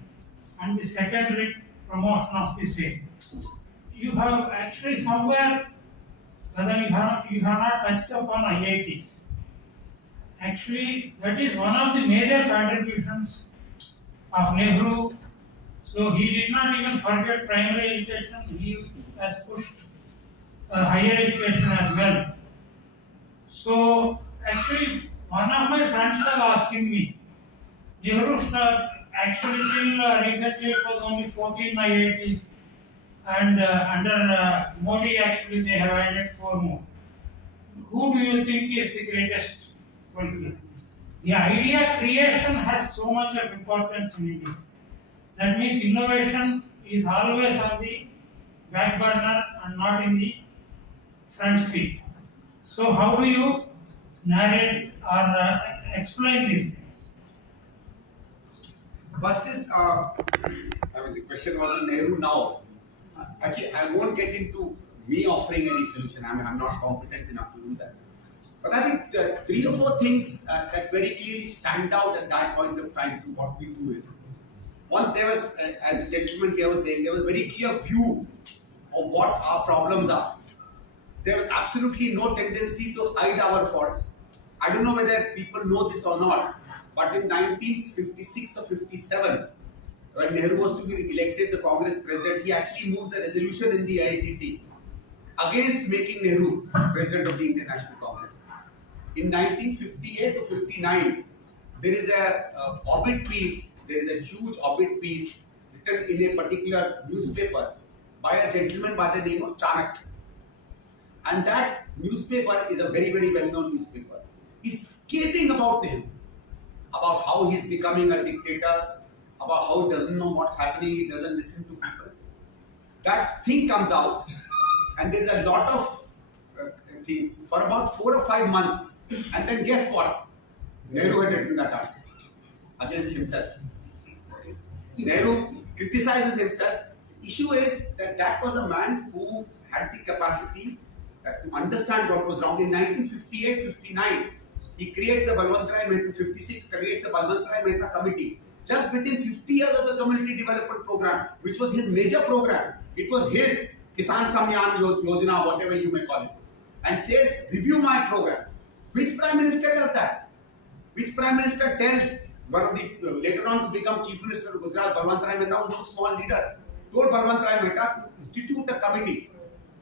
and the secondary promotion of the same. You have actually somewhere, whether you have not touched upon IITs. Actually, that is one of the major contributions of Nehru. So he did not even forget primary education, he has pushed higher education as well. So actually, one of my friends was asking me, Nehru actually till recently it was only 14 IITs, and under Modi actually they have added 4 more. Who do you think is the greatest political? The idea creation has so much of importance in India. That means innovation is always on the back burner and not in the front seat. So how do you narrate or explain these things? First is, the question was on Nehru now. Actually, I won't get into me offering any solution. I'm not competent enough to do that. But I think the 3 or 4 things that very clearly stand out at that point of time to what we do is, one, there was, as the gentleman here was saying, there was a very clear view of what our problems are. There was absolutely no tendency to hide our faults. I don't know whether people know this or not, but in 1956 or 57, when Nehru was to be elected the Congress president, he actually moved the resolution in the ICC against making Nehru president of the Indian National Congress. In 1958 or 59, there is a obit piece, there is a huge obit piece written in a particular newspaper by a gentleman by the name of Chanakya. And that newspaper is a very, very well-known newspaper. He's scathing about Nehru, about how he's becoming a dictator, about how he doesn't know what's happening, he doesn't listen to people. That thing comes out, and there's a lot of thing for about 4 or 5 months. And then guess what? Nehru had written that article against himself. Okay. Nehru criticizes himself. The issue is that that was a man who had the capacity to understand what was wrong. In 1958-59, he creates the Balwant Mehta, 56 creates the Balwant Mehta Committee. Just within 50 years of the Community Development Program, which was his major program, it was his Kisan Samyan Yojana, whatever you may call it, and says, review my program. Which Prime Minister does that? Which Prime Minister tells one of the, later on to become Chief Minister of Gujarat, Balwant Mehta was no small leader, told Balwant Mehta to institute a committee.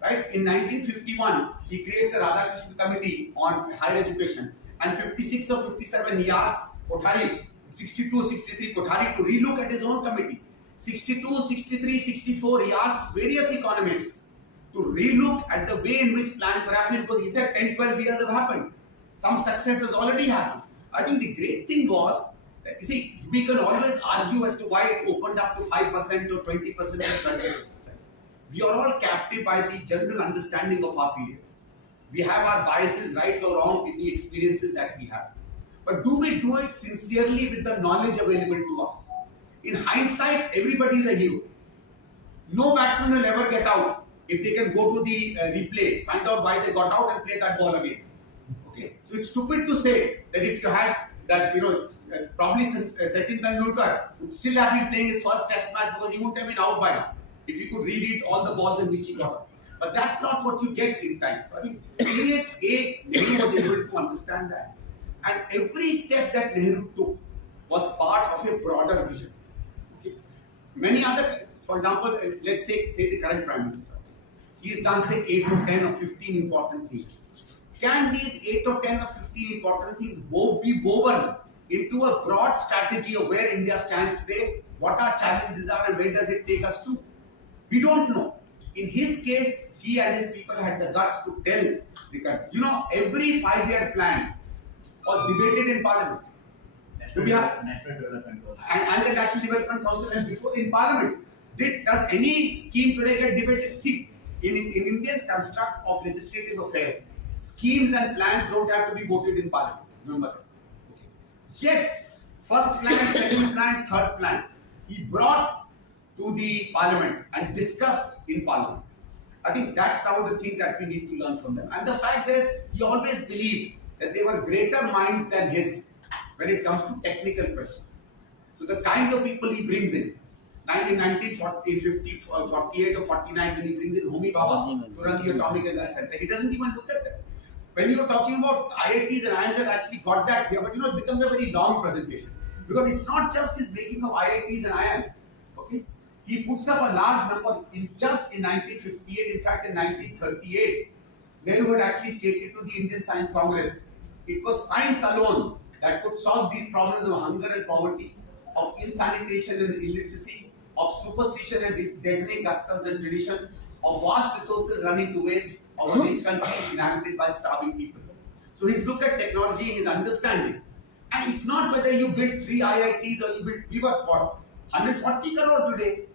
Right? In 1951, he creates a Radhakrishnan Committee on higher education. And 56 or 57, he asks Kothari, 62, 63, Kothari to relook at his own committee. 62, 63, 64, he asks various economists to relook at the way in which plans were happening, because he said 10, 12 years have happened. Some success has already happened. I think the great thing was that, you see, we can always argue as to why it opened up to 5% or 20% or 30%. We are all captive by the general understanding of our periods. We have our biases, right or wrong, in the experiences that we have. But do we do it sincerely with the knowledge available to us? In hindsight, everybody is a hero. No batsman will ever get out if they can go to the replay, find out why they got out and play that ball again. Okay, so it's stupid to say that if you had that, probably Sachin Tendulkar would still have been playing his first test match because he wouldn't have been out by now if you could read all the balls in which he got out. But that's not what you get in time. So I think Nehru was able to understand that. And every step that Nehru took was part of a broader vision. Okay? Many other, for example, let's say the current Prime Minister. He's done say 8 or 10 or 15 important things. Can these 8 or 10 or 15 important things be woven into a broad strategy of where India stands today, what our challenges are and where does it take us to? We don't know. In his case, he and his people had the guts to tell the country. Every 5-year plan was debated in Parliament. National Development Council. And the National Development Council, and before in Parliament. Does any scheme today get debated? See, in Indian construct of legislative affairs, schemes and plans don't have to be voted in parliament. Remember that. Okay. Yet, first plan, second plan, third plan, he brought to the parliament and discussed in parliament. I think that's some of the things that we need to learn from them. And the fact is, he always believed that they were greater minds than his when it comes to technical questions. So the kind of people he brings in, 1950, 48 or 49, when he brings in Homi Bhabha to run the Atomic Energy Center, he doesn't even look at that. When you are talking about IITs and IIMs, have actually got that here, but it becomes a very long presentation. Because it's not just his making of IITs and IIMs. Okay? He puts up a large number in 1958, in fact in 1938, Nehru had actually stated to the Indian Science Congress, it was science alone that could solve these problems of hunger and poverty, of insanitation and illiteracy, of superstition and deadening customs and tradition, of vast resources running to waste, of a rich country inhabited by starving people. So his look at technology, his understanding. And it's not whether you build 3 IITs or you build, we were what, 140 crore today.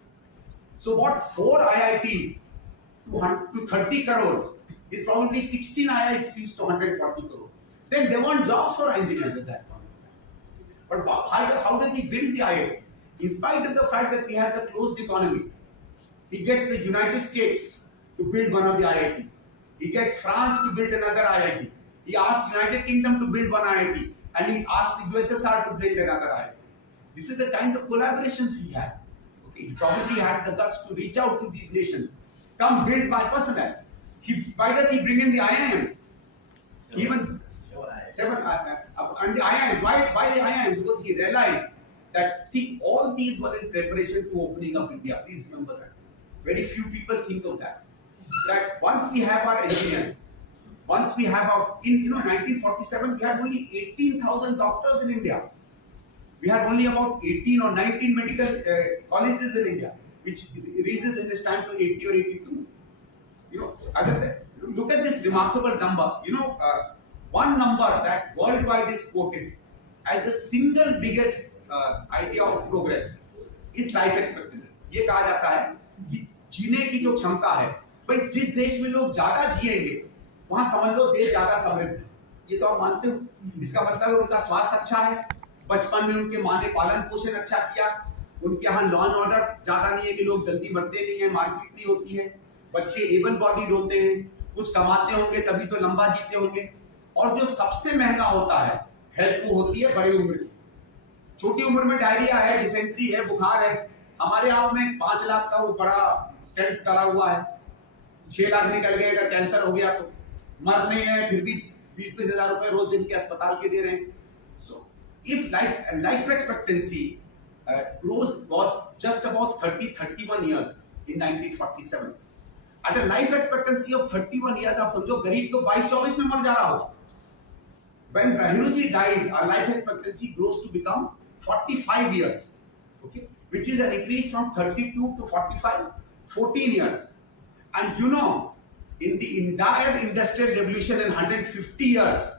So what 4 IITs to 30 crores is probably 16 IITs to 140 crore. Then they want jobs for engineers at that point. But how does he build the IITs? In spite of the fact that he has a closed economy, he gets the United States to build one of the IITs. He gets France to build another IIT. He asks United Kingdom to build one IIT. And he asks the USSR to build another IIT. This is the kind of collaborations he had. Okay, he probably had the guts to reach out to these nations. Come build my personnel. Why does he bring in the IIMs? Even 7 and the IIMs. Why the IIMs? Because he realized that, see, all these were in preparation to opening up India. Please remember that. Very few people think of that. That once we have our engineers, once we have our, in 1947, we had only 18,000 doctors in India. We had only about 18 or 19 medical colleges in India, which raises in this time to 80 or 82. Look at this remarkable number. One number that worldwide is quoted as the single biggest idea of progress is life expectancy. ये कहा जाता है कि जीने की जो क्षमता है, भाई जिस देश में लोग ज्यादा जिएंगे, वहां समझ लो देश ज्यादा समृद्ध है। ये तो आप मानते हो। इसका मतलब है उनका स्वास्थ्य अच्छा है, बचपन में उनके माँ ने पालन पोषण अच्छा किया, उनके यहाँ लॉ एंड ऑर्डर ज्यादा नहीं है कि लोग जल्दी मरते नहीं है, मारपीट नहीं होती है, बच्चे एबल बॉडीड होते हैं, कुछ कमाते होंगे तभी तो लंबा जीते होंगे। और जो सबसे महंगा होता है हेल्थ, वो होती है बड़ी उम्र की। छोटी उम्र में डायरिया है, डिसेंट्री है, बुखार है, हमारे आप में 5 लाख का वो बड़ा स्टेंट डला हुआ है, 6 लाख निकल गए, अगर कैंसर हो गया तो मर नहीं है, फिर भी 20-20 हजार रुपए रोज दिन के अस्पताल के दे रहे हैं। So if life expectancy was just about 30-31 years in 1947. At a life expectancy of 31 years, आप समझो गरीब तो 22-24 में मर जा रहा होगा। When Nehruji dies, our life expectancy grows to become 45 years, okay, which is an increase from 32 to 45, 14 years. And in the entire industrial revolution in 150 years,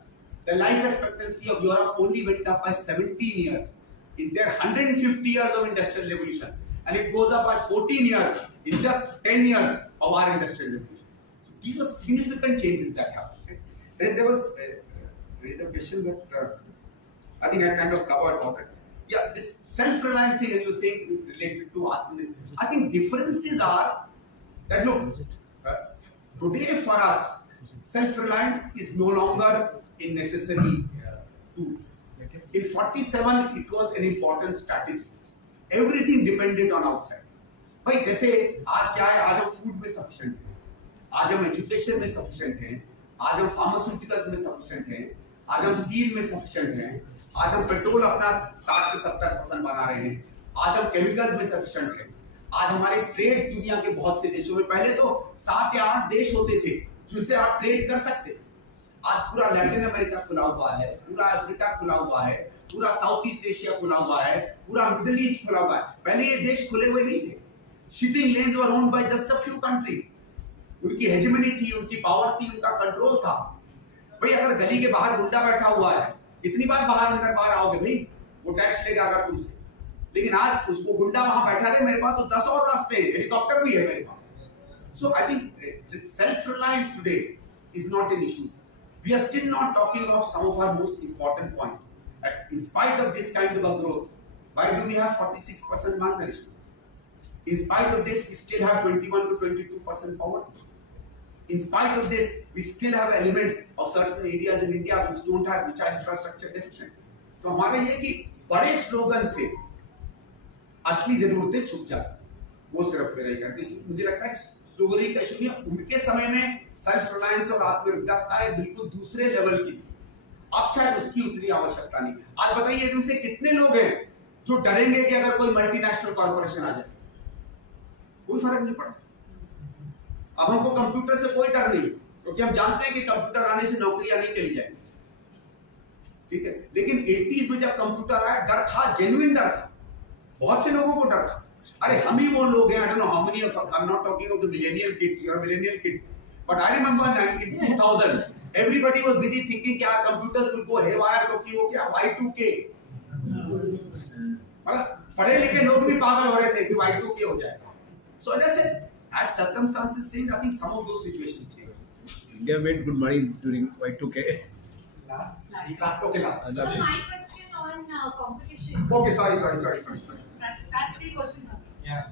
the life expectancy of Europe only went up by 17 years. In their 150 years of industrial revolution, and it goes up by 14 years in just 10 years of our industrial revolution. So these were significant changes that happened. Then there was a question that I think I kind of covered all that. Yeah, this self-reliance thing, as you were saying, related to Atmanirbhar. I think differences are that look, today for us, self-reliance is no longer a necessary tool. In 47, it was an important strategy. Everything depended on outside. भाई जैसे आज क्या है, आज हम food में sufficient हैं, आज हम एजुकेशन में सफिशिएंट हैं, आज हम फार्मास्यूटिकल्स में सफिशिएंट हैं, आज हम स्टील में सफिशिएंट हैं, आज हम पेट्रोल अपना 60 से 70% बना रहे हैं, आज हम केमिकल्स में सफिशिएंट हैं, आज हमारे ट्रेड्स दुनिया के बहुत से देशों में, पहले तो 7 या 8 देश होते थे जिनसे आप ट्रेड कर सकते थे। आज पूरा लैटिन अमेरिका खुला हुआ है, पूरा अफ्रीका खुला हुआ है, पूरा साउथ ईस्ट एशिया खुला हुआ है, पूरा मिडिल ईस्ट खुला हुआ है। पहले ये देश खुले हुए नहीं थे। Shipping lens were owned by just a few countries. उनकी हेजेमनी थी, उनकी पावर थी, उनका कंट्रोल था। भाई अगर गली के बाहर गुंडा बैठा हुआ है, कितनी बार अंदर बाहर आओगे भाई, वो टैक्स लेगा अगर तुमसे। लेकिन आज उसको गुंडा वहां बैठा रहे, मेरे पास तो 10 और रास्ते हैं, हेलीकॉप्टर भी है मेरे पास। So I think self reliance today is not an issue. we are still not talking of some of our most important points. In spite of this kind of a growth, why do we have 46% malnourishment? In spite of this, we still have 21 to 22% poverty. In spite of this, we still have elements of certain areas in India which are infrastructure deficient. तो हमारा ये कि बड़े slogan से असली जरूरतें छुप जाती, वो सिर्फ मेरा ही कहते हैं। मुझे लगता है स्लोगन का इशू नहीं, उनके समय में सेल्फ रिलायंस और आत्मनिर्भरता बिल्कुल दूसरे लेवल की थी, अब शायद उसकी उतनी आवश्यकता नहीं। आज बताइए इनसे कितने लोग हैं जो डरेंगे कि अगर कोई मल्टीनेशनल कॉर्पोरेशन आ जाए? कोई फर्क नहीं पड़ता। अब हमको कंप्यूटर से कोई डर नहीं, क्योंकि हम जानते हैं कि कंप्यूटर आने से नौकरियां नहीं चली जाएंगी, ठीक है। लेकिन 80s में जब कंप्यूटर आया, डर था, जेन्युइन डर था, बहुत से लोगों को डर था। अरे हम ही वो लोग हैं, I don't know how many of us, I am not talking of the millennial kids, you are millennial kid, but I remember in 2000 everybody was busy thinking कि यार कंप्यूटर्स will go haywire, क्योंकि वो क्या Y2K, मतलब पढ़े लिखे लोग भी पागल हो रहे थे कि Y2K हो जाएगा। So as I said, as circumstances change, I think some of those situations change. India made good money during Y2K. Last. Okay, last. So my question on competition. Okay, sorry. That's the question. Yeah.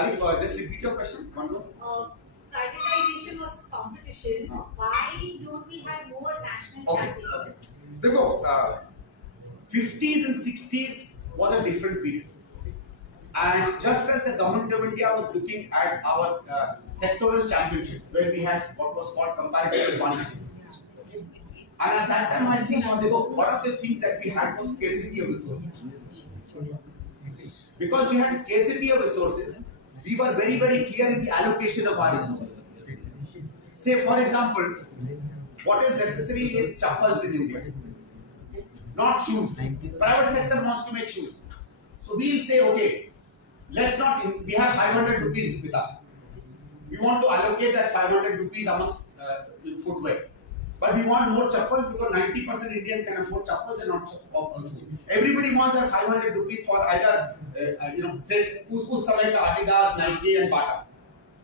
Ali, just repeat your question. One more. Privatization versus competition. Why don't we have more national Okay. champions? देखो, 50s and 60s was a different period. And just as the government of India was looking at our sectoral championships, where we had what was called comparative advantages. And at that time, I think one of the things that we had was scarcity of resources. Because we had scarcity of resources, we were very, very clear in the allocation of our resources. Say, for example, what is necessary is chappals in India, not shoes. Private sector wants to make shoes. So we'll say, okay, we have 500 rupees with us. We want to allocate that 500 rupees amongst footwear. But we want more chappals because 90% Indians can afford chappals and not shoes. Everybody wants that 500 rupees for either, say, us samay ka Adidas, Nike and Batas.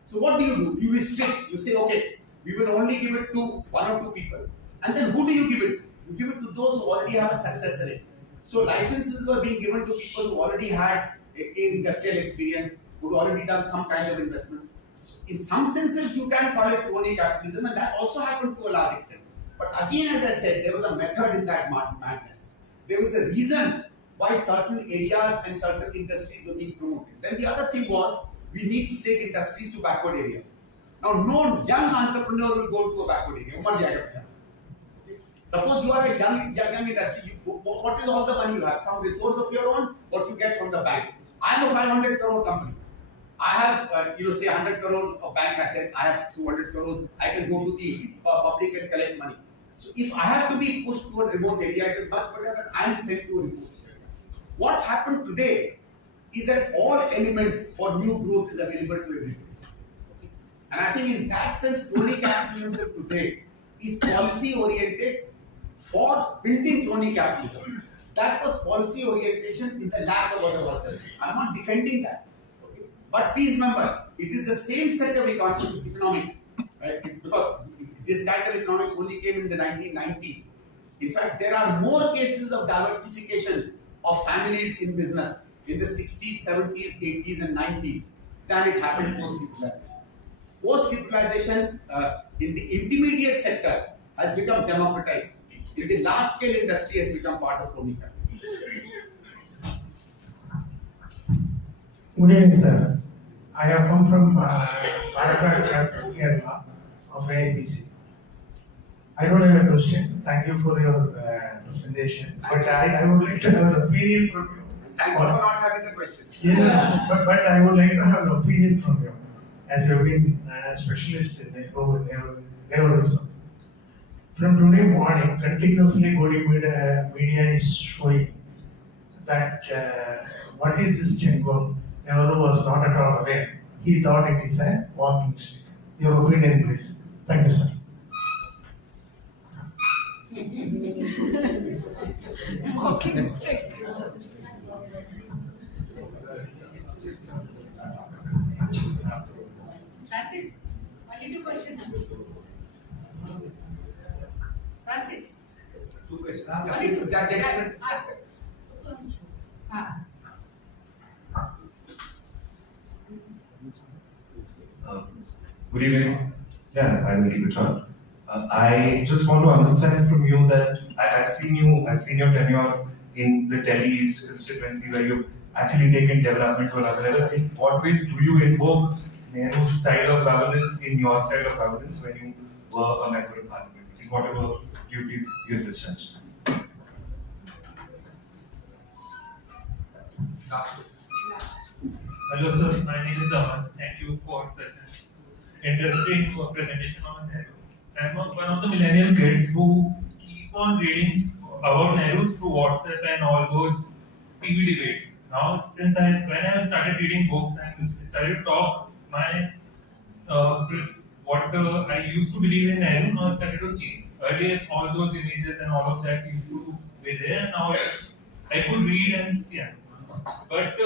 So what do? You restrict. You say, okay, we will only give it to one or two people. And then who do you give it? You give it to those who already have a success rate. So licenses were being given to people who already had industrial experience, who had already done some kind of investments. So in some senses, you can call it crony capitalism, and that also happened to a large extent. But again, as I said, there was a method in that madness. There was a reason why certain areas and certain industries were being promoted. Then the other thing was, we need to take industries to backward areas. Now, no young entrepreneur will go to a backward area. Umar jayega bacha. Suppose you are a young industry, what is all the money you have? Some resource of your own, what you get from the bank. I am a 500 crore company. I have, say 100 crores of bank assets. I have 200 crores. I can go to the public and collect money. So if I have to be pushed to a remote area, it is much better that I am sent to a remote area. What's happened today is that all elements for new growth is available to everybody. Okay? And I think in that sense, crony capitalism today is policy oriented for building crony capitalism. That was policy orientation in the lap of other workers. I am not defending that. Okay? But please remember, it is the same set of economics. Because this kind of economics only came in the 1990s. In fact, there are more cases of diversification of families in business in the 60s, 70s, 80s, and 90s than it happened post-liberalization. Post-liberalization in the intermediate sector has become democratized. In the large-scale industry has become part of crony capitalism. Good evening, sir. I have come from Paragraph chapter Kerala of AIPC. I don't have a question. Thank you for your presentation. But I would like to have an opinion from you. Thank you for not having a question. Yeah, but I would like to have an opinion from you, as you have been a specialist in terrorism. From today morning, continuously Godi media is showing that what is this Chengol? Nehru was not at all aware. He thought it is a walking stick. Your opinion, please. Thank you, sir. Walking stick. That's it. Only two questions. That gentleman. Good evening. Yeah, I will keep it short. I just want to understand from you that I've seen your tenure in the Delhi East constituency where you've actually taken development to another level. In what ways do you invoke Nehru's style of governance in your style of governance when you were a member of parliament, in whatever duties you discharged? Hello sir, my name is Aman. Thank you for such an interesting presentation on Nehru. I'm one of the millennial kids who keep on reading about Nehru through WhatsApp and all those TV debates. Now, when I started reading books and started to talk, my what I used to believe in Nehru now started to change. Earlier, all those images and all of that used to be there. Now I could read and see answers. But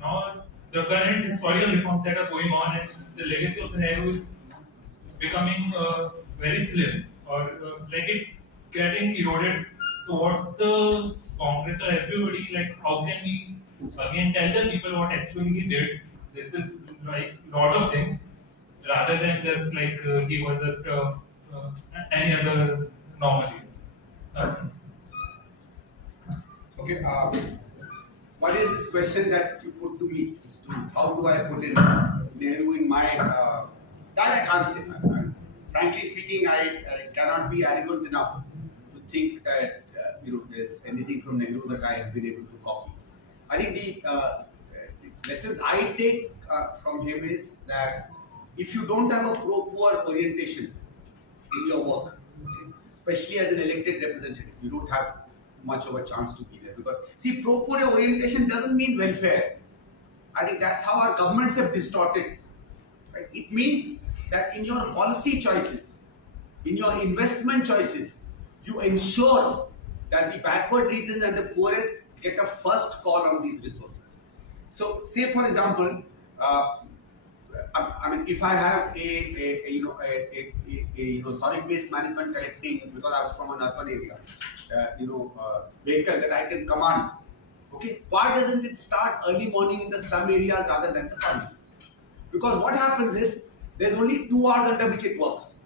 now the current historical reforms that are going on and the legacy of Nehru is becoming very slim or like it's getting eroded. So what's the Congress or everybody like? How can we again tell the people what actually he did? This is like a lot of things rather than just like he was just any other normally. Okay. What is this question that you put to me? As to how do I put in Nehru in my? That I can't say. Frankly speaking, I cannot be arrogant enough to think that there's anything from Nehru that I have been able to copy. I think the lessons I take from him is that if you don't have a pro-poor orientation in your work, especially as an elected representative, you don't have much of a chance to be there. Because see, pro-poor orientation doesn't mean welfare. I think that's how our governments have distorted. Right? It means that in your policy choices, in your investment choices, you ensure that the backward regions and the poorest get a first call on these resources. So, say for example, I mean, if I have a solid waste management collecting, because I was from an urban area, vehicle that I can command. Okay, why doesn't it start early morning in the slum areas rather than the colonies? Because what happens is there's only 2 hours under which it works.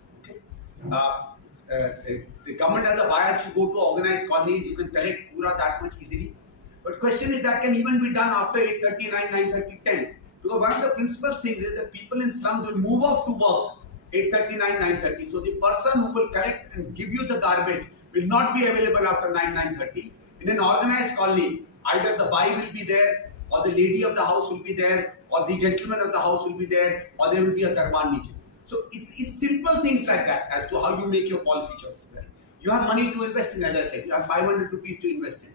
Okay, the government has a bias. You go to organized colonies, you can collect pura that much easily. But question is that can even be done after 8:30, 9, 9:30, 10. Because one of the principal things is that people in slums will move off to work 8:30, 9, 9:30. So the person who will collect and give you the garbage will not be available after 9, 9:30. In an organized colony, either the bhai will be there, or the lady of the house will be there, or the gentleman of the house will be there, or there will be a darbar niche. So it's simple things like that as to how you make your policy choices. Right? You have money to invest in, as I said. You have 500 rupees to invest in.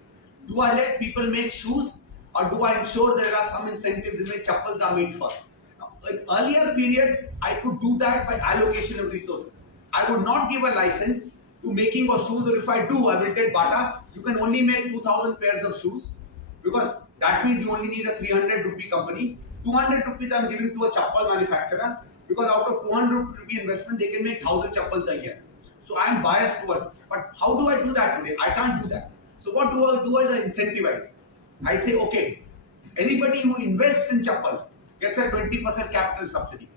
Do I let people make shoes, or do I ensure there are some incentives in which chappals are made first? Now, in earlier periods, I could do that by allocation of resources. I would not give a license to making of shoes, or if I do, I will tell Bata, you can only make 2,000 pairs of shoes, because that means you only need a 300 rupee company. 200 rupees I am giving to a chappal manufacturer, because out of 200 rupee investment, they can make 1,000 chappals a year. So I am biased towards it. But how do I do that today? I can't do that. So what do I do as I incentivize? I say, okay, anybody who invests in chappals gets a 20% capital subsidy.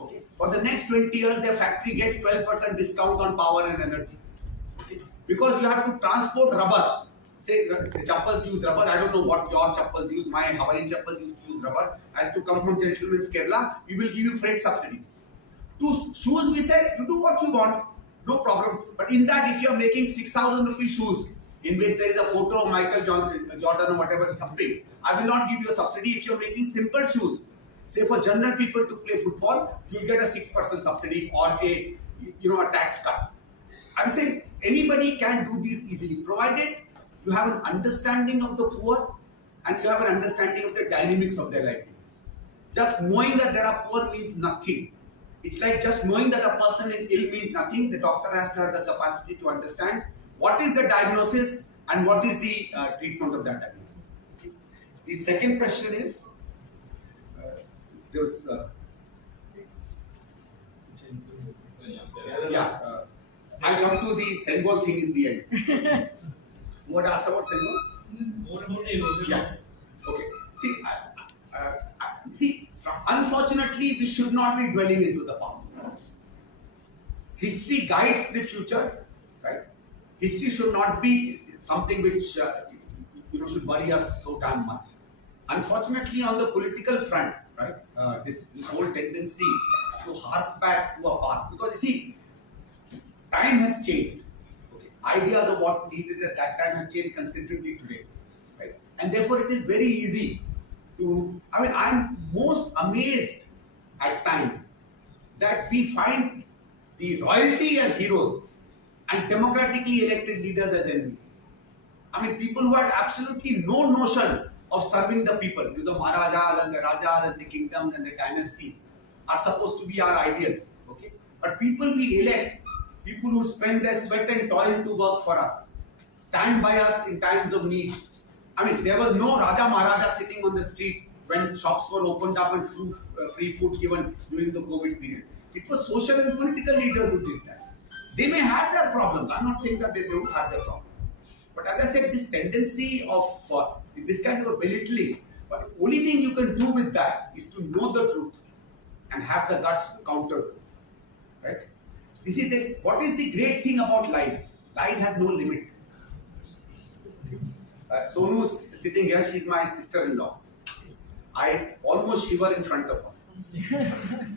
Okay. For the next 20 years, their factory gets 12% discount on power and energy. Okay. Because you have to transport rubber. Say chappals use rubber. I don't know what your chappals use. My Hawaiian chappals used to use rubber. As to come from gentlemen's Kerala, we will give you freight subsidies. To shoes, we said, you do what you want, no problem. But in that, if you are making 6,000 rupee shoes, in which there is a photo of Michael Jordan or whatever thumping, I will not give you a subsidy. If you are making simple shoes, say for general people to play football, you will get a 6% subsidy or a tax cut. I'm saying anybody can do this easily, provided you have an understanding of the poor and you have an understanding of the dynamics of their livelihoods. Just knowing that there are poor means nothing. It's like just knowing that a person is ill means nothing. The doctor has to have the capacity to understand what is the diagnosis and what is the treatment of that diagnosis. Okay. The second question is, there was, I'll come to the Sengol thing in the end. What asked about Sengol? More about the erosion. Yeah. Okay. See, unfortunately, we should not be dwelling into the past. History guides the future, right? History should not be something which should worry us so damn much. Unfortunately, on the political front, right, this whole tendency to hark back to a past, because you see, time has changed. Okay. Ideas of what needed at that time have changed considerably today, right? And therefore, it is very easy to. I mean, I'm most amazed at times that we find the royalty as heroes and democratically elected leaders as enemies. I mean, people who had absolutely no notion of serving the people, the Maharajas and the Rajas and the kingdoms and the dynasties are supposed to be our ideals, okay? But people we elect, people who spend their sweat and toil to work for us, stand by us in times of need. I mean, there was no Raja Maharaja sitting on the streets when shops were opened up and free food given during the COVID period. It was social and political leaders who did that. They may have their problems. I'm not saying that they don't have their problems. But as I said, this tendency of this kind of a belittling, but the only thing you can do with that is to know the truth and have the guts to counter it. Right? You see, what is the great thing about lies? Lies has no limit. Sonu's sitting here, she's my sister-in-law. I almost shiver in front of her.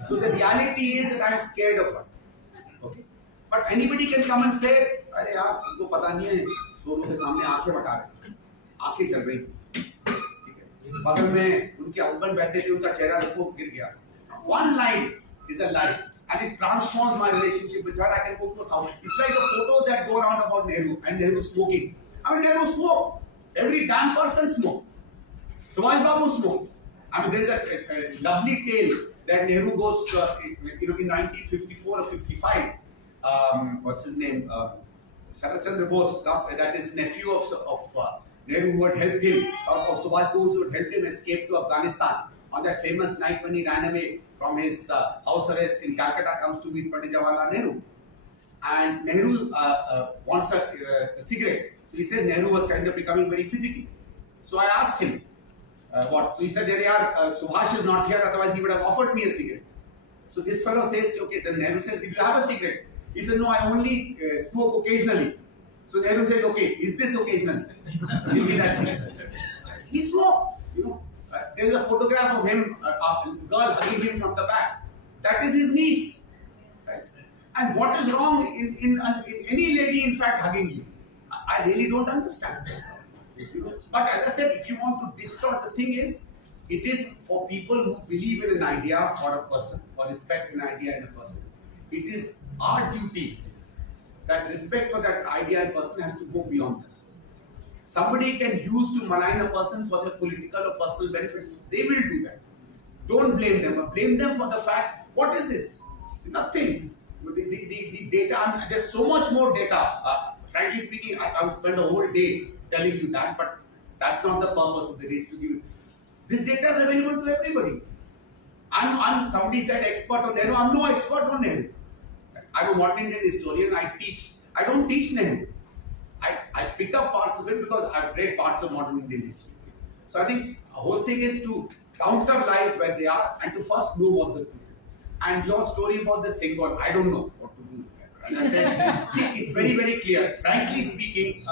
So the reality is that I'm scared of her. Okay? But anybody can come and say, "Arey yaar, तुमको पता नहीं है, सोनू के सामने आंखें बटा रहे, आंखें चल रही, ठीक है? बगल में उनके हस्बैंड बैठे थे, उनका चेहरा देखो गिर गया." One line is a lie, and it transforms my relationship with her. I can go to 1,000. It's like the photos that go around about Nehru and Nehru smoking. I mean, Nehru smoked. Every damn person smoked. Subhash Babu smoked. I mean, there is a lovely tale that Nehru goes to, in 1954 or 55. What's his name? Sharat Chandra Bose, that is nephew of Nehru, who had helped him, of Subhash Bose, who had helped him escape to Afghanistan. On that famous night when he ran away from his house arrest in Calcutta, comes to meet Pandit Jawaharlal Nehru. And Nehru wants a cigarette. So he says Nehru was kind of becoming very fidgety. So I asked him, what? So he said, Subhash is not here, otherwise he would have offered me a cigarette. So this fellow says, okay, then Nehru says, "Do you have a cigarette?" He said, "No, I only smoke occasionally." So Nehru said, "Okay, is this occasional?" So give me that cigarette. He smoked, there is a photograph of him, a girl hugging him from the back. That is his niece. Right? And what is wrong in any lady, in fact, hugging you? I really don't understand. But as I said, if you want to distort, the thing is, it is for people who believe in an idea or a person, or respect an idea in a person. It is our duty that respect for that idea and person has to go beyond this. Somebody can use to malign a person for their political or personal benefits. They will do that. Don't blame them, but blame them for the fact, what is this? Nothing. The data, there's so much more data. Frankly speaking, I would spend a whole day telling you that, but that's not the purpose of the race to give you. This data is available to everybody. Somebody said expert on Nehru. I'm no expert on Nehru. I'm a modern Indian historian. I teach. I don't teach Nehru. I pick up parts of it because I've read parts of modern Indian history. So I think the whole thing is to counter lies where they are and to first know what the truth is. And your story about the Sengol, I don't know what to do with that. And I said, see, it's very, very clear. Frankly speaking,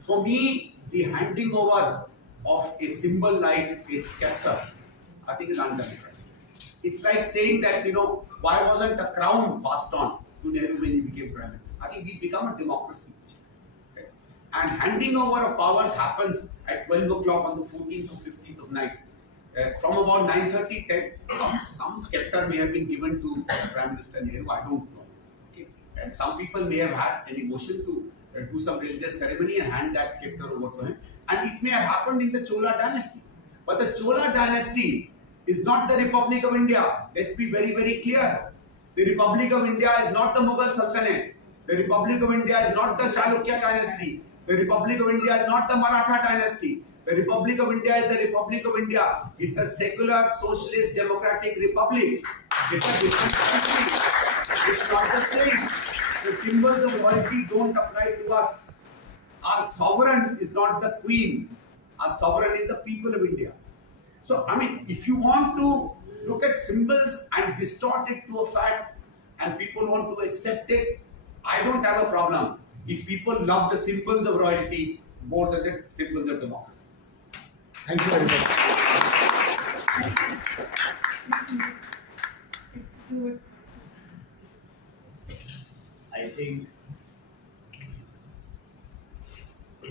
for me, the handing over of a symbol like a scepter, I think is undemocratic. It's like saying that, why wasn't a crown passed on to Nehru when he became Prime Minister? I think we become a democracy. Okay? And handing over of powers happens at 12 o'clock on the 14th or 15th of night. From about 9:30, 10, some scepter may have been given to Prime Minister Nehru, I don't know. Okay? And some people may have had an emotion to do some religious ceremony and hand that scepter over to him. And it may have happened in the Chola dynasty. But the Chola dynasty is not the Republic of India. Let's be very, very clear. The Republic of India is not the Mughal Sultanate. The Republic of India is not the Chalukya dynasty. The Republic of India is not the Maratha dynasty. The Republic of India is the Republic of India. It's a secular, socialist, democratic republic. It's a different country. It's not the same. The symbols of royalty don't apply to us. Our sovereign is not the queen. Our sovereign is the people of India. So, I mean, if you want to look at symbols and distort it to a fact, and people want to accept it, I don't have a problem if people love the symbols of royalty more than the symbols of democracy. Thank you very much. I think. Is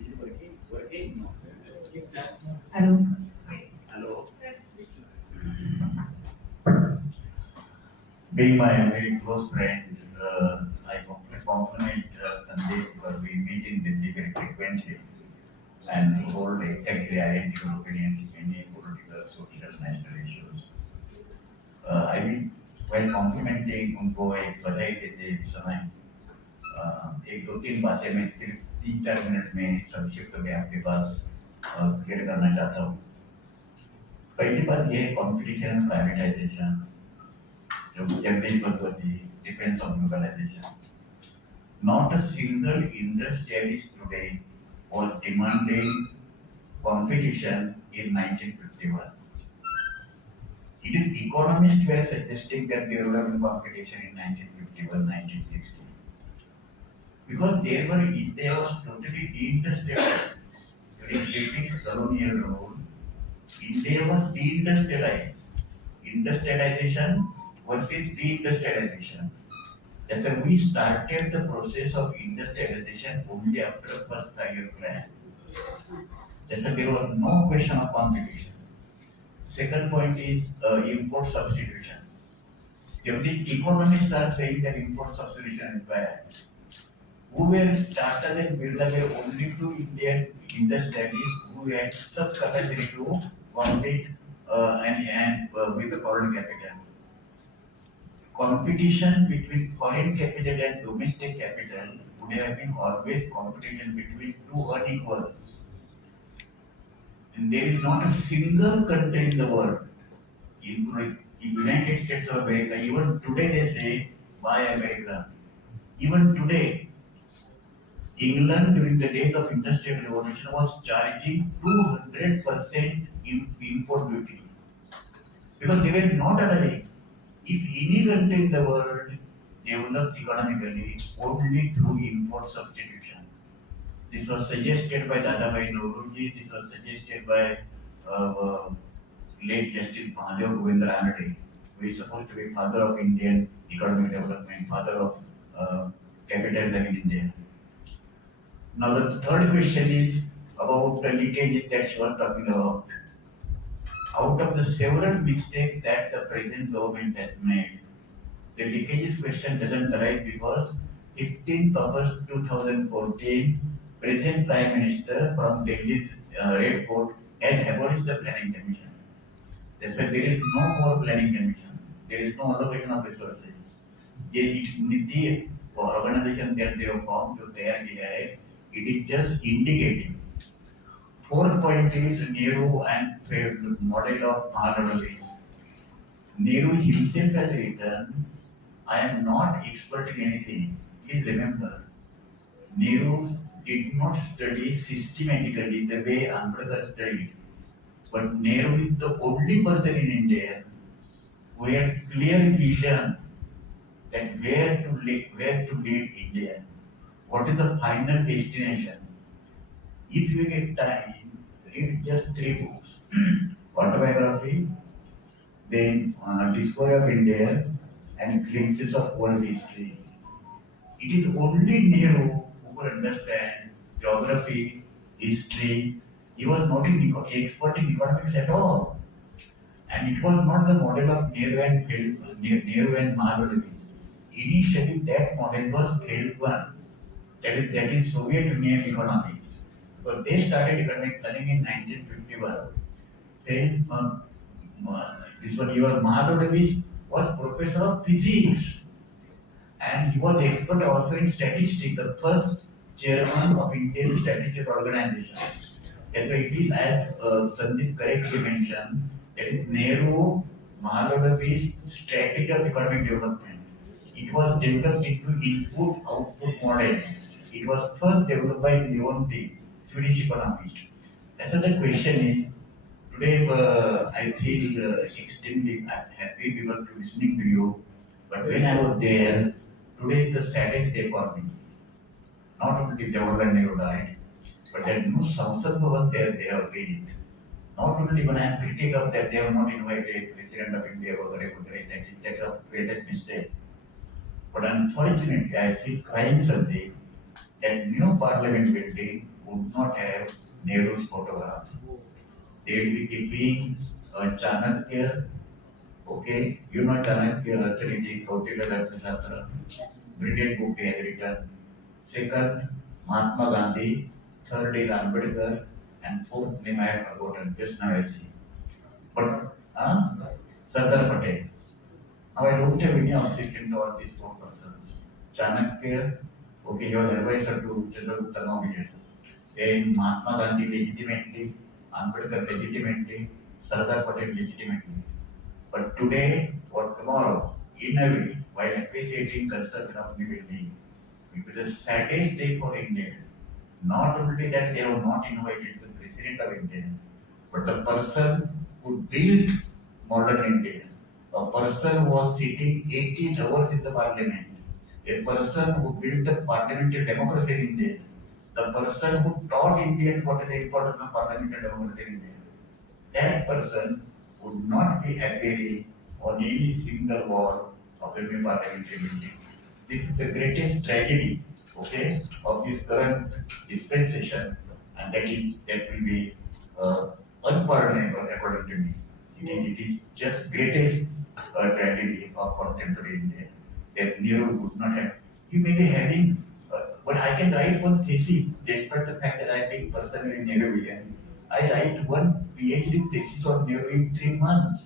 it working? Working? No. Hello. Hello. Being my very close friend, I compliment Sandeep because we meet in Delhi very frequently and hold exactly identical opinions in many political, social, national issues. I mean, while complimenting उनको एक बधाई देते समय एक दो तीन बातें मैं सिर्फ 3-4 मिनट में संक्षिप्त में आपके पास क्लियर करना चाहता हूँ। पहली बात ये कॉम्पिटिशन प्राइवेटाइजेशन जो Jagdish Bhagwati defence of globalization not a single industrialist today was demanding competition in 1951. It is economists who are suggesting that there would have been competition in 1951, 1960. Because India was totally deindustrialized. During British colonial rule, India was deindustrialized. Industrialization versus deindustrialization. That's why we started the process of industrialization only after the first 5-year plan. That's why there was no question of competition. Second point is import substitution. If the economists are saying that import substitution is bad, who were Tata and Birla were only two Indian industrialists who had such capacity to compete and with the foreign capital. Competition between foreign capital and domestic capital would have been always competition between two unequals. And there is not a single country in the world, including the United States of America, even today they say, buy America. Even today, England during the days of Industrial Revolution was charging 200% import duty. Because they were not allowing. If any country in the world developed economically only through import substitution, this was suggested by Dadabhai Nauroji, this was suggested by late Justice Mahadev Govindra Anade, who is supposed to be father of Indian economic development, father of capitalism in India. Now the third question is about the leakages that she was talking about. Out of the several mistakes that the present government has made, the leakages question doesn't arise because 15th August 2014, present Prime Minister from Delhi's Red Fort has abolished the Planning Commission. That's why there is no more Planning Commission. There is no allocation of resources. ये नीति और organization that they have formed जो तैयार किया है, it is just indicating. Fourth point is Nehru and the model of Mahalanobis. Nehru himself has written, I am not expert in anything. Please remember, Nehru did not study systematically the way Ambedkar studied. But Nehru is the only person in India who had clear vision that where to lead India. What is the final destination? If you get time, read just 3 books. Autobiography, then Discovery of India, and Glimpses of World History. It is only Nehru who could understand geography, history. He was not an expert in economics at all. And it was not the model of Nehru and Mahalanobis. Initially, that model was failed one. That is Soviet Union economics. So they started economic planning in 1951. Then this one, your Mahalanobis was professor of physics, and he was expert also in statistics, the first chairman of Indian Statistical Organization. As it is, as Sandeep correctly mentioned, that is Nehru, Mahalanobis strategy of economic development. it was developed into input-output model. It was first developed by Leonti, Swedish economist. And so the question is, today I feel extremely happy because to listening to you. But when I was there, today is the saddest day for me. Not only Jawaharlal Nehru died, but there is no Samsad Bhavan there, they have been. Not only when I am critical of that, they have not invited President of India, that is a great mistake. But unfortunately, I feel crying something that new parliament building would not have Nehru's photograph. They will be keeping Chanakya, okay, you know Chanakya, Arthariji, Kautila Arthashastra, brilliant book he has written. Second, Mahatma Gandhi. Third is Ambedkar. And fourth name I have forgotten, just now I see. But, Sardar Patel. Now I don't have any objection to all these four persons. Chanakya, okay, he was advisor to Chandragupta Maurya. Then Mahatma Gandhi legitimately, Ambedkar legitimately, Sardar Patel legitimately. But today or tomorrow, in a way, while appreciating construction of new building, it will be the saddest day for India. Not only that they have not invited the President of India, but the person who built modern India, a person who was sitting 18 hours in the parliament, a person who built the parliamentary democracy in India, the person who taught Indians what is the importance of parliamentary democracy in India, that person would not be appearing on any single wall of the new parliamentary building. This is the greatest tragedy, okay, of this current dispensation, and that will be unpardonable according to me. It is just greatest tragedy of contemporary India that Nehru would not have. You may be having, but I can write one thesis, despite the fact that I think personally Nehruvian. I write one PhD thesis on Nehru in 3 months.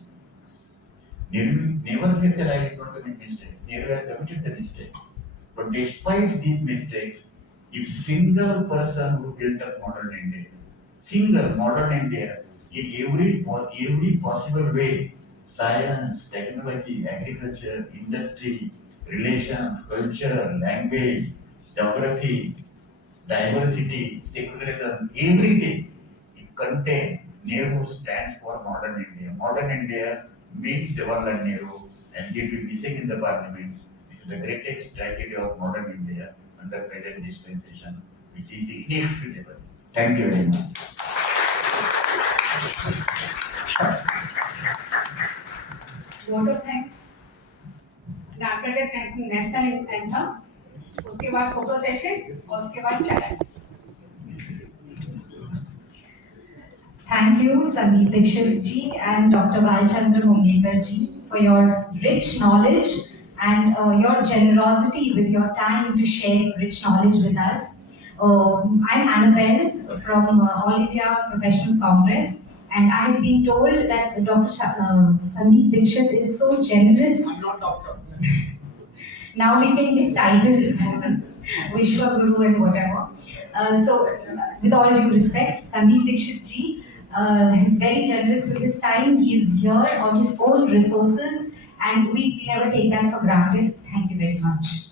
Nehru never said that I did not commit mistakes. Nehru had committed the mistake. But despite these mistakes, if single person who built up modern India, single modern India, in every possible way, science, technology, agriculture, industry, relations, culture, language, geography, diversity, secularism, everything, it contains Nehru stands for modern India. Modern India means Jawaharlal Nehru, and he will be missing in the parliament. This is the greatest tragedy of modern India under present dispensation, which is inexcusable. Thank you very much. Vote of thanks. After that national anthem, उसके बाद photo session और उसके बाद challenge. Thank you, Sandeep Dikshit ji and Dr. Balchandra Mongekar ji for your rich knowledge and your generosity with your time to share rich knowledge with us. I'm Annabelle from All India Professionals Congress, and I have been told that Dr. Sandeep Dikshit is so generous. I'm not doctor. Now we can give titles, Vishwa Guru and whatever. With all due respect, Sandeep Dikshit ji is very generous with his time. He is here on his own resources, and we never take that for granted. Thank you very much.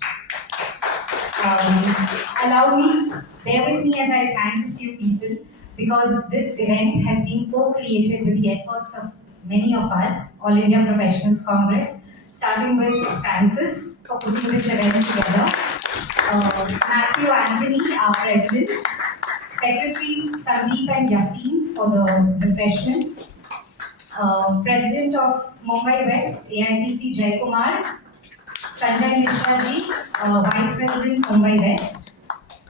Allow me, bear with me as I thank a few people, because this event has been co-created with the efforts of many of us, All India Professionals Congress, starting with Francis for putting this event together, Matthew Anthony, our president, secretaries Sandeep and Yasin for the refreshments, president of Mumbai West, AITC Jaykumar, Sanjay Mishra ji, vice president Mumbai West,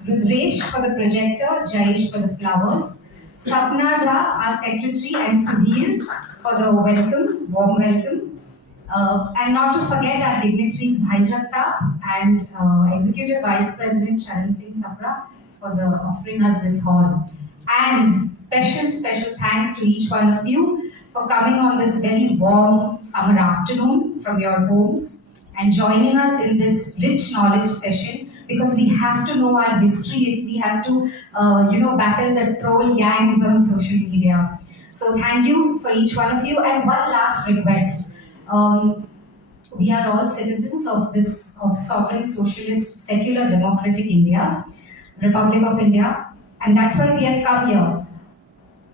Rudresh for the projector, Jayesh for the flowers, Sapna Jha, our secretary, and Sudhir for the welcome, warm welcome. And not to forget our dignitaries Bhai Jagtap and Executive Vice President Charan Singh Sapra for offering us this hall. And special thanks to each one of you for coming on this very warm summer afternoon from your homes and joining us in this rich knowledge session, because we have to know our history if we have to, battle the troll gangs on social media. So thank you for each one of you. And one last request. we are all citizens of this of sovereign, socialist, secular, democratic India, Republic of India, and that's why we have come here.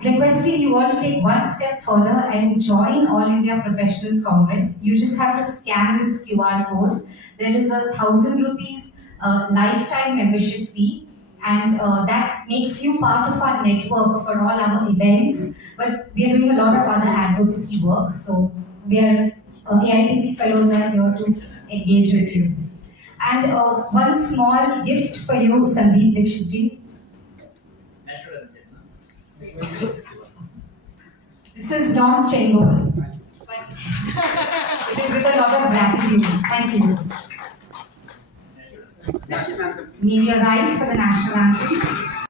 Requesting you all to take one step further and join All India Professionals Congress. You just have to scan this QR code. There is a 1,000 rupees lifetime membership fee, and that makes you part of our network for all our events. But we are doing a lot of other advocacy work, so we are AIPC fellows are here to engage with you. And one small gift for you, Sandeep Dixit ji. Natural. This is Don Chengo, but it is with a lot of gratitude. Thank you. National anthem. May you rise for the national anthem.